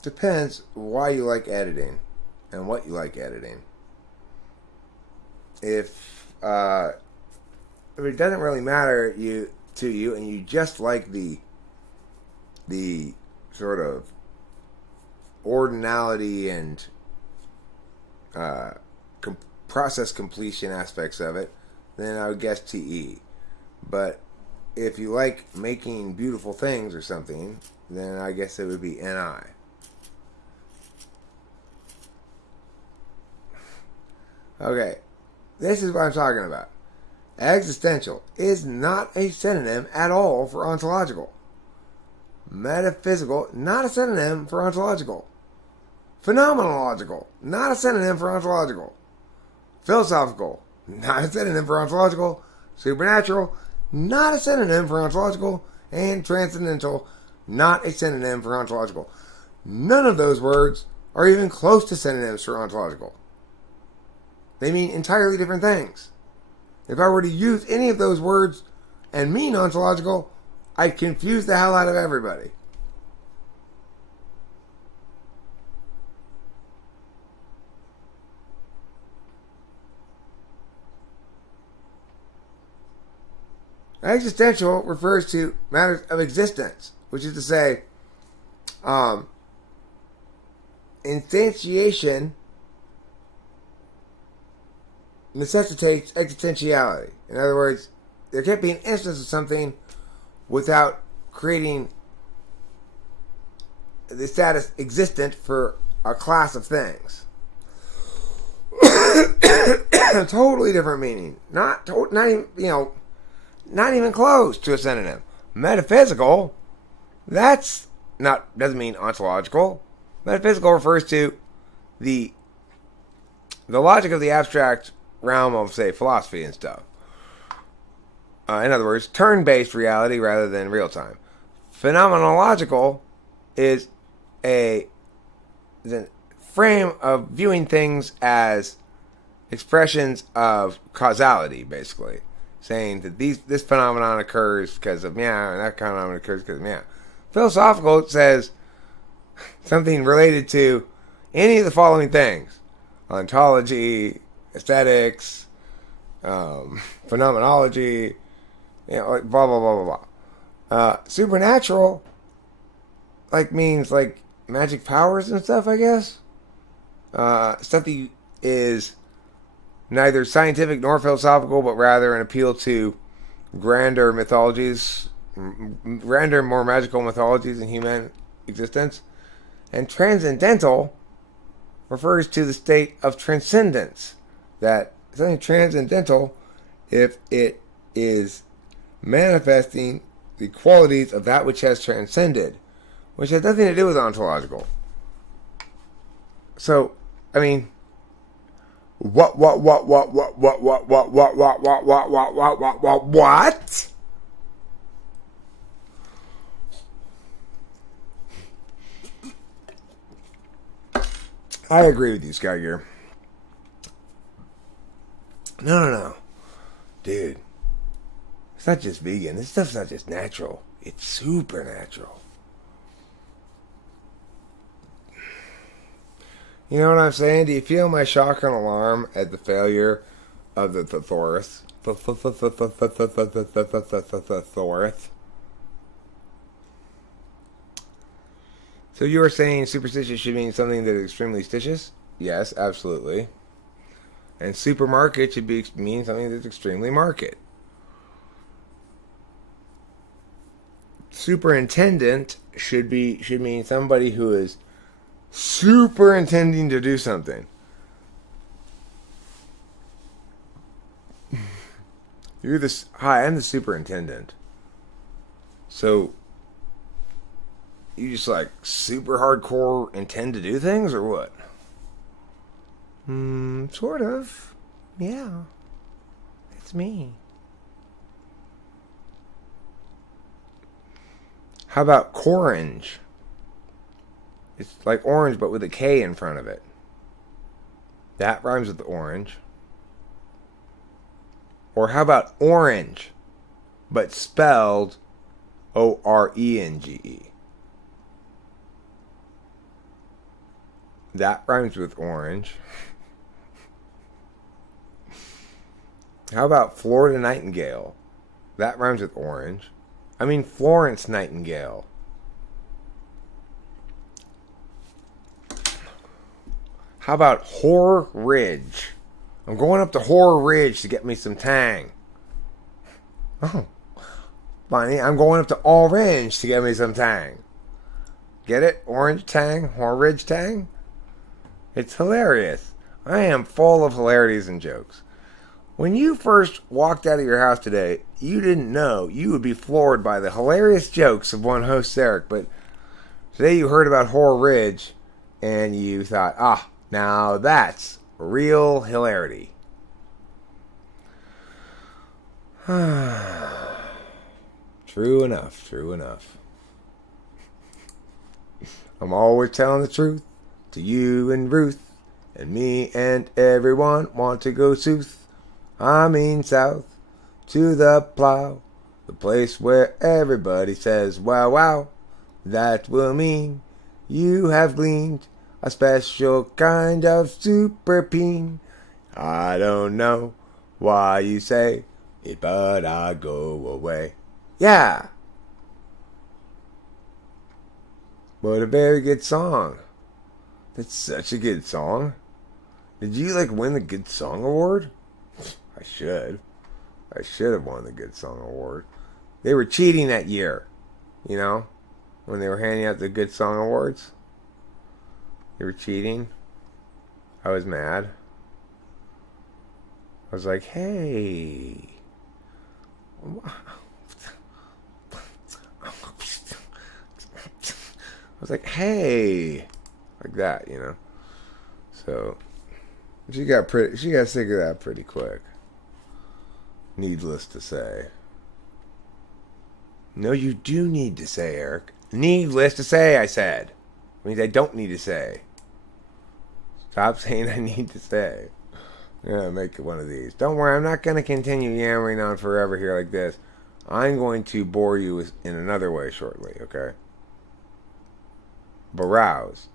Depends why you like editing. and what you like editing. If it doesn't really matter to you, and you just like the sort of ordinality and process completion aspects of it, then I would guess TE. But if you like making beautiful things or something, then I guess it would be NI. Okay, this is what I'm talking about. Existential is not a synonym at all for ontological. Metaphysical, not a synonym for ontological. Phenomenological, not a synonym for ontological. Philosophical, not a synonym for ontological. Supernatural, not a synonym for ontological. And transcendental, not a synonym for ontological. None of those words are even close to synonyms for ontological. They mean entirely different things. If I were to use any of those words and mean ontological, I'd confuse the hell out of everybody. Existential refers to matters of existence, which is to say, instantiation necessitates existentiality. In other words, there can't be an instance of something without creating the status existent for a class of things. Totally different meaning. Not even close to a synonym. Metaphysical, doesn't mean ontological. Metaphysical refers to the logic of the abstract realm of, say, philosophy and stuff. In other words, turn-based reality rather than real-time. Phenomenological is a frame of viewing things as expressions of causality, basically. Saying that this phenomenon occurs because of meow, and that phenomenon occurs because of meow. Philosophical says something related to any of the following things. Ontology, aesthetics, phenomenology, like blah, blah, blah, blah, blah. Supernatural, means, magic powers and stuff, I guess. Stuff that is neither scientific nor philosophical, but rather an appeal to grander mythologies, grander, more magical mythologies in human existence. And transcendental refers to the state of transcendence. That something transcendental if it is manifesting the qualities of that which has transcended, which has nothing to do with ontological. So, I mean, what? I agree with you, Skygear. No. Dude. It's not just vegan. This stuff's not just natural. It's supernatural. You know what I'm saying? Do you feel my shock and alarm at the failure of the Thorath? Thorath. So you were saying superstitious should mean something that is extremely stitious? Yes, absolutely. And supermarket should mean something that's extremely market. Superintendent should mean somebody who is superintending to do something. Hi, I'm the superintendent. So you just super hardcore intend to do things or what? Sort of. Yeah. It's me. How about corange? It's like orange but with a K in front of it. That rhymes with orange. Or how about orange but spelled Orenge? That rhymes with orange. How about Florida Nightingale? That rhymes with orange. I mean Florence Nightingale. How about Horror Ridge? I'm going up to Horror Ridge to get me some tang. Oh, Bonnie, I'm going up to Orange to get me some tang. Get it? Orange tang, Horror Ridge tang? It's hilarious. I am full of hilarities and jokes. When you first walked out of your house today, you didn't know you would be floored by the hilarious jokes of one host, Eric. But today you heard about Horror Ridge, and you thought, now that's real hilarity. True enough, true enough. I'm always telling the truth to you and Ruth, and me and everyone want to go south. I mean south to the plow, the place where everybody says wow wow. That will mean you have gleaned a special kind of super peen. I don't know why you say it, but I go away. Yeah. What a very good song. That's such a good song. Did you win the Good Song Award? I should. I should have won the Good Song Award. They were cheating that year, when they were handing out the Good Song Awards. They were cheating. I was mad. I was like, hey. I was like, hey. Like that, So, she got sick of that pretty quick. Needless to say. No, you do need to say, Eric. Needless to say, I said. It means I don't need to say. Stop saying I need to say. I'm going to make it one of these. Don't worry, I'm not going to continue yammering on forever here like this. I'm going to bore you in another way shortly, okay? Browse.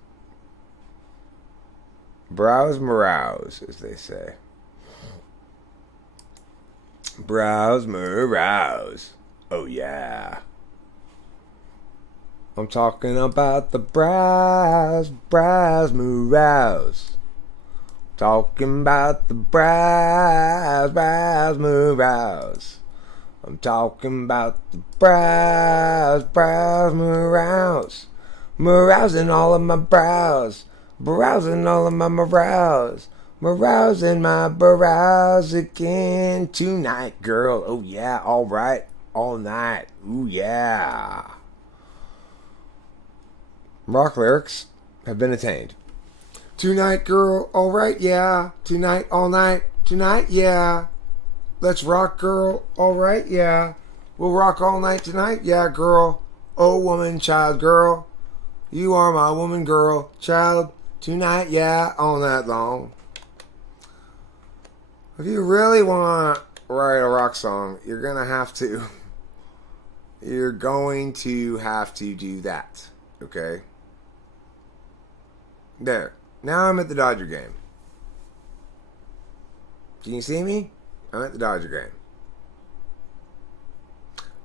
Browse, marouse, as they say. Browse, marouse. Oh, yeah. I'm talking about the browse, marouse. Talking about the browse, marouse. I'm talking about the browse, marouse. Marousing all of my brows. Browsing all of my morals. Marousing my brows again tonight, girl. Oh, yeah, all right. All night. Ooh, yeah. Rock lyrics have been attained. Tonight, girl. All right, yeah. Tonight, all night. Tonight, yeah. Let's rock, girl. All right, yeah. We'll rock all night tonight. Yeah, girl. Oh, woman, child, girl. You are my woman, girl, child. Tonight, yeah, all night long. If you really want to write a rock song, you're going to have to do that. Okay? There. Now I'm at the Dodger game. Can you see me? I'm at the Dodger game.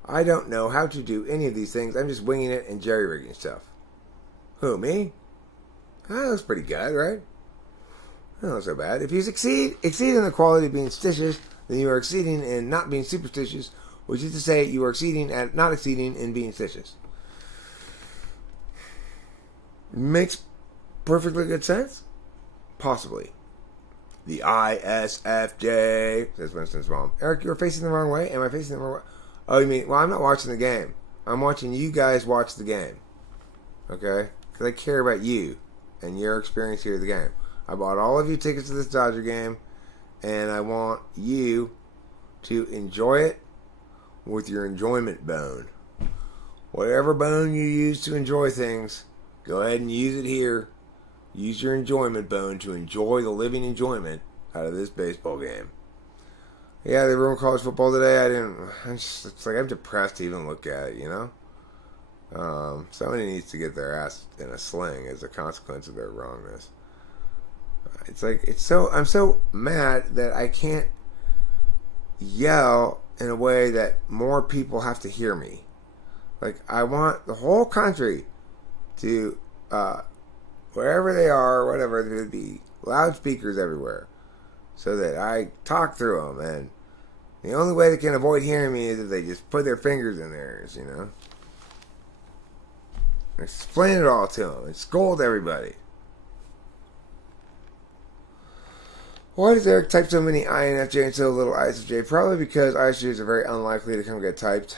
I don't know how to do any of these things. I'm just winging it and jerry-rigging stuff. Who, me? That looks pretty good, right? Not so bad. If you exceed in the quality of being stitious, then you are exceeding in not being superstitious, which is to say you are exceeding at not exceeding in being stitious. Makes perfectly good sense? Possibly. The ISFJ, says Winston's mom. Eric, you're facing the wrong way? Am I facing the wrong way? Oh, you mean, well, I'm not watching the game. I'm watching you guys watch the game. Okay? Because I care about you and your experience here at the game. I bought all of you tickets to this Dodger game, and I want you to enjoy it with your enjoyment bone. Whatever bone you use to enjoy things, go ahead and use it here. Use your enjoyment bone to enjoy the living enjoyment out of this baseball game. Yeah, they ruined college football today. It's like I'm depressed to even look at it, you know? Somebody needs to get their ass in a sling as a consequence of their wrongness. It's like I'm so mad that I can't yell in a way that more people have to hear me. Like, I want the whole country to, wherever they are, whatever, there be loudspeakers everywhere, so that I talk through them. And the only way they can avoid hearing me is if they just put their fingers in their ears, Explain it all to them and scold everybody. Why does Eric type so many INFJ and so little ISFJ? Probably because ISFJs are very unlikely to come get typed.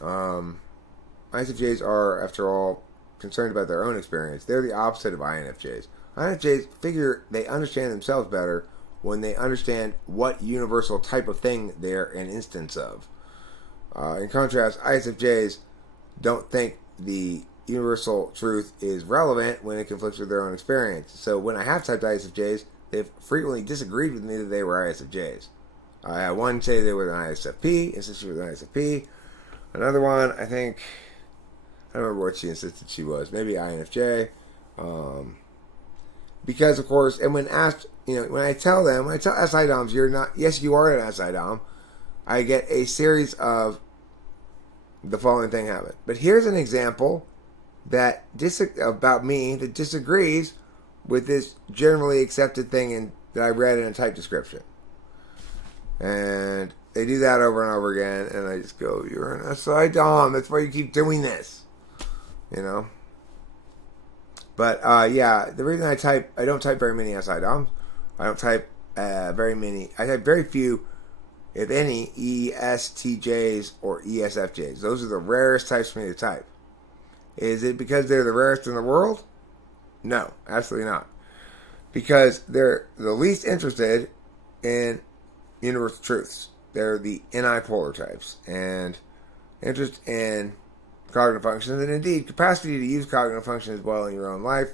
ISFJs are, after all, concerned about their own experience. They're the opposite of INFJs. INFJs figure they understand themselves better when they understand what universal type of thing they're an instance of. In contrast, ISFJs don't think the universal truth is relevant when it conflicts with their own experience. So when I have typed ISFJs, they've frequently disagreed with me that they were ISFJs. I had one say they were an ISFP, insisted she was an ISFP. Another one, I don't remember what she insisted she was. Maybe INFJ. Because, of course, and when asked, when I tell SIDOMs, yes, you are an SIDOM, I get a series of the following thing happen. But here's an example about me that disagrees with this generally accepted thing that I read in a type description. And they do that over and over again, and I just go, you're an SIDOM, that's why you keep doing this. But, the reason I don't type very many SIDOMs. I don't type very many. I type very few, if any, ESTJs or ESFJs. Those are the rarest types for me to type. Is it because they're the rarest in the world? No, absolutely not. Because they're the least interested in universal truths. They're the NI-polar types. And interest in cognitive functions, and indeed capacity to use cognitive functions well in your own life,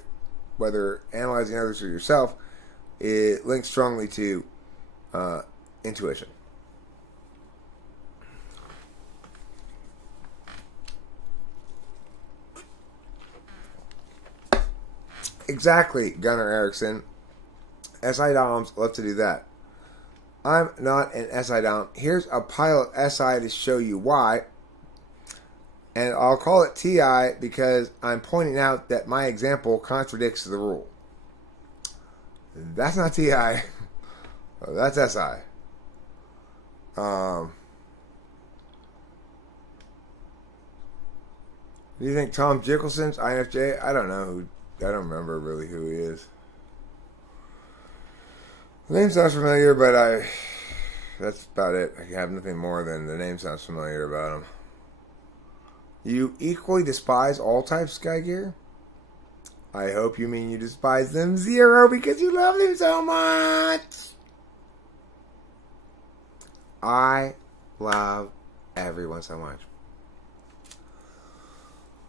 whether analyzing others or yourself, it links strongly to intuition. Exactly, Gunnar Erickson. SIDOMs love to do that. I'm not an SIDOM. Here's a pile of SI to show you why. And I'll call it TI because I'm pointing out that my example contradicts the rule. That's not TI. That's SI. Do you think Tom Jickelson's INFJ? I don't know. I don't remember really who he is. The name sounds familiar, but that's about it. I have nothing more than the name sounds familiar about him. You equally despise all types, Sky Gear? I hope you mean you despise them zero because you love them so much. I love everyone so much.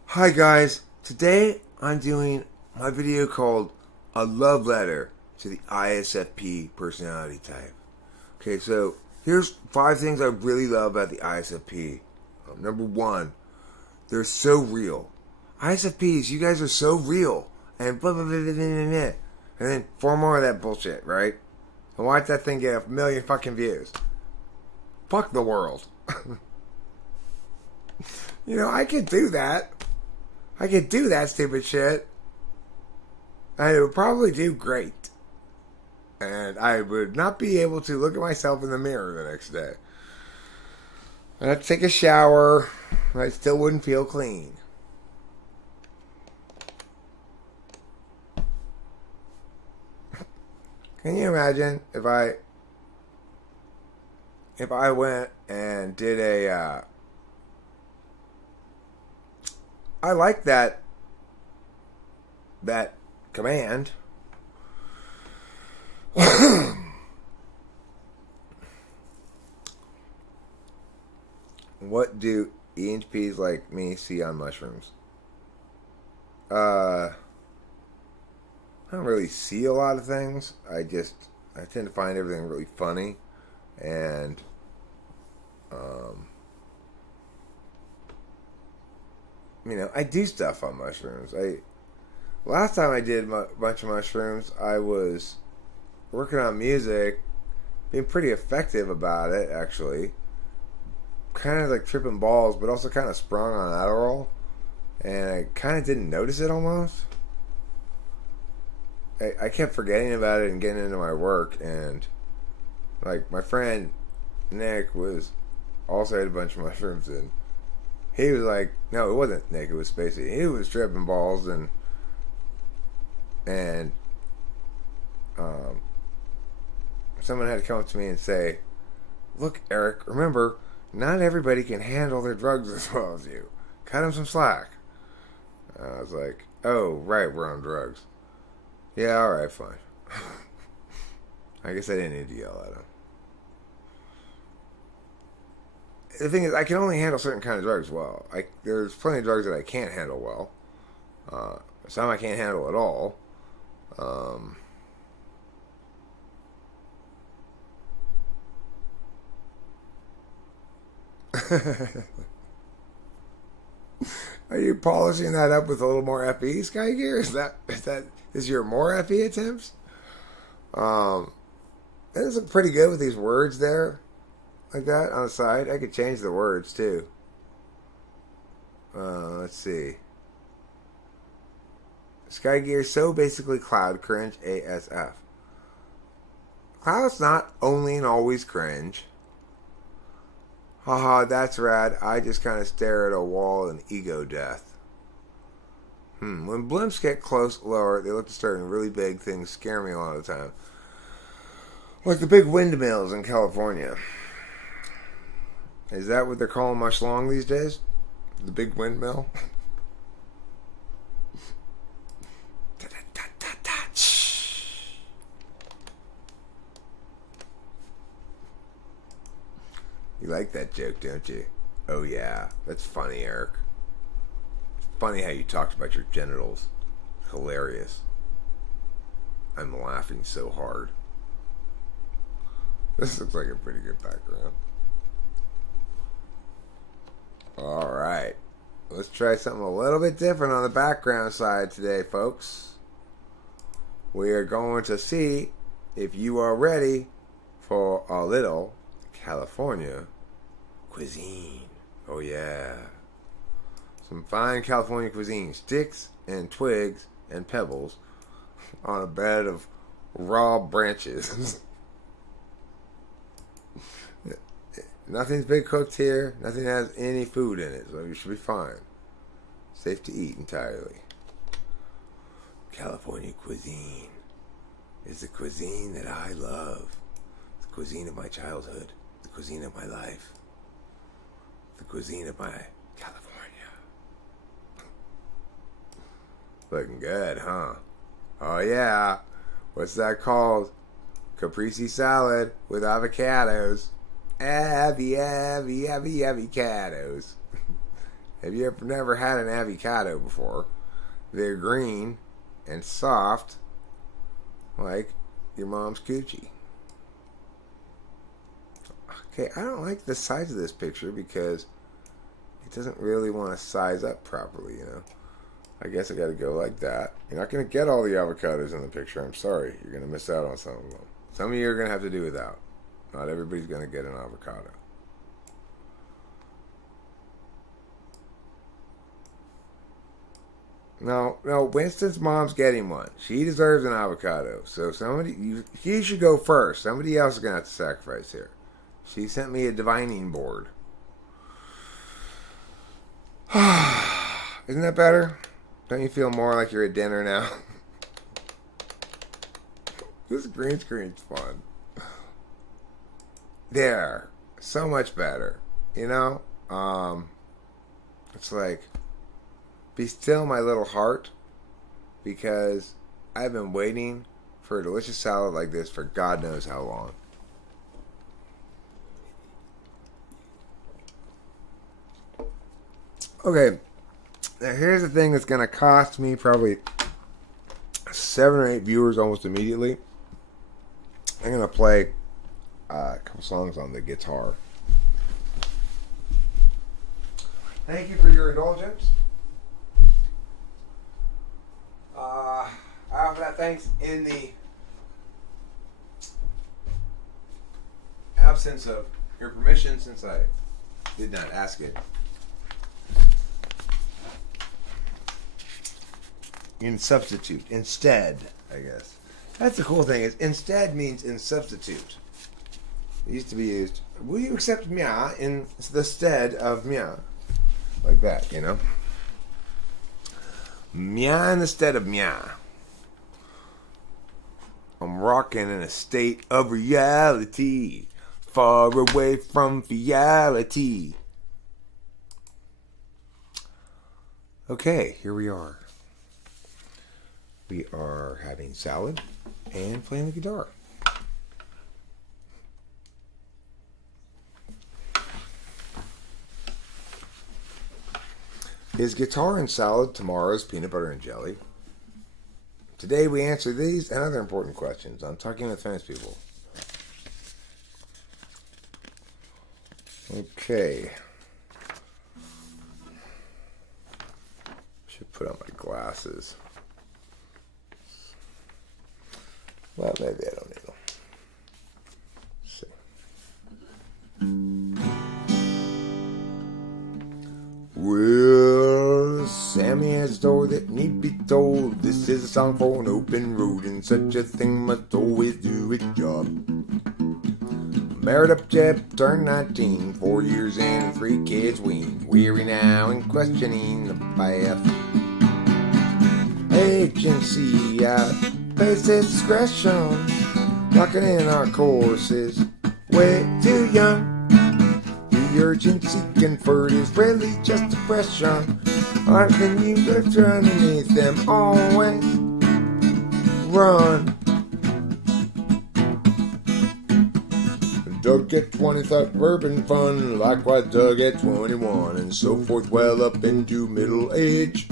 Hi guys, today I'm doing my video called A Love Letter to the ISFP Personality Type. Okay, so here's 5 things I really love about the ISFP. Number 1, they're so real. ISFPs, you guys are so real. And blah, blah, blah, blah, blah, blah. And then 4 more of that bullshit, right? And watch that thing get 1 million fucking views. Fuck the world. I could do that. I could do that stupid shit. And it would probably do great. And I would not be able to look at myself in the mirror the next day. I'd have to take a shower. I still wouldn't feel clean. Can you imagine if I went and did I like that command. What do ENTPs like me see on mushrooms? I don't really see a lot of things. I tend to find everything really funny, and I do stuff on mushrooms. Last time I did a bunch of mushrooms, I was working on music, being pretty effective about it, actually. Kind of like tripping balls, but also kind of sprung on Adderall. And I kind of didn't notice it almost. I kept forgetting about it and getting into my work. And like my friend Nick was also had a bunch of mushrooms, and he was like, no, it wasn't Nick, it was Spacey. He was tripping balls, and someone had to come up to me and say, look, Eric, remember, not everybody can handle their drugs as well as you. Cut them some slack. I was like, oh, right, we're on drugs. Yeah, alright, fine. I guess I didn't need to yell at him. The thing is, I can only handle certain kind of drugs well. There's plenty of drugs that I can't handle well. Some I can't handle at all. Are you polishing that up with a little more FE, Sky Gear? Is your more FE attempts? It's pretty good with these words there, like that on the side. I could change the words too. Let's see. Sky Gear, so basically cloud cringe ASF. Cloud's not only and always cringe. Haha, that's rad. I just kind of stare at a wall in ego death. When blimps get close, lower, they look to start in really big things, scare me a lot of the time. Like the big windmills in California. Is that what they're calling much long these days? The big windmill? You like that joke, don't you? Oh yeah, that's funny, Eric. It's funny how you talked about your genitals. Hilarious. I'm laughing so hard. This looks like a pretty good background. Alright. Let's try something a little bit different on the background side today, folks. We are going to see if you are ready for a little California cuisine. Oh yeah. Some fine California cuisine. Sticks and twigs and pebbles on a bed of raw branches. Nothing's been cooked here. Nothing has any food in it, so you should be fine. Safe to eat entirely. California cuisine is the cuisine that I love. The cuisine of my childhood. The cuisine of my life. The cuisine of my California. Looking good, huh? Oh yeah. What's that called? Caprese salad with avocados. Avocados. Have you never had an avocado before? They're green and soft, like your mom's coochie. Okay, I don't like the size of this picture because it doesn't really want to size up properly, you know. I guess I got to go like that. You're not going to get all the avocados in the picture. I'm sorry. You're going to miss out on some of them. Some of you are going to have to do without. Not everybody's going to get an avocado. No, Winston's mom's getting one. She deserves an avocado. So she should go first. Somebody else is going to have to sacrifice here. She sent me a divining board. Isn't that better? Don't you feel more like you're at dinner now? This green screen's fun. There. So much better. You know? It's like, be still, my little heart, because I've been waiting for a delicious salad like this for God knows how long. Okay, now here's the thing that's going to cost me probably 7 or 8 viewers almost immediately. I'm going to play a couple songs on the guitar. Thank you for your indulgence. I offer that thanks in the absence of your permission, since I did not ask it, in substitute, instead, I guess. That's the cool thing, is instead means in substitute. It used to be used, will you accept mia in the stead of mia? Like that, you know? Mia in the stead of mia. I'm rocking in a state of reality, far away from reality. Okay, here we are. We are having salad and playing the guitar. Is guitar and salad tomorrow's peanut butter and jelly? Today we answer these and other important questions on Talking with Famous People. Okay. Should put on my glasses. Well, maybe I don't need them. Let's see. Well, Sammy has a story that need be told. This is a song for an open road, and such a thing must always do its job. Married up Jeb, turned 19, 4 years in, and 3 kids weaned. Weary now and questioning the path. Agency, face its discretion, locking in our courses. Way too young. The urgency conferred is really just depression. How can you live underneath them? Always run. Doug at 20 thought bourbon fun, likewise Doug at 21, and so forth well up into middle age.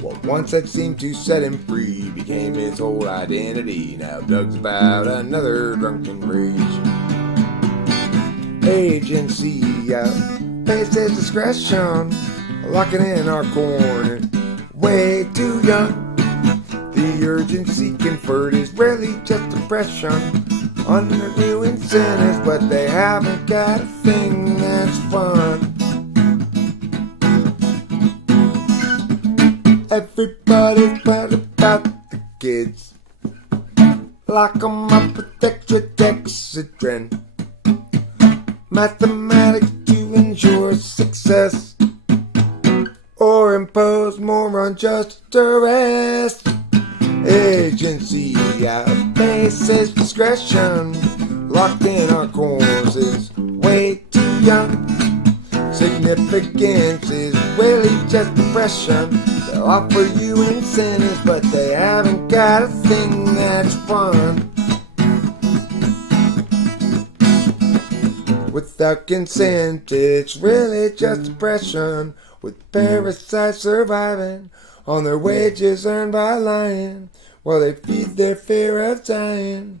What once had seemed to set him free became his whole identity. Now Doug's about another drunken rage. Agency, face his discretion, locking in our corner. Way too young. The urgency conferred is really just depression. Under new incentives, but they haven't got a thing that's fun. Everybody's mad about the kids. Lock 'em up with extra dexedrine. Mathematics to ensure success, or impose more unjust duress. Agency outpaces discretion, locked in our courses, way too young. Significance is really just depression. They'll offer you incentives, but they haven't got a thing that's fun. Without consent, it's really just depression, with parasites surviving on their wages earned by lying, while they feed their fear of dying.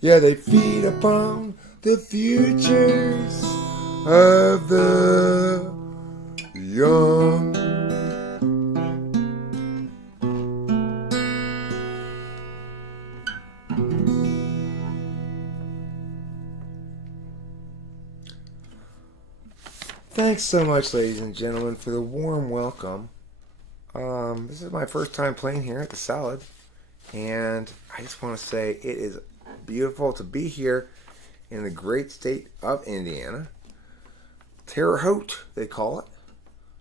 Yeah, they feed upon the futures of the young. Thanks so much, ladies and gentlemen, for the warm welcome. This is my first time playing here at the Salad, and I just want to say it is beautiful to be here in the great state of Indiana. Terre Haute, they call it.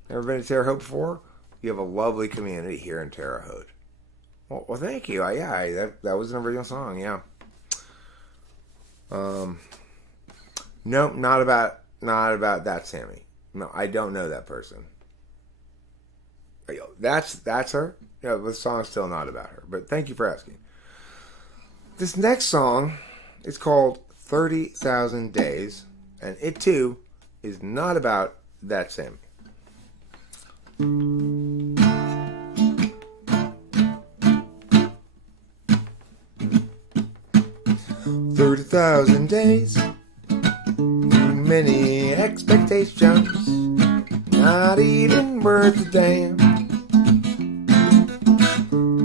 Never been to Terre Haute before? You have a lovely community here in Terre Haute. Well, thank you. That was an original song, yeah. No, not about that Sammy. No, I don't know that person. That's her? Yeah, the song's still not about her. But thank you for asking. This next song is called 30,000 Days. And it too is not about that Sammy. 30,000 days. Too many expectations. Not even worth a damn.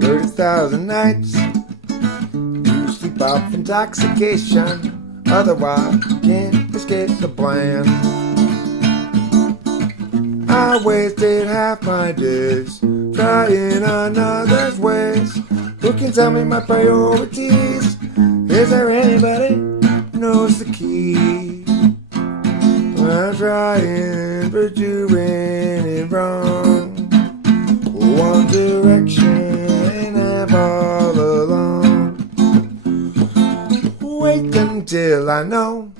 30,000 nights. You sleep off intoxication. Otherwise, can't escape the plan. I wasted half my days trying another's ways. Who can tell me my priorities? Is there anybody who knows the key? I'm trying but doing it wrong. One direction and I'm all alone. Wait until I know.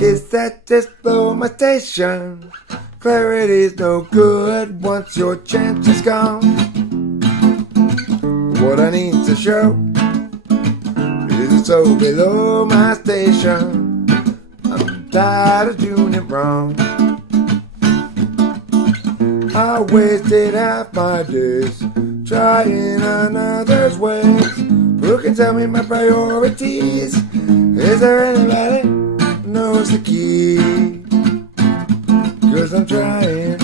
Is that just below my station? Clarity's no good once your chance is gone. What I need to show is it's so below my station. I'm tired of doing it wrong. I wasted half my days trying another's ways. Who can tell me my priorities? Is there anybody who knows the key? 'Cause I'm trying,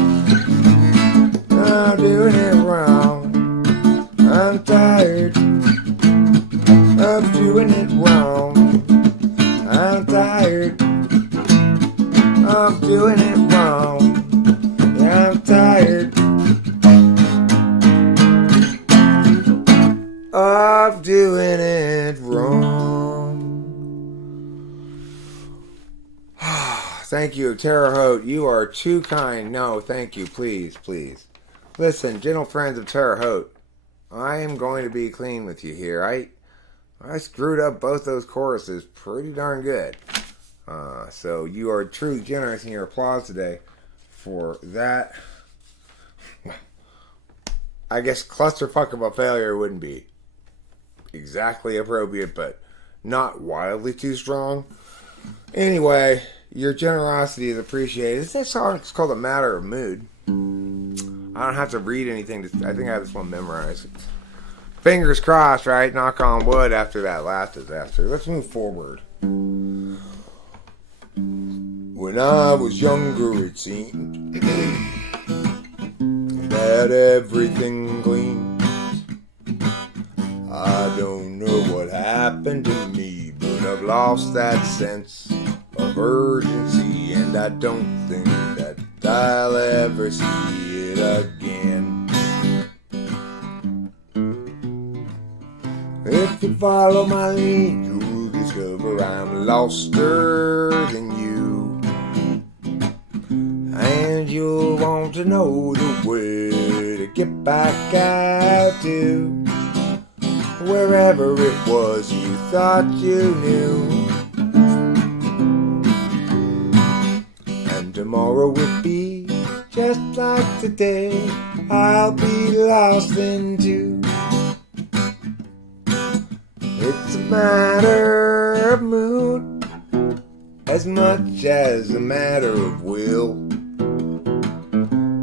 I'm doing it wrong. I'm tired of doing it wrong. I'm tired of doing it wrong. I'm tired of doing it wrong. Thank you, Terre Haute. You are too kind. No, thank you. Please, please. Listen, gentle friends of Terre Haute, I am going to be clean with you here. I screwed up both those choruses pretty darn good. So you are truly generous in your applause today for that. I guess clusterfuck of a failure wouldn't be exactly appropriate, but not wildly too strong. Anyway, your generosity is appreciated. This song is called A Matter of Mood. I don't have to read anything. I think I have this one memorized. Fingers crossed, right? Knock on wood after that last disaster. Let's move forward. When I was younger, it seemed that everything gleamed. I don't know what happened to me, but I've lost that sense of urgency, and I don't think that I'll ever see it again. If you follow my lead, you'll discover I'm loster than you, and you'll want to know the way to get back out to wherever it was you thought you knew. And tomorrow will be just like today. I'll be lost in too. It's a matter of mood as much as a matter of will.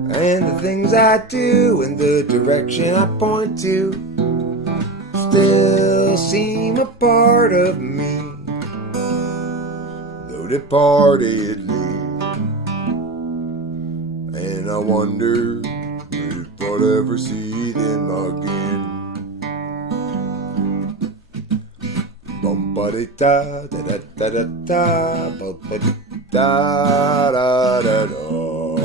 And the things I do and the direction I point to still seem a part of me, though departedly. And I wonder if I'll ever see them again. Bum-ba-de-da, da-da-da-da-da, bum-ba-de-da-da-da-da.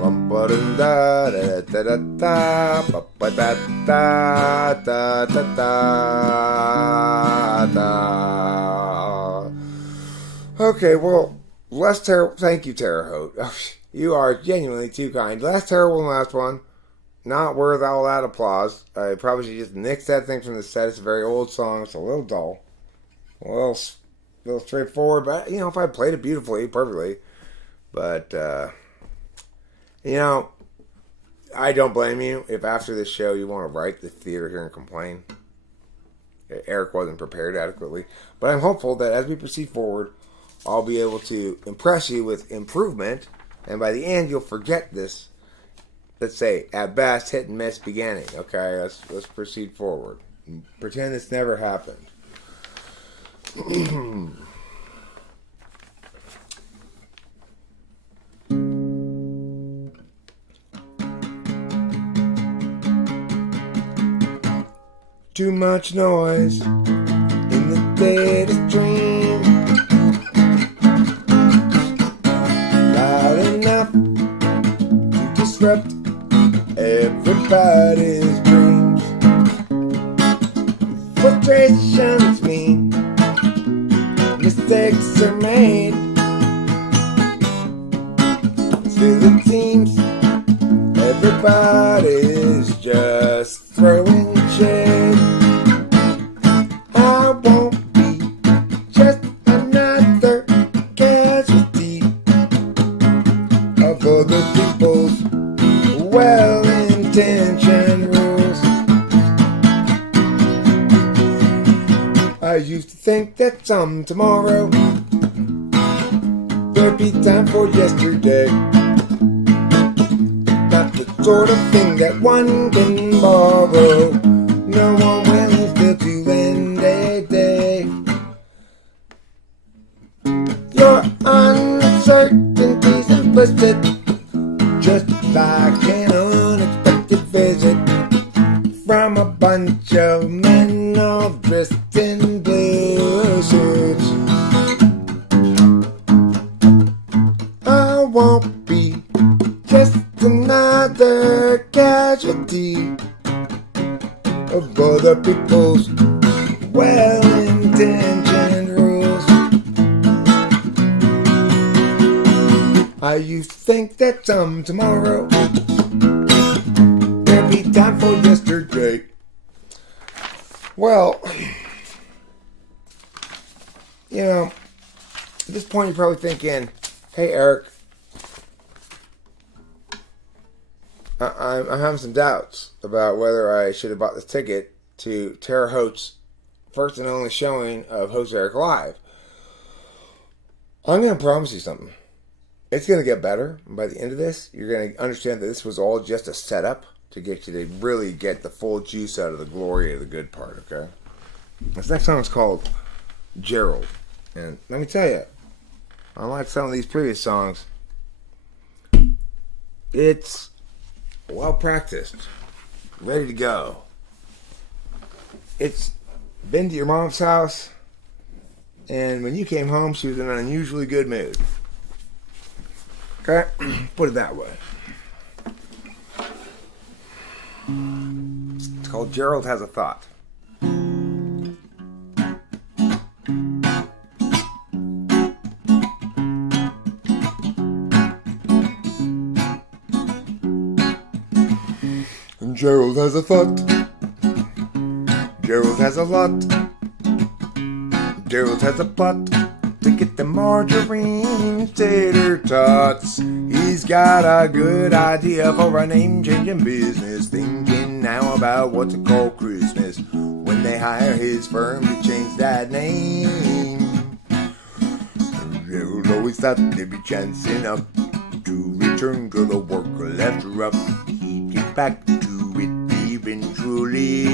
Bum-ba-da-da, da-da-da-da, ba-ba-da-da-da-da-da-da. Okay, well, less terrible. Thank you, Terre Haute. You are genuinely too kind. Less terrible than the last one. Not worth all that applause. I probably should just nix that thing from the set. It's a very old song. It's a little dull. A little straightforward. But, if I played it beautifully, perfectly. But, I don't blame you if after this show you want to write the theater here and complain. Eric wasn't prepared adequately. But I'm hopeful that as we proceed forward, I'll be able to impress you with improvement. And by the end, you'll forget this, let's say, at best, hit and miss beginning. Okay, let's proceed forward. Pretend this never happened. Too much noise in the latest dream. Loud enough to disrupt everybody's dreams. Frustrations mean mistakes are made. Still it seems everybody's just throwing shade. I won't be just another casualty of other people's well-intentioned rules. I used to think that some tomorrow there'd be time for yesterday. Not the sort of thing that one can borrow. No one willing still to lend a day. Your uncertainties implicit, just like an unexpected visit from a bunch of men all dressed in blue suits. I won't be just another casualty of other people's well-intentioned rules. I used to think that some tomorrow there'd be time for yesterday. Well, you know, at this point you're probably thinking, hey Eric, I'm having some doubts about whether I should have bought this ticket to Terre Haute's first and only showing of Host Eric Live. I'm going to promise you something. It's going to get better. And by the end of this, you're going to understand that this was all just a setup to get you to really get the full juice out of the glory of the good part, okay? This next song is called Gerald. And let me tell you, unlike some of these previous songs, it's well practiced, ready to go. It's been to your mom's house, and when you came home, she was in an unusually good mood. Okay? Put it that way. It's called Gerald Has a Thought. Gerald has a thought. Gerald has a lot. Gerald has a pot to get the margarine tater tots. He's got a good idea for a name-changing business, thinking now about what to call Christmas when they hire his firm to change that name. Gerald always thought there'd be chance enough to return to the work left rough. He'd get back to it eventually,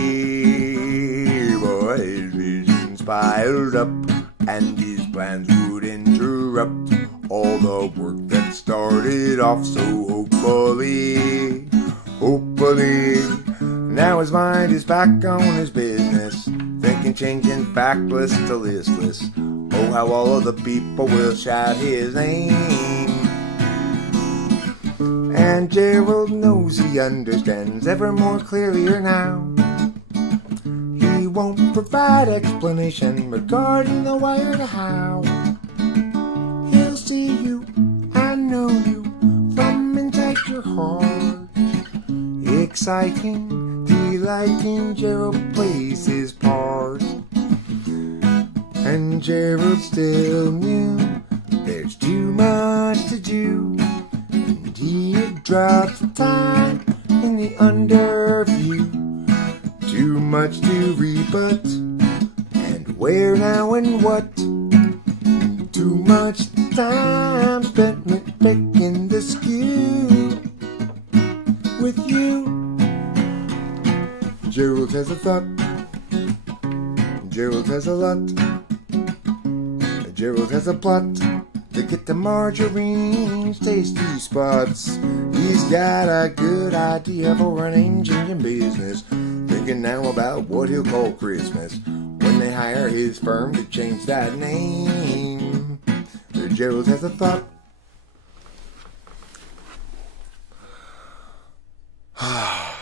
but his visions piled up and his plans would interrupt all the work that started off so hopefully. Now his mind is back on his business, thinking changing factless to listless. Oh, how all of the people will shout his name. And Gerald knows he understands ever more clearly now. He won't provide explanation regarding the why or the how. He'll see you and know you from inside your heart. Exciting, delighting, Gerald plays his part. And Gerald still knew there's too much to do. He had dropped time in the underview. Too much to rebut, and where now and what? Too much time spent nitpicking the skew with you. Gerald has a thought. Gerald has a lot. Gerald has a plot to get the margarine's tasty spots. He's got a good idea for an name-changing business, thinking now about what he'll call Christmas when they hire his firm to change that name. Gerald has a thought.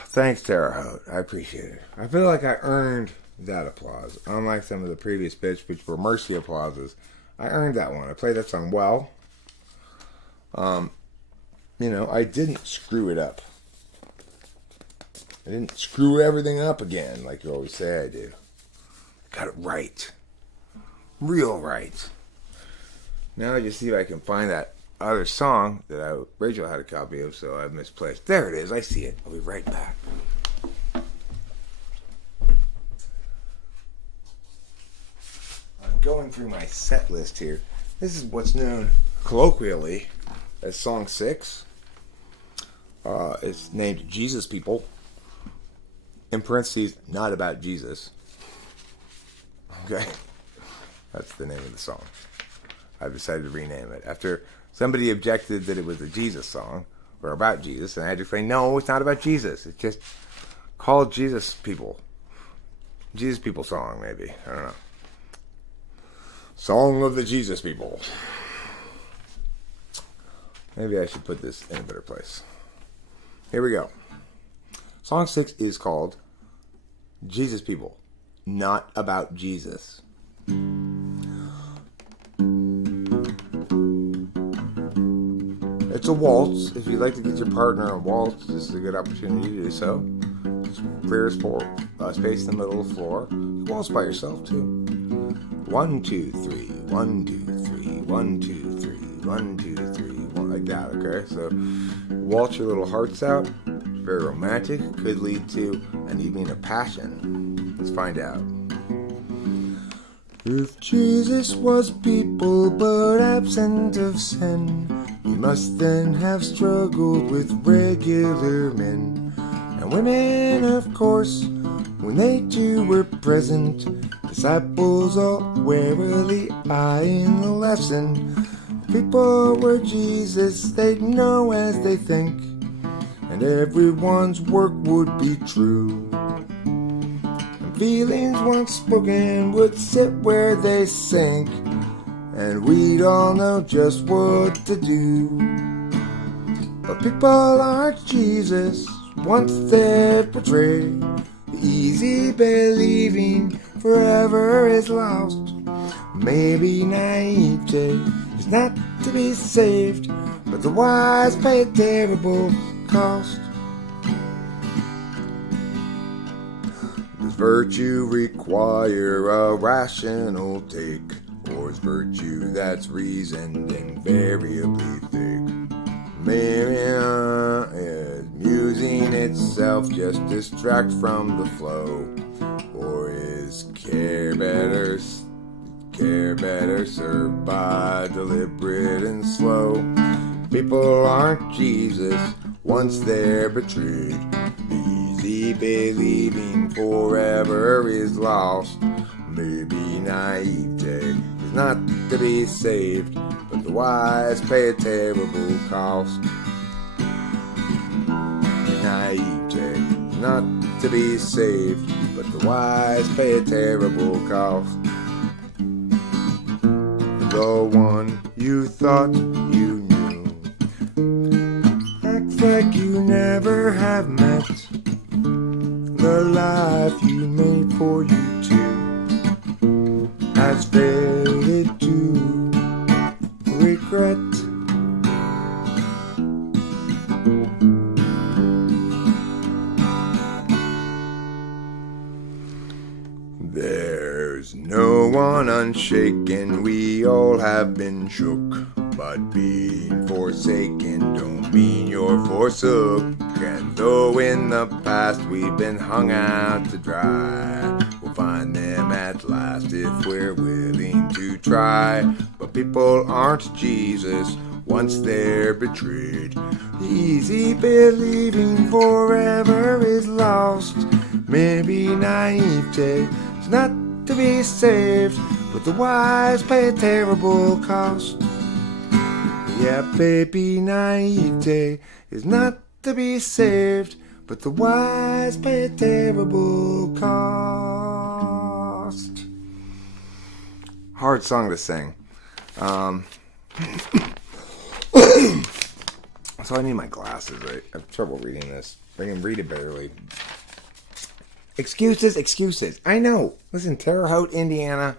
Thanks, Terre Haute. I appreciate it. I feel like I earned that applause. Unlike some of the previous bits, which were mercy applauses, I earned that one. I played that song well. I didn't screw it up. I didn't screw everything up again, like you always say I do. Got it right. Real right. Now I just see if I can find that other song that Rachel had a copy of, so I've misplaced. There it is. I see it. I'll be right back. I'm going through my set list here. This is what's known colloquially as Song 6. It's named Jesus People. In parentheses, not about Jesus. Okay? That's the name of the song. I've decided to rename it. After somebody objected that it was a Jesus song, or about Jesus, and I had to say, no, it's not about Jesus. It's just called Jesus People. Jesus People song, maybe. I don't know. Song of the Jesus People. Maybe I should put this in a better place. Here we go. Song 6 is called Jesus People, not about Jesus. It's a waltz. If you'd like to get your partner a waltz, this is a good opportunity to do so. Just clears for space in the middle of the floor. You waltz by yourself too. 1, 2, 3, 1, 2, 3, 1, 2, 3, 1, 2, 3, 1, like that, okay? So waltz your little hearts out. It's very romantic. Could lead to an evening of passion. Let's find out. If Jesus was people but absent of sin, he must then have struggled with regular men and women, of course, when they too were present. Disciples all warily eyeing the lesson. People were Jesus, they'd know as they think, and everyone's work would be true. And feelings once spoken would sit where they sink, and we'd all know just what to do. But people aren't Jesus once they're portrayed. The easy believing forever is lost. Maybe naivete is not to be saved, but the wise pay a terrible cost. Does virtue require a rational take, or is virtue that's reasoned invariably thick? Maybe is musing itself just distract from the flow, or is care better served by deliberate and slow? People aren't Jesus once they're betrayed. Easy believing forever is lost. Maybe naivete is not to be saved, but the wise pay a terrible cost. Naivete is not to be saved, but the wise pay a terrible cost. The one you thought you knew acts like you never have met. The life you made for you too has faded to regret. There's no one unshaken, we all have been shook, but being forsaken don't mean you're forsook. And though in the past we've been hung out to dry, we'll find them at last if we're willing to try. But people aren't Jesus once they're betrayed. Easy believing forever is lost. Maybe naivete is not to be saved, but the wise pay a terrible cost. Yeah, baby, naivete is not to be saved, but the wise pay a terrible cost. hard song to sing. So I need my glasses. I have trouble reading this. I can read it barely. Excuses. I know. Listen, Terre Haute, Indiana.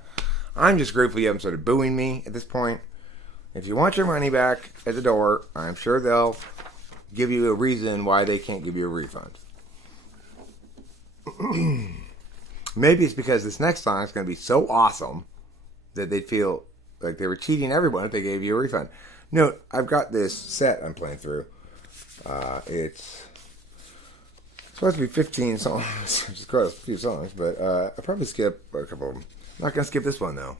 I'm just grateful you haven't started booing me at this point. If you want your money back at the door, I'm sure they'll give you a reason why they can't give you a refund. Maybe it's because this next song is going to be so awesome that they'd feel like they were cheating everyone if they gave you a refund. Note, I've got this set I'm playing through. It's supposed to be 15 songs, which is quite a few songs, but I'll probably skip a couple of them. I'm not going to skip this one, though.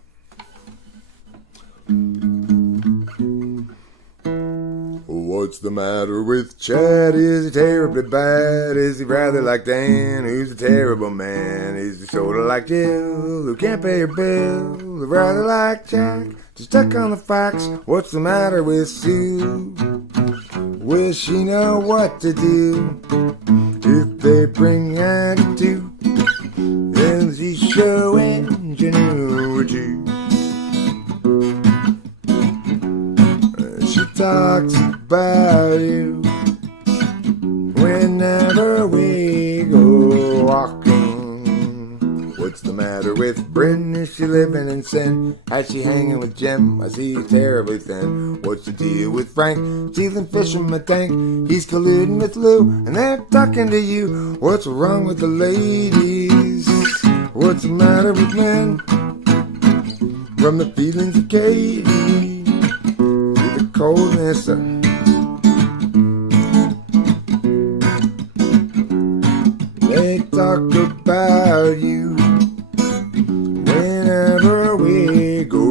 What's the matter with Chad? Is he terribly bad? Is he rather like Dan, who's a terrible man? Is he sort of like Jill, who can't pay her bill? Or rather like Jack, just stuck on the facts? What's the matter with Sue? Will she know what to do if they bring attitude? Then she's showing ingenuity. She talks about you whenever we go walking. What's the matter with Bryn? Is she living in sin? Has she hanging with Jim? I see he's terribly thin. What's the deal with Frank? Stealing fish from a tank. He's colluding with Lou, and they're talking to you. What's wrong with the ladies? What's the matter with men? From the feelings of Katie to the coldness of they talk about you whenever we go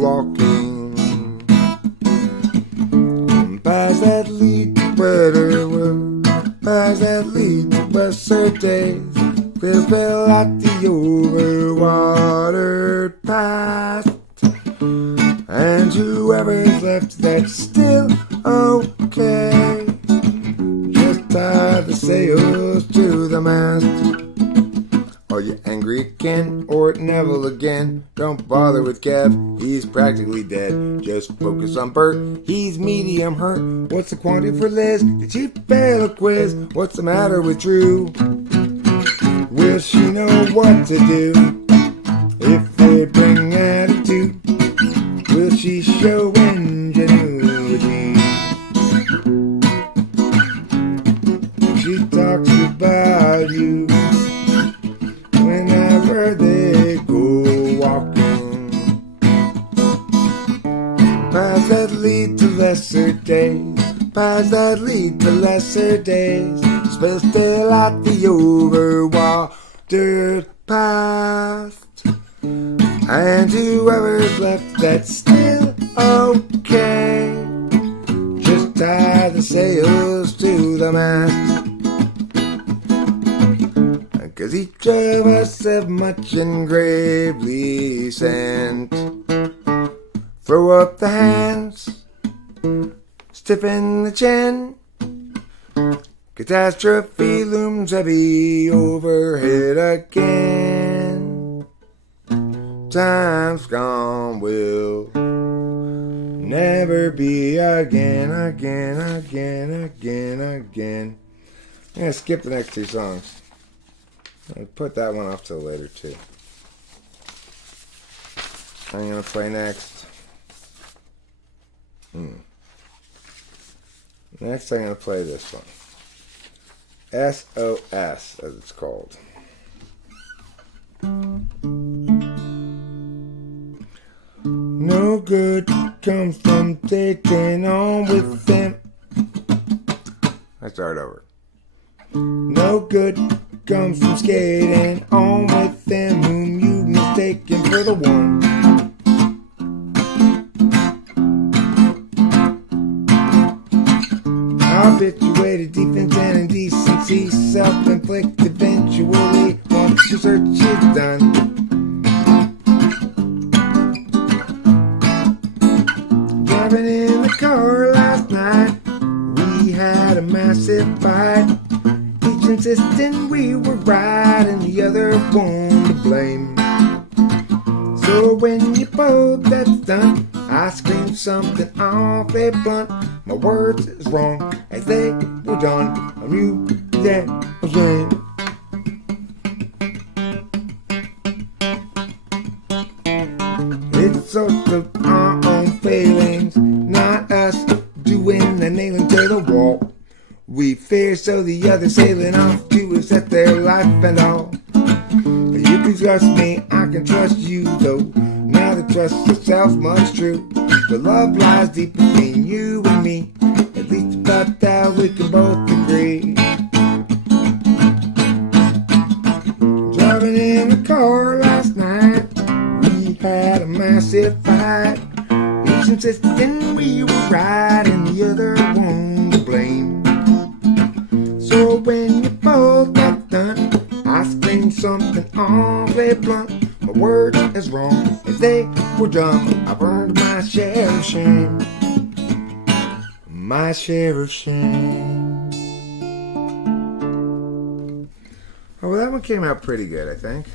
walking. Paths that lead to better world, paths that lead to blessed days. We'll fill out the overwatered past, and whoever's left that's still okay, just tie the sails to the mast. Are you angry again, or at Neville again? Don't bother with Kev, he's practically dead. Just focus on Bert, he's medium hurt. What's the quantity for Liz? Did she fail a quiz? What's the matter with Drew? Will she know what to do if they bring attitude? Will she show ingenuity? She talks about you whenever they go walking. Paths that lead to lesser days, paths that lead to lesser days. Spell still out the overwatered past, and whoever's left that's still okay, just tie the sails to the mast. 'Cause each of us have much and gravely sent. Throw up the hands, stiffen the chin. Catastrophe looms heavy overhead again. Time's gone will never be again. I'm gonna skip the next two songs. I'll put that one off till later too. I'm gonna play next. Next I'm gonna play this one. SOS, as it's called. No good comes from taking on with them. I start over. No good comes from skating on with them whom you've mistaken for the one. Habituated defense and indecency, self-inflicted eventually once your search is done. Driving in the car last night, we had a massive fight. Each insisting we were right and the other one to blame. So when you both that's done, I scream something awfully blunt. My words is wrong as they were done. On you that was in. It's sort of our own failings, not us doing the nailing to the wall. We fear so the others sailing off to accept their life and all. You can trust me, I can trust you though. Now the trust yourself much true. The love lies deep between you and me. At least about that we can both agree. Driving in the car last night, we had a massive fight. Each insisting we were right and the other one to blame. So when you both got done, I screamed something awfully blunt. My word is wrong as they were dumb. I've earned my share of shame. My share of shame. Oh, well, that one came out pretty good, I think.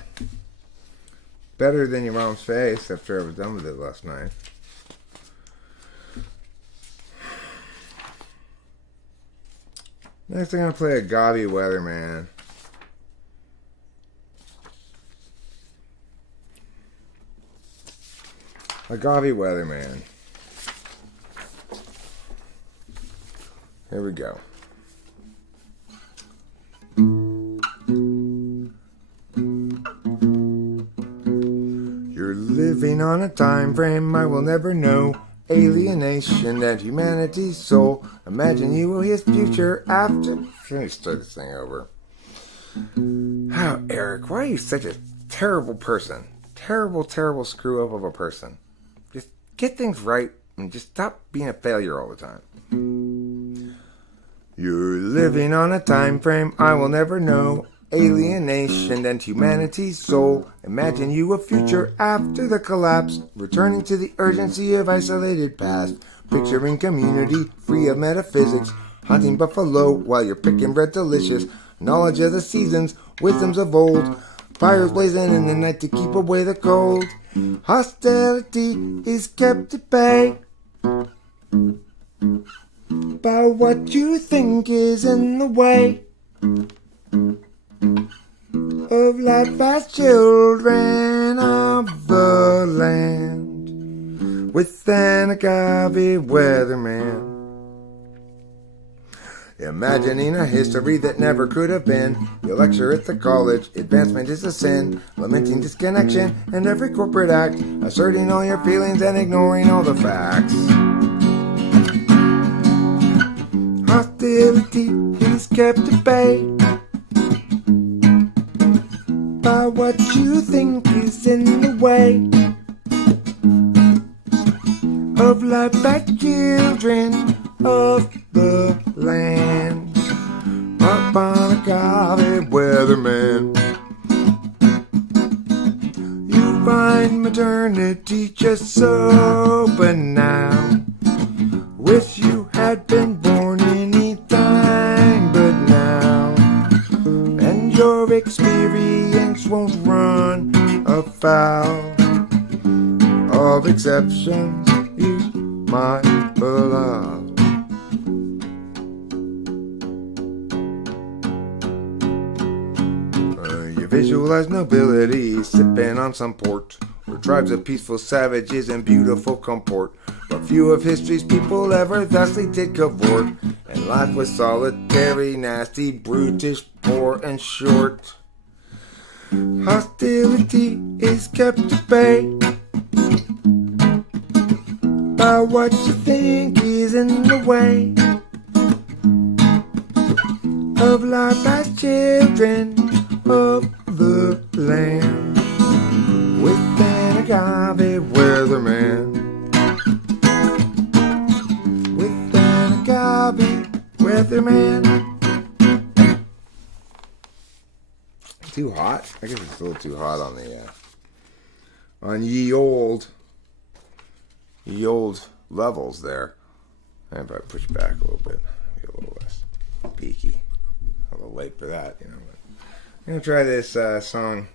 Better than Your Mom's Face after I was done with it last night. Next, I'm going to play Agave Weatherman. Agave Weatherman. Here we go. You're living on a time frame I will never know. Alienation and humanity's soul. Imagine you will his future after. Let me start this thing over. How, Eric, why are you such a terrible person? Terrible, terrible screw up of a person. Just get things right and just stop being a failure all the time. You're living on a time frame I will never know. Alienation and humanity's soul. Imagine you a future after the collapse, returning to the urgency of isolated past. Picturing community free of metaphysics, hunting buffalo while you're picking bread delicious. Knowledge of the seasons, wisdoms of old. Fires blazing in the night to keep away the cold. Hostility is kept at bay by what you think is in the way of life as children of the land, with an agave weatherman. Imagining a history that never could have been. You lecture at the college, advancement is a sin. Lamenting disconnection and every corporate act. Asserting all your feelings and ignoring all the facts. Hostility is kept at bay by what you think is in the way of life by children of the land. Up on agave weatherman. You find maternity just so banal. Wish you had been born any time but now. And your experience won't run afoul of exceptions you might allow. You visualize nobility sipping on some port, or tribes of peaceful savages in beautiful comport. But few of history's people ever thusly did cavort, and life was solitary, nasty, brutish, poor, and short. Hostility is kept at bay by what you think is in the way of life as children of the land, with an agave weatherman. With an agave weatherman. Too hot? I guess it's a little too hot on the on ye old levels there. And if I push back a little bit, be a little less peaky. A little late for that, you know. But I'm gonna try this song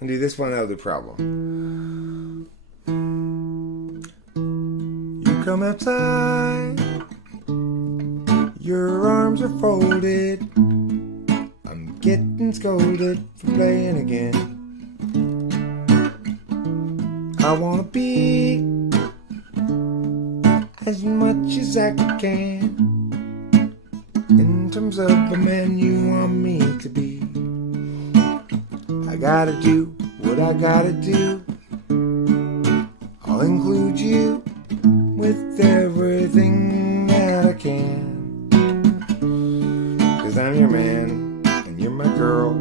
and do this one out of the problem. come outside. Your arms are folded. I'm getting scolded for playing again. I wanna be as much as I can in terms of the man you want me to be. I gotta do what I gotta do. I'll include you with everything that I can. 'Cause I'm your man and you're my girl.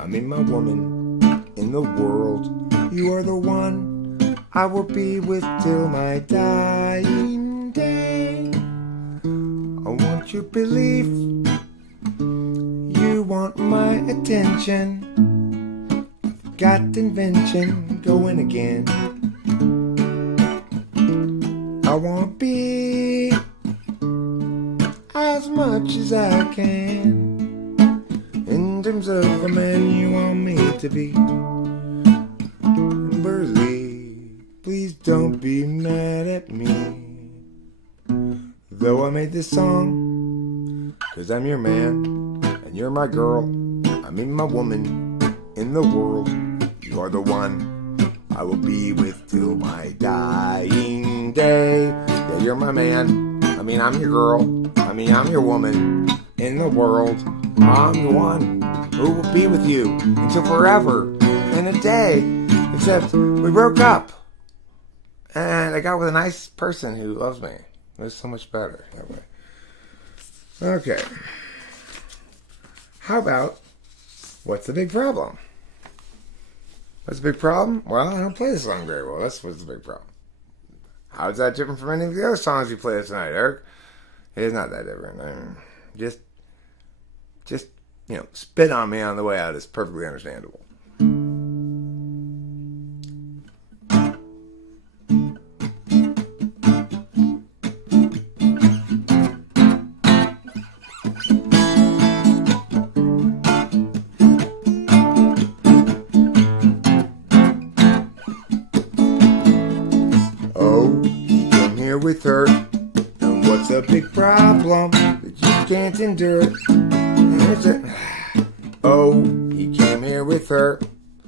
I mean my woman in the world. You are the one I will be with till my dying day. I want your belief. You want my attention. Got invention going again. I wanna be as much as I can in terms of the man you want me to be. Burley, please don't be mad at me. Though I made this song, 'cause I'm your man and you're my girl. I mean my woman in the world. You are the one I will be with till my dying day. Yeah, you're my man. I mean, I'm your girl. I mean, I'm your woman in the world. I'm the one who will be with you until forever and a day. Except we broke up. And I got with a nice person who loves me. It was so much better that way. Okay. How about, what's the big problem? What's the big problem? Well, I don't play the song very well. That's what's the big problem. How is that different from any of the other songs you played tonight, Eric? It's not that different. I mean, just, spit on me on the way out. It's perfectly understandable. With her, and what's the big problem that you can't endure? Oh, he came here with her,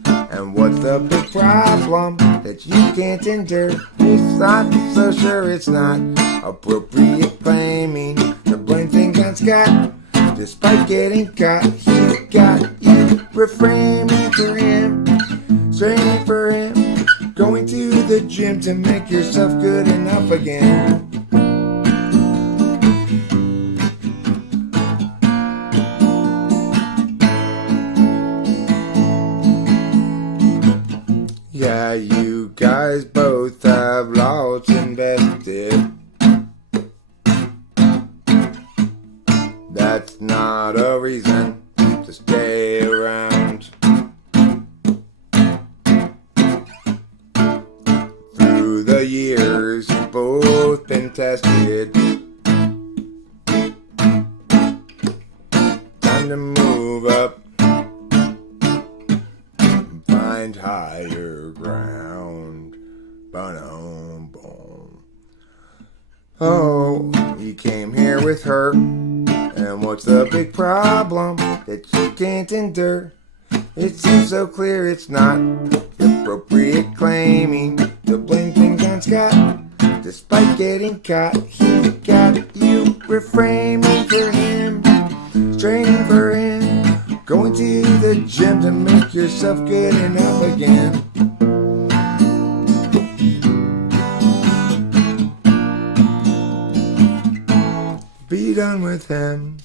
and what's the big problem that you can't endure? It's not so sure it's not appropriate claiming to blame things on Scott, despite getting caught. He got you reframing for him, straining for him. Going to the gym to make yourself good enough again. Yeah, you guys both have lots invested. That's not a reason to stay around. The years you've both been tested. Time to move up and find higher ground. Boom, boom. Oh, you came here with her, and what's the big problem that you can't endure? It seems so clear it's not appropriate claiming to blame things on Scott, despite getting caught. He got you reframing for him, straining for him, going to the gym to make yourself good enough again. Be done with him.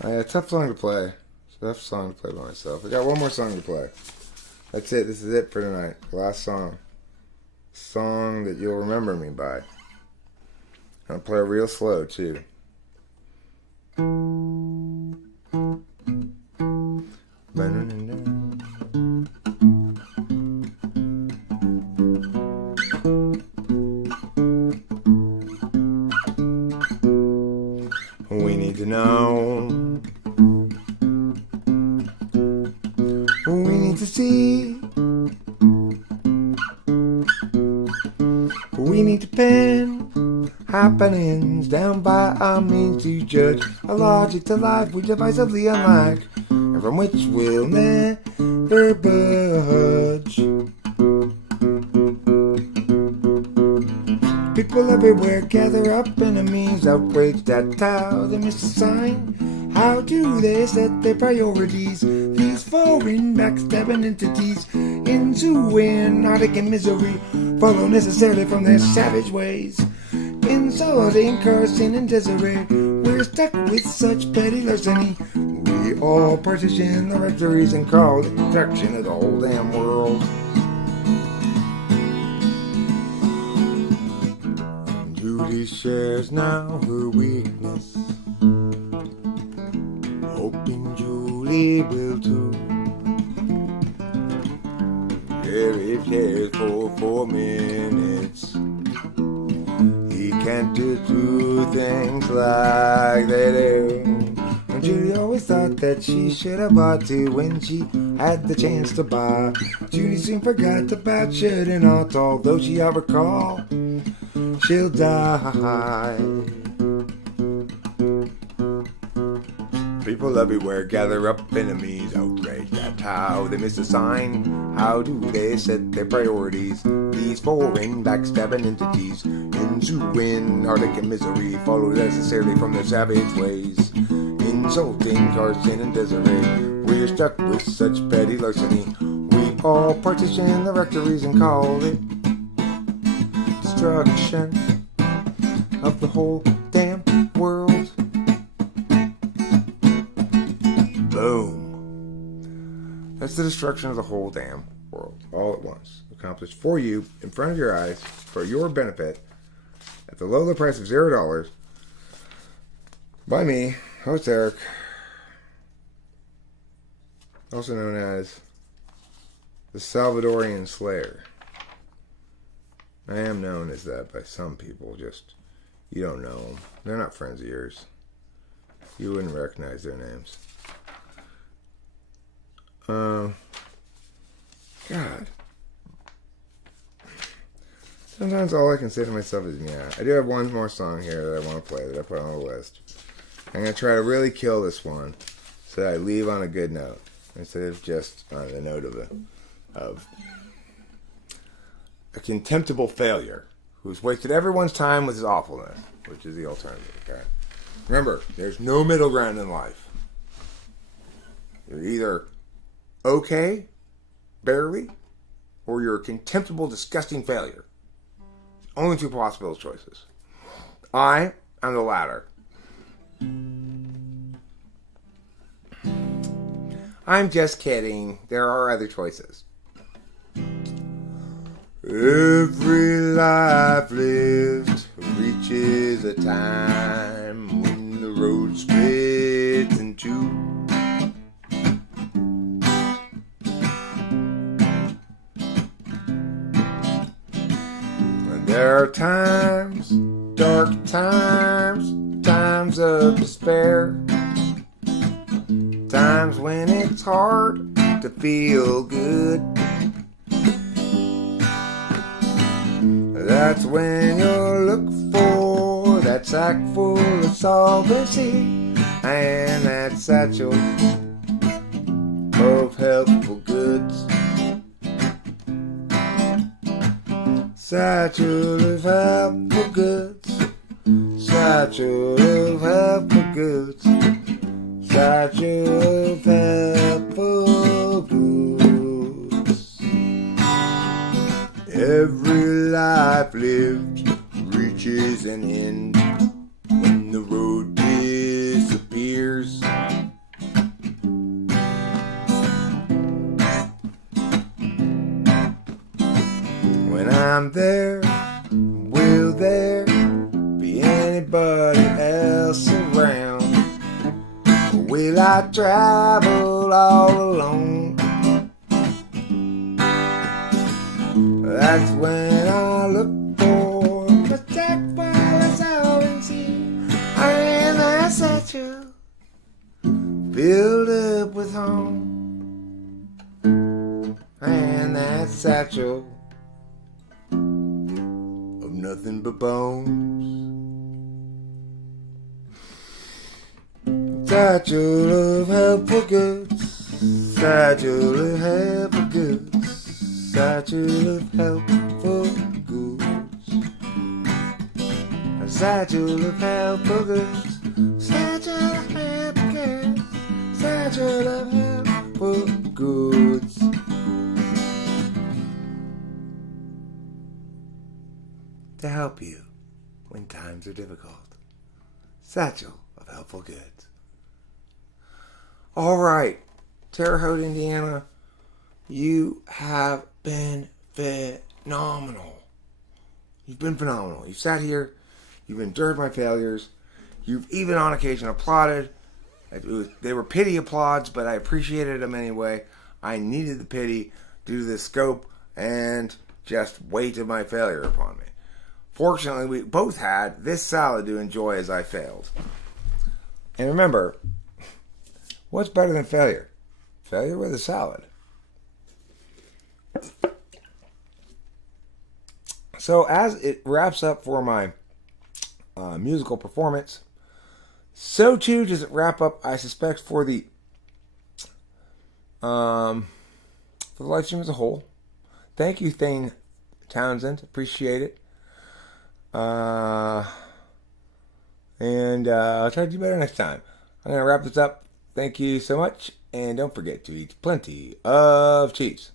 A tough song to play. Tough song to play by myself. I got one more song to play. That's it. This is it for tonight. Last song. Song that you'll remember me by. I'll play it real slow too. We need to know. We need to see. We we need to pen happenings down by our means to judge a logic to life we divisively unlike, and from which we'll never budge. People everywhere gather up, enemies outraged at how they miss the sign. How do they set their priorities? These foreign backstabbing entities, ensuing heartache and misery, follow necessarily from their savage ways. Insulting, cursing, and misery, we're stuck with such petty larceny. We all partition the rectories and call it destruction of the whole damn world. Judy shares now her weakness, hoping Julie will too. Jerry cares for 4 minutes. He can't just do things like they do. And Judy always thought that she should have bought two when she had the chance to buy. Judy soon forgot about shouldn't ought, although she ought recall she'll die. People everywhere gather up, enemies outraged at how they miss a sign. How do they set their priorities? These foreign backstabbing entities, ensuing heartache and misery, follow necessarily from their savage ways. Insulting, cursing, and misery, we're stuck with such petty larceny. We all partition the rectories and call it destruction of the whole damn world. Boom. That's the destruction of the whole damn world, all at once, accomplished for you, in front of your eyes, for your benefit, at the low price of $0, by me, host Eric, also known as the Salvadorian Slayer. I am known as that by some people, just, you don't know them. They're not friends of yours. You wouldn't recognize their names. God. Sometimes all I can say to myself is, yeah. I do have one more song here that I want to play that I put on the list. I'm going to try to really kill this one so that I leave on a good note instead of just on the note of a contemptible failure who's wasted everyone's time with his awfulness, which is the alternative. Okay? Remember, there's no middle ground in life. You're either okay, barely, or you're a contemptible, disgusting failure. Only two possible choices. I am the latter. I'm just kidding. There are other choices. Every life lived reaches a time when the road splits in two. And there are times, dark times, times of despair, times when it's hard to feel good. That's when you'll look for that sack full of solvency and that satchel of helpful goods. Satchel of helpful goods. Satchel of helpful goods. Satchel of helpful goods. Every life lived reaches an end when the road disappears. When I'm there, will there be anybody else around? Or will I travel all alone? That's when I look for the sack full of solvency and that satchel filled up with home, and that satchel of nothing but bones. Satchel of helpful goods. Satchel of helpful goods. Satchel of helpful goods. A satchel of helpful goods. Satchel of helpful goods. Satchel of helpful goods. To help you when times are difficult. Satchel of helpful goods. All right, Terre Haute, Indiana, you have been phenomenal. You've been phenomenal. You've sat here, you've endured my failures, you've even on occasion applauded. They were pity applauds, but I appreciated them anyway. I needed the pity due to the scope and just weight of my failure upon me. Fortunately, we both had this salad to enjoy as I failed. And remember, what's better than failure? Failure with a salad. So as it wraps up for my musical performance, so too does it wrap up, I suspect, for the live stream as a whole. Thank you, Thane Townsend. Appreciate it. And I'll try to do better next time. I'm going to wrap this up. Thank you so much. And don't forget to eat plenty of cheese.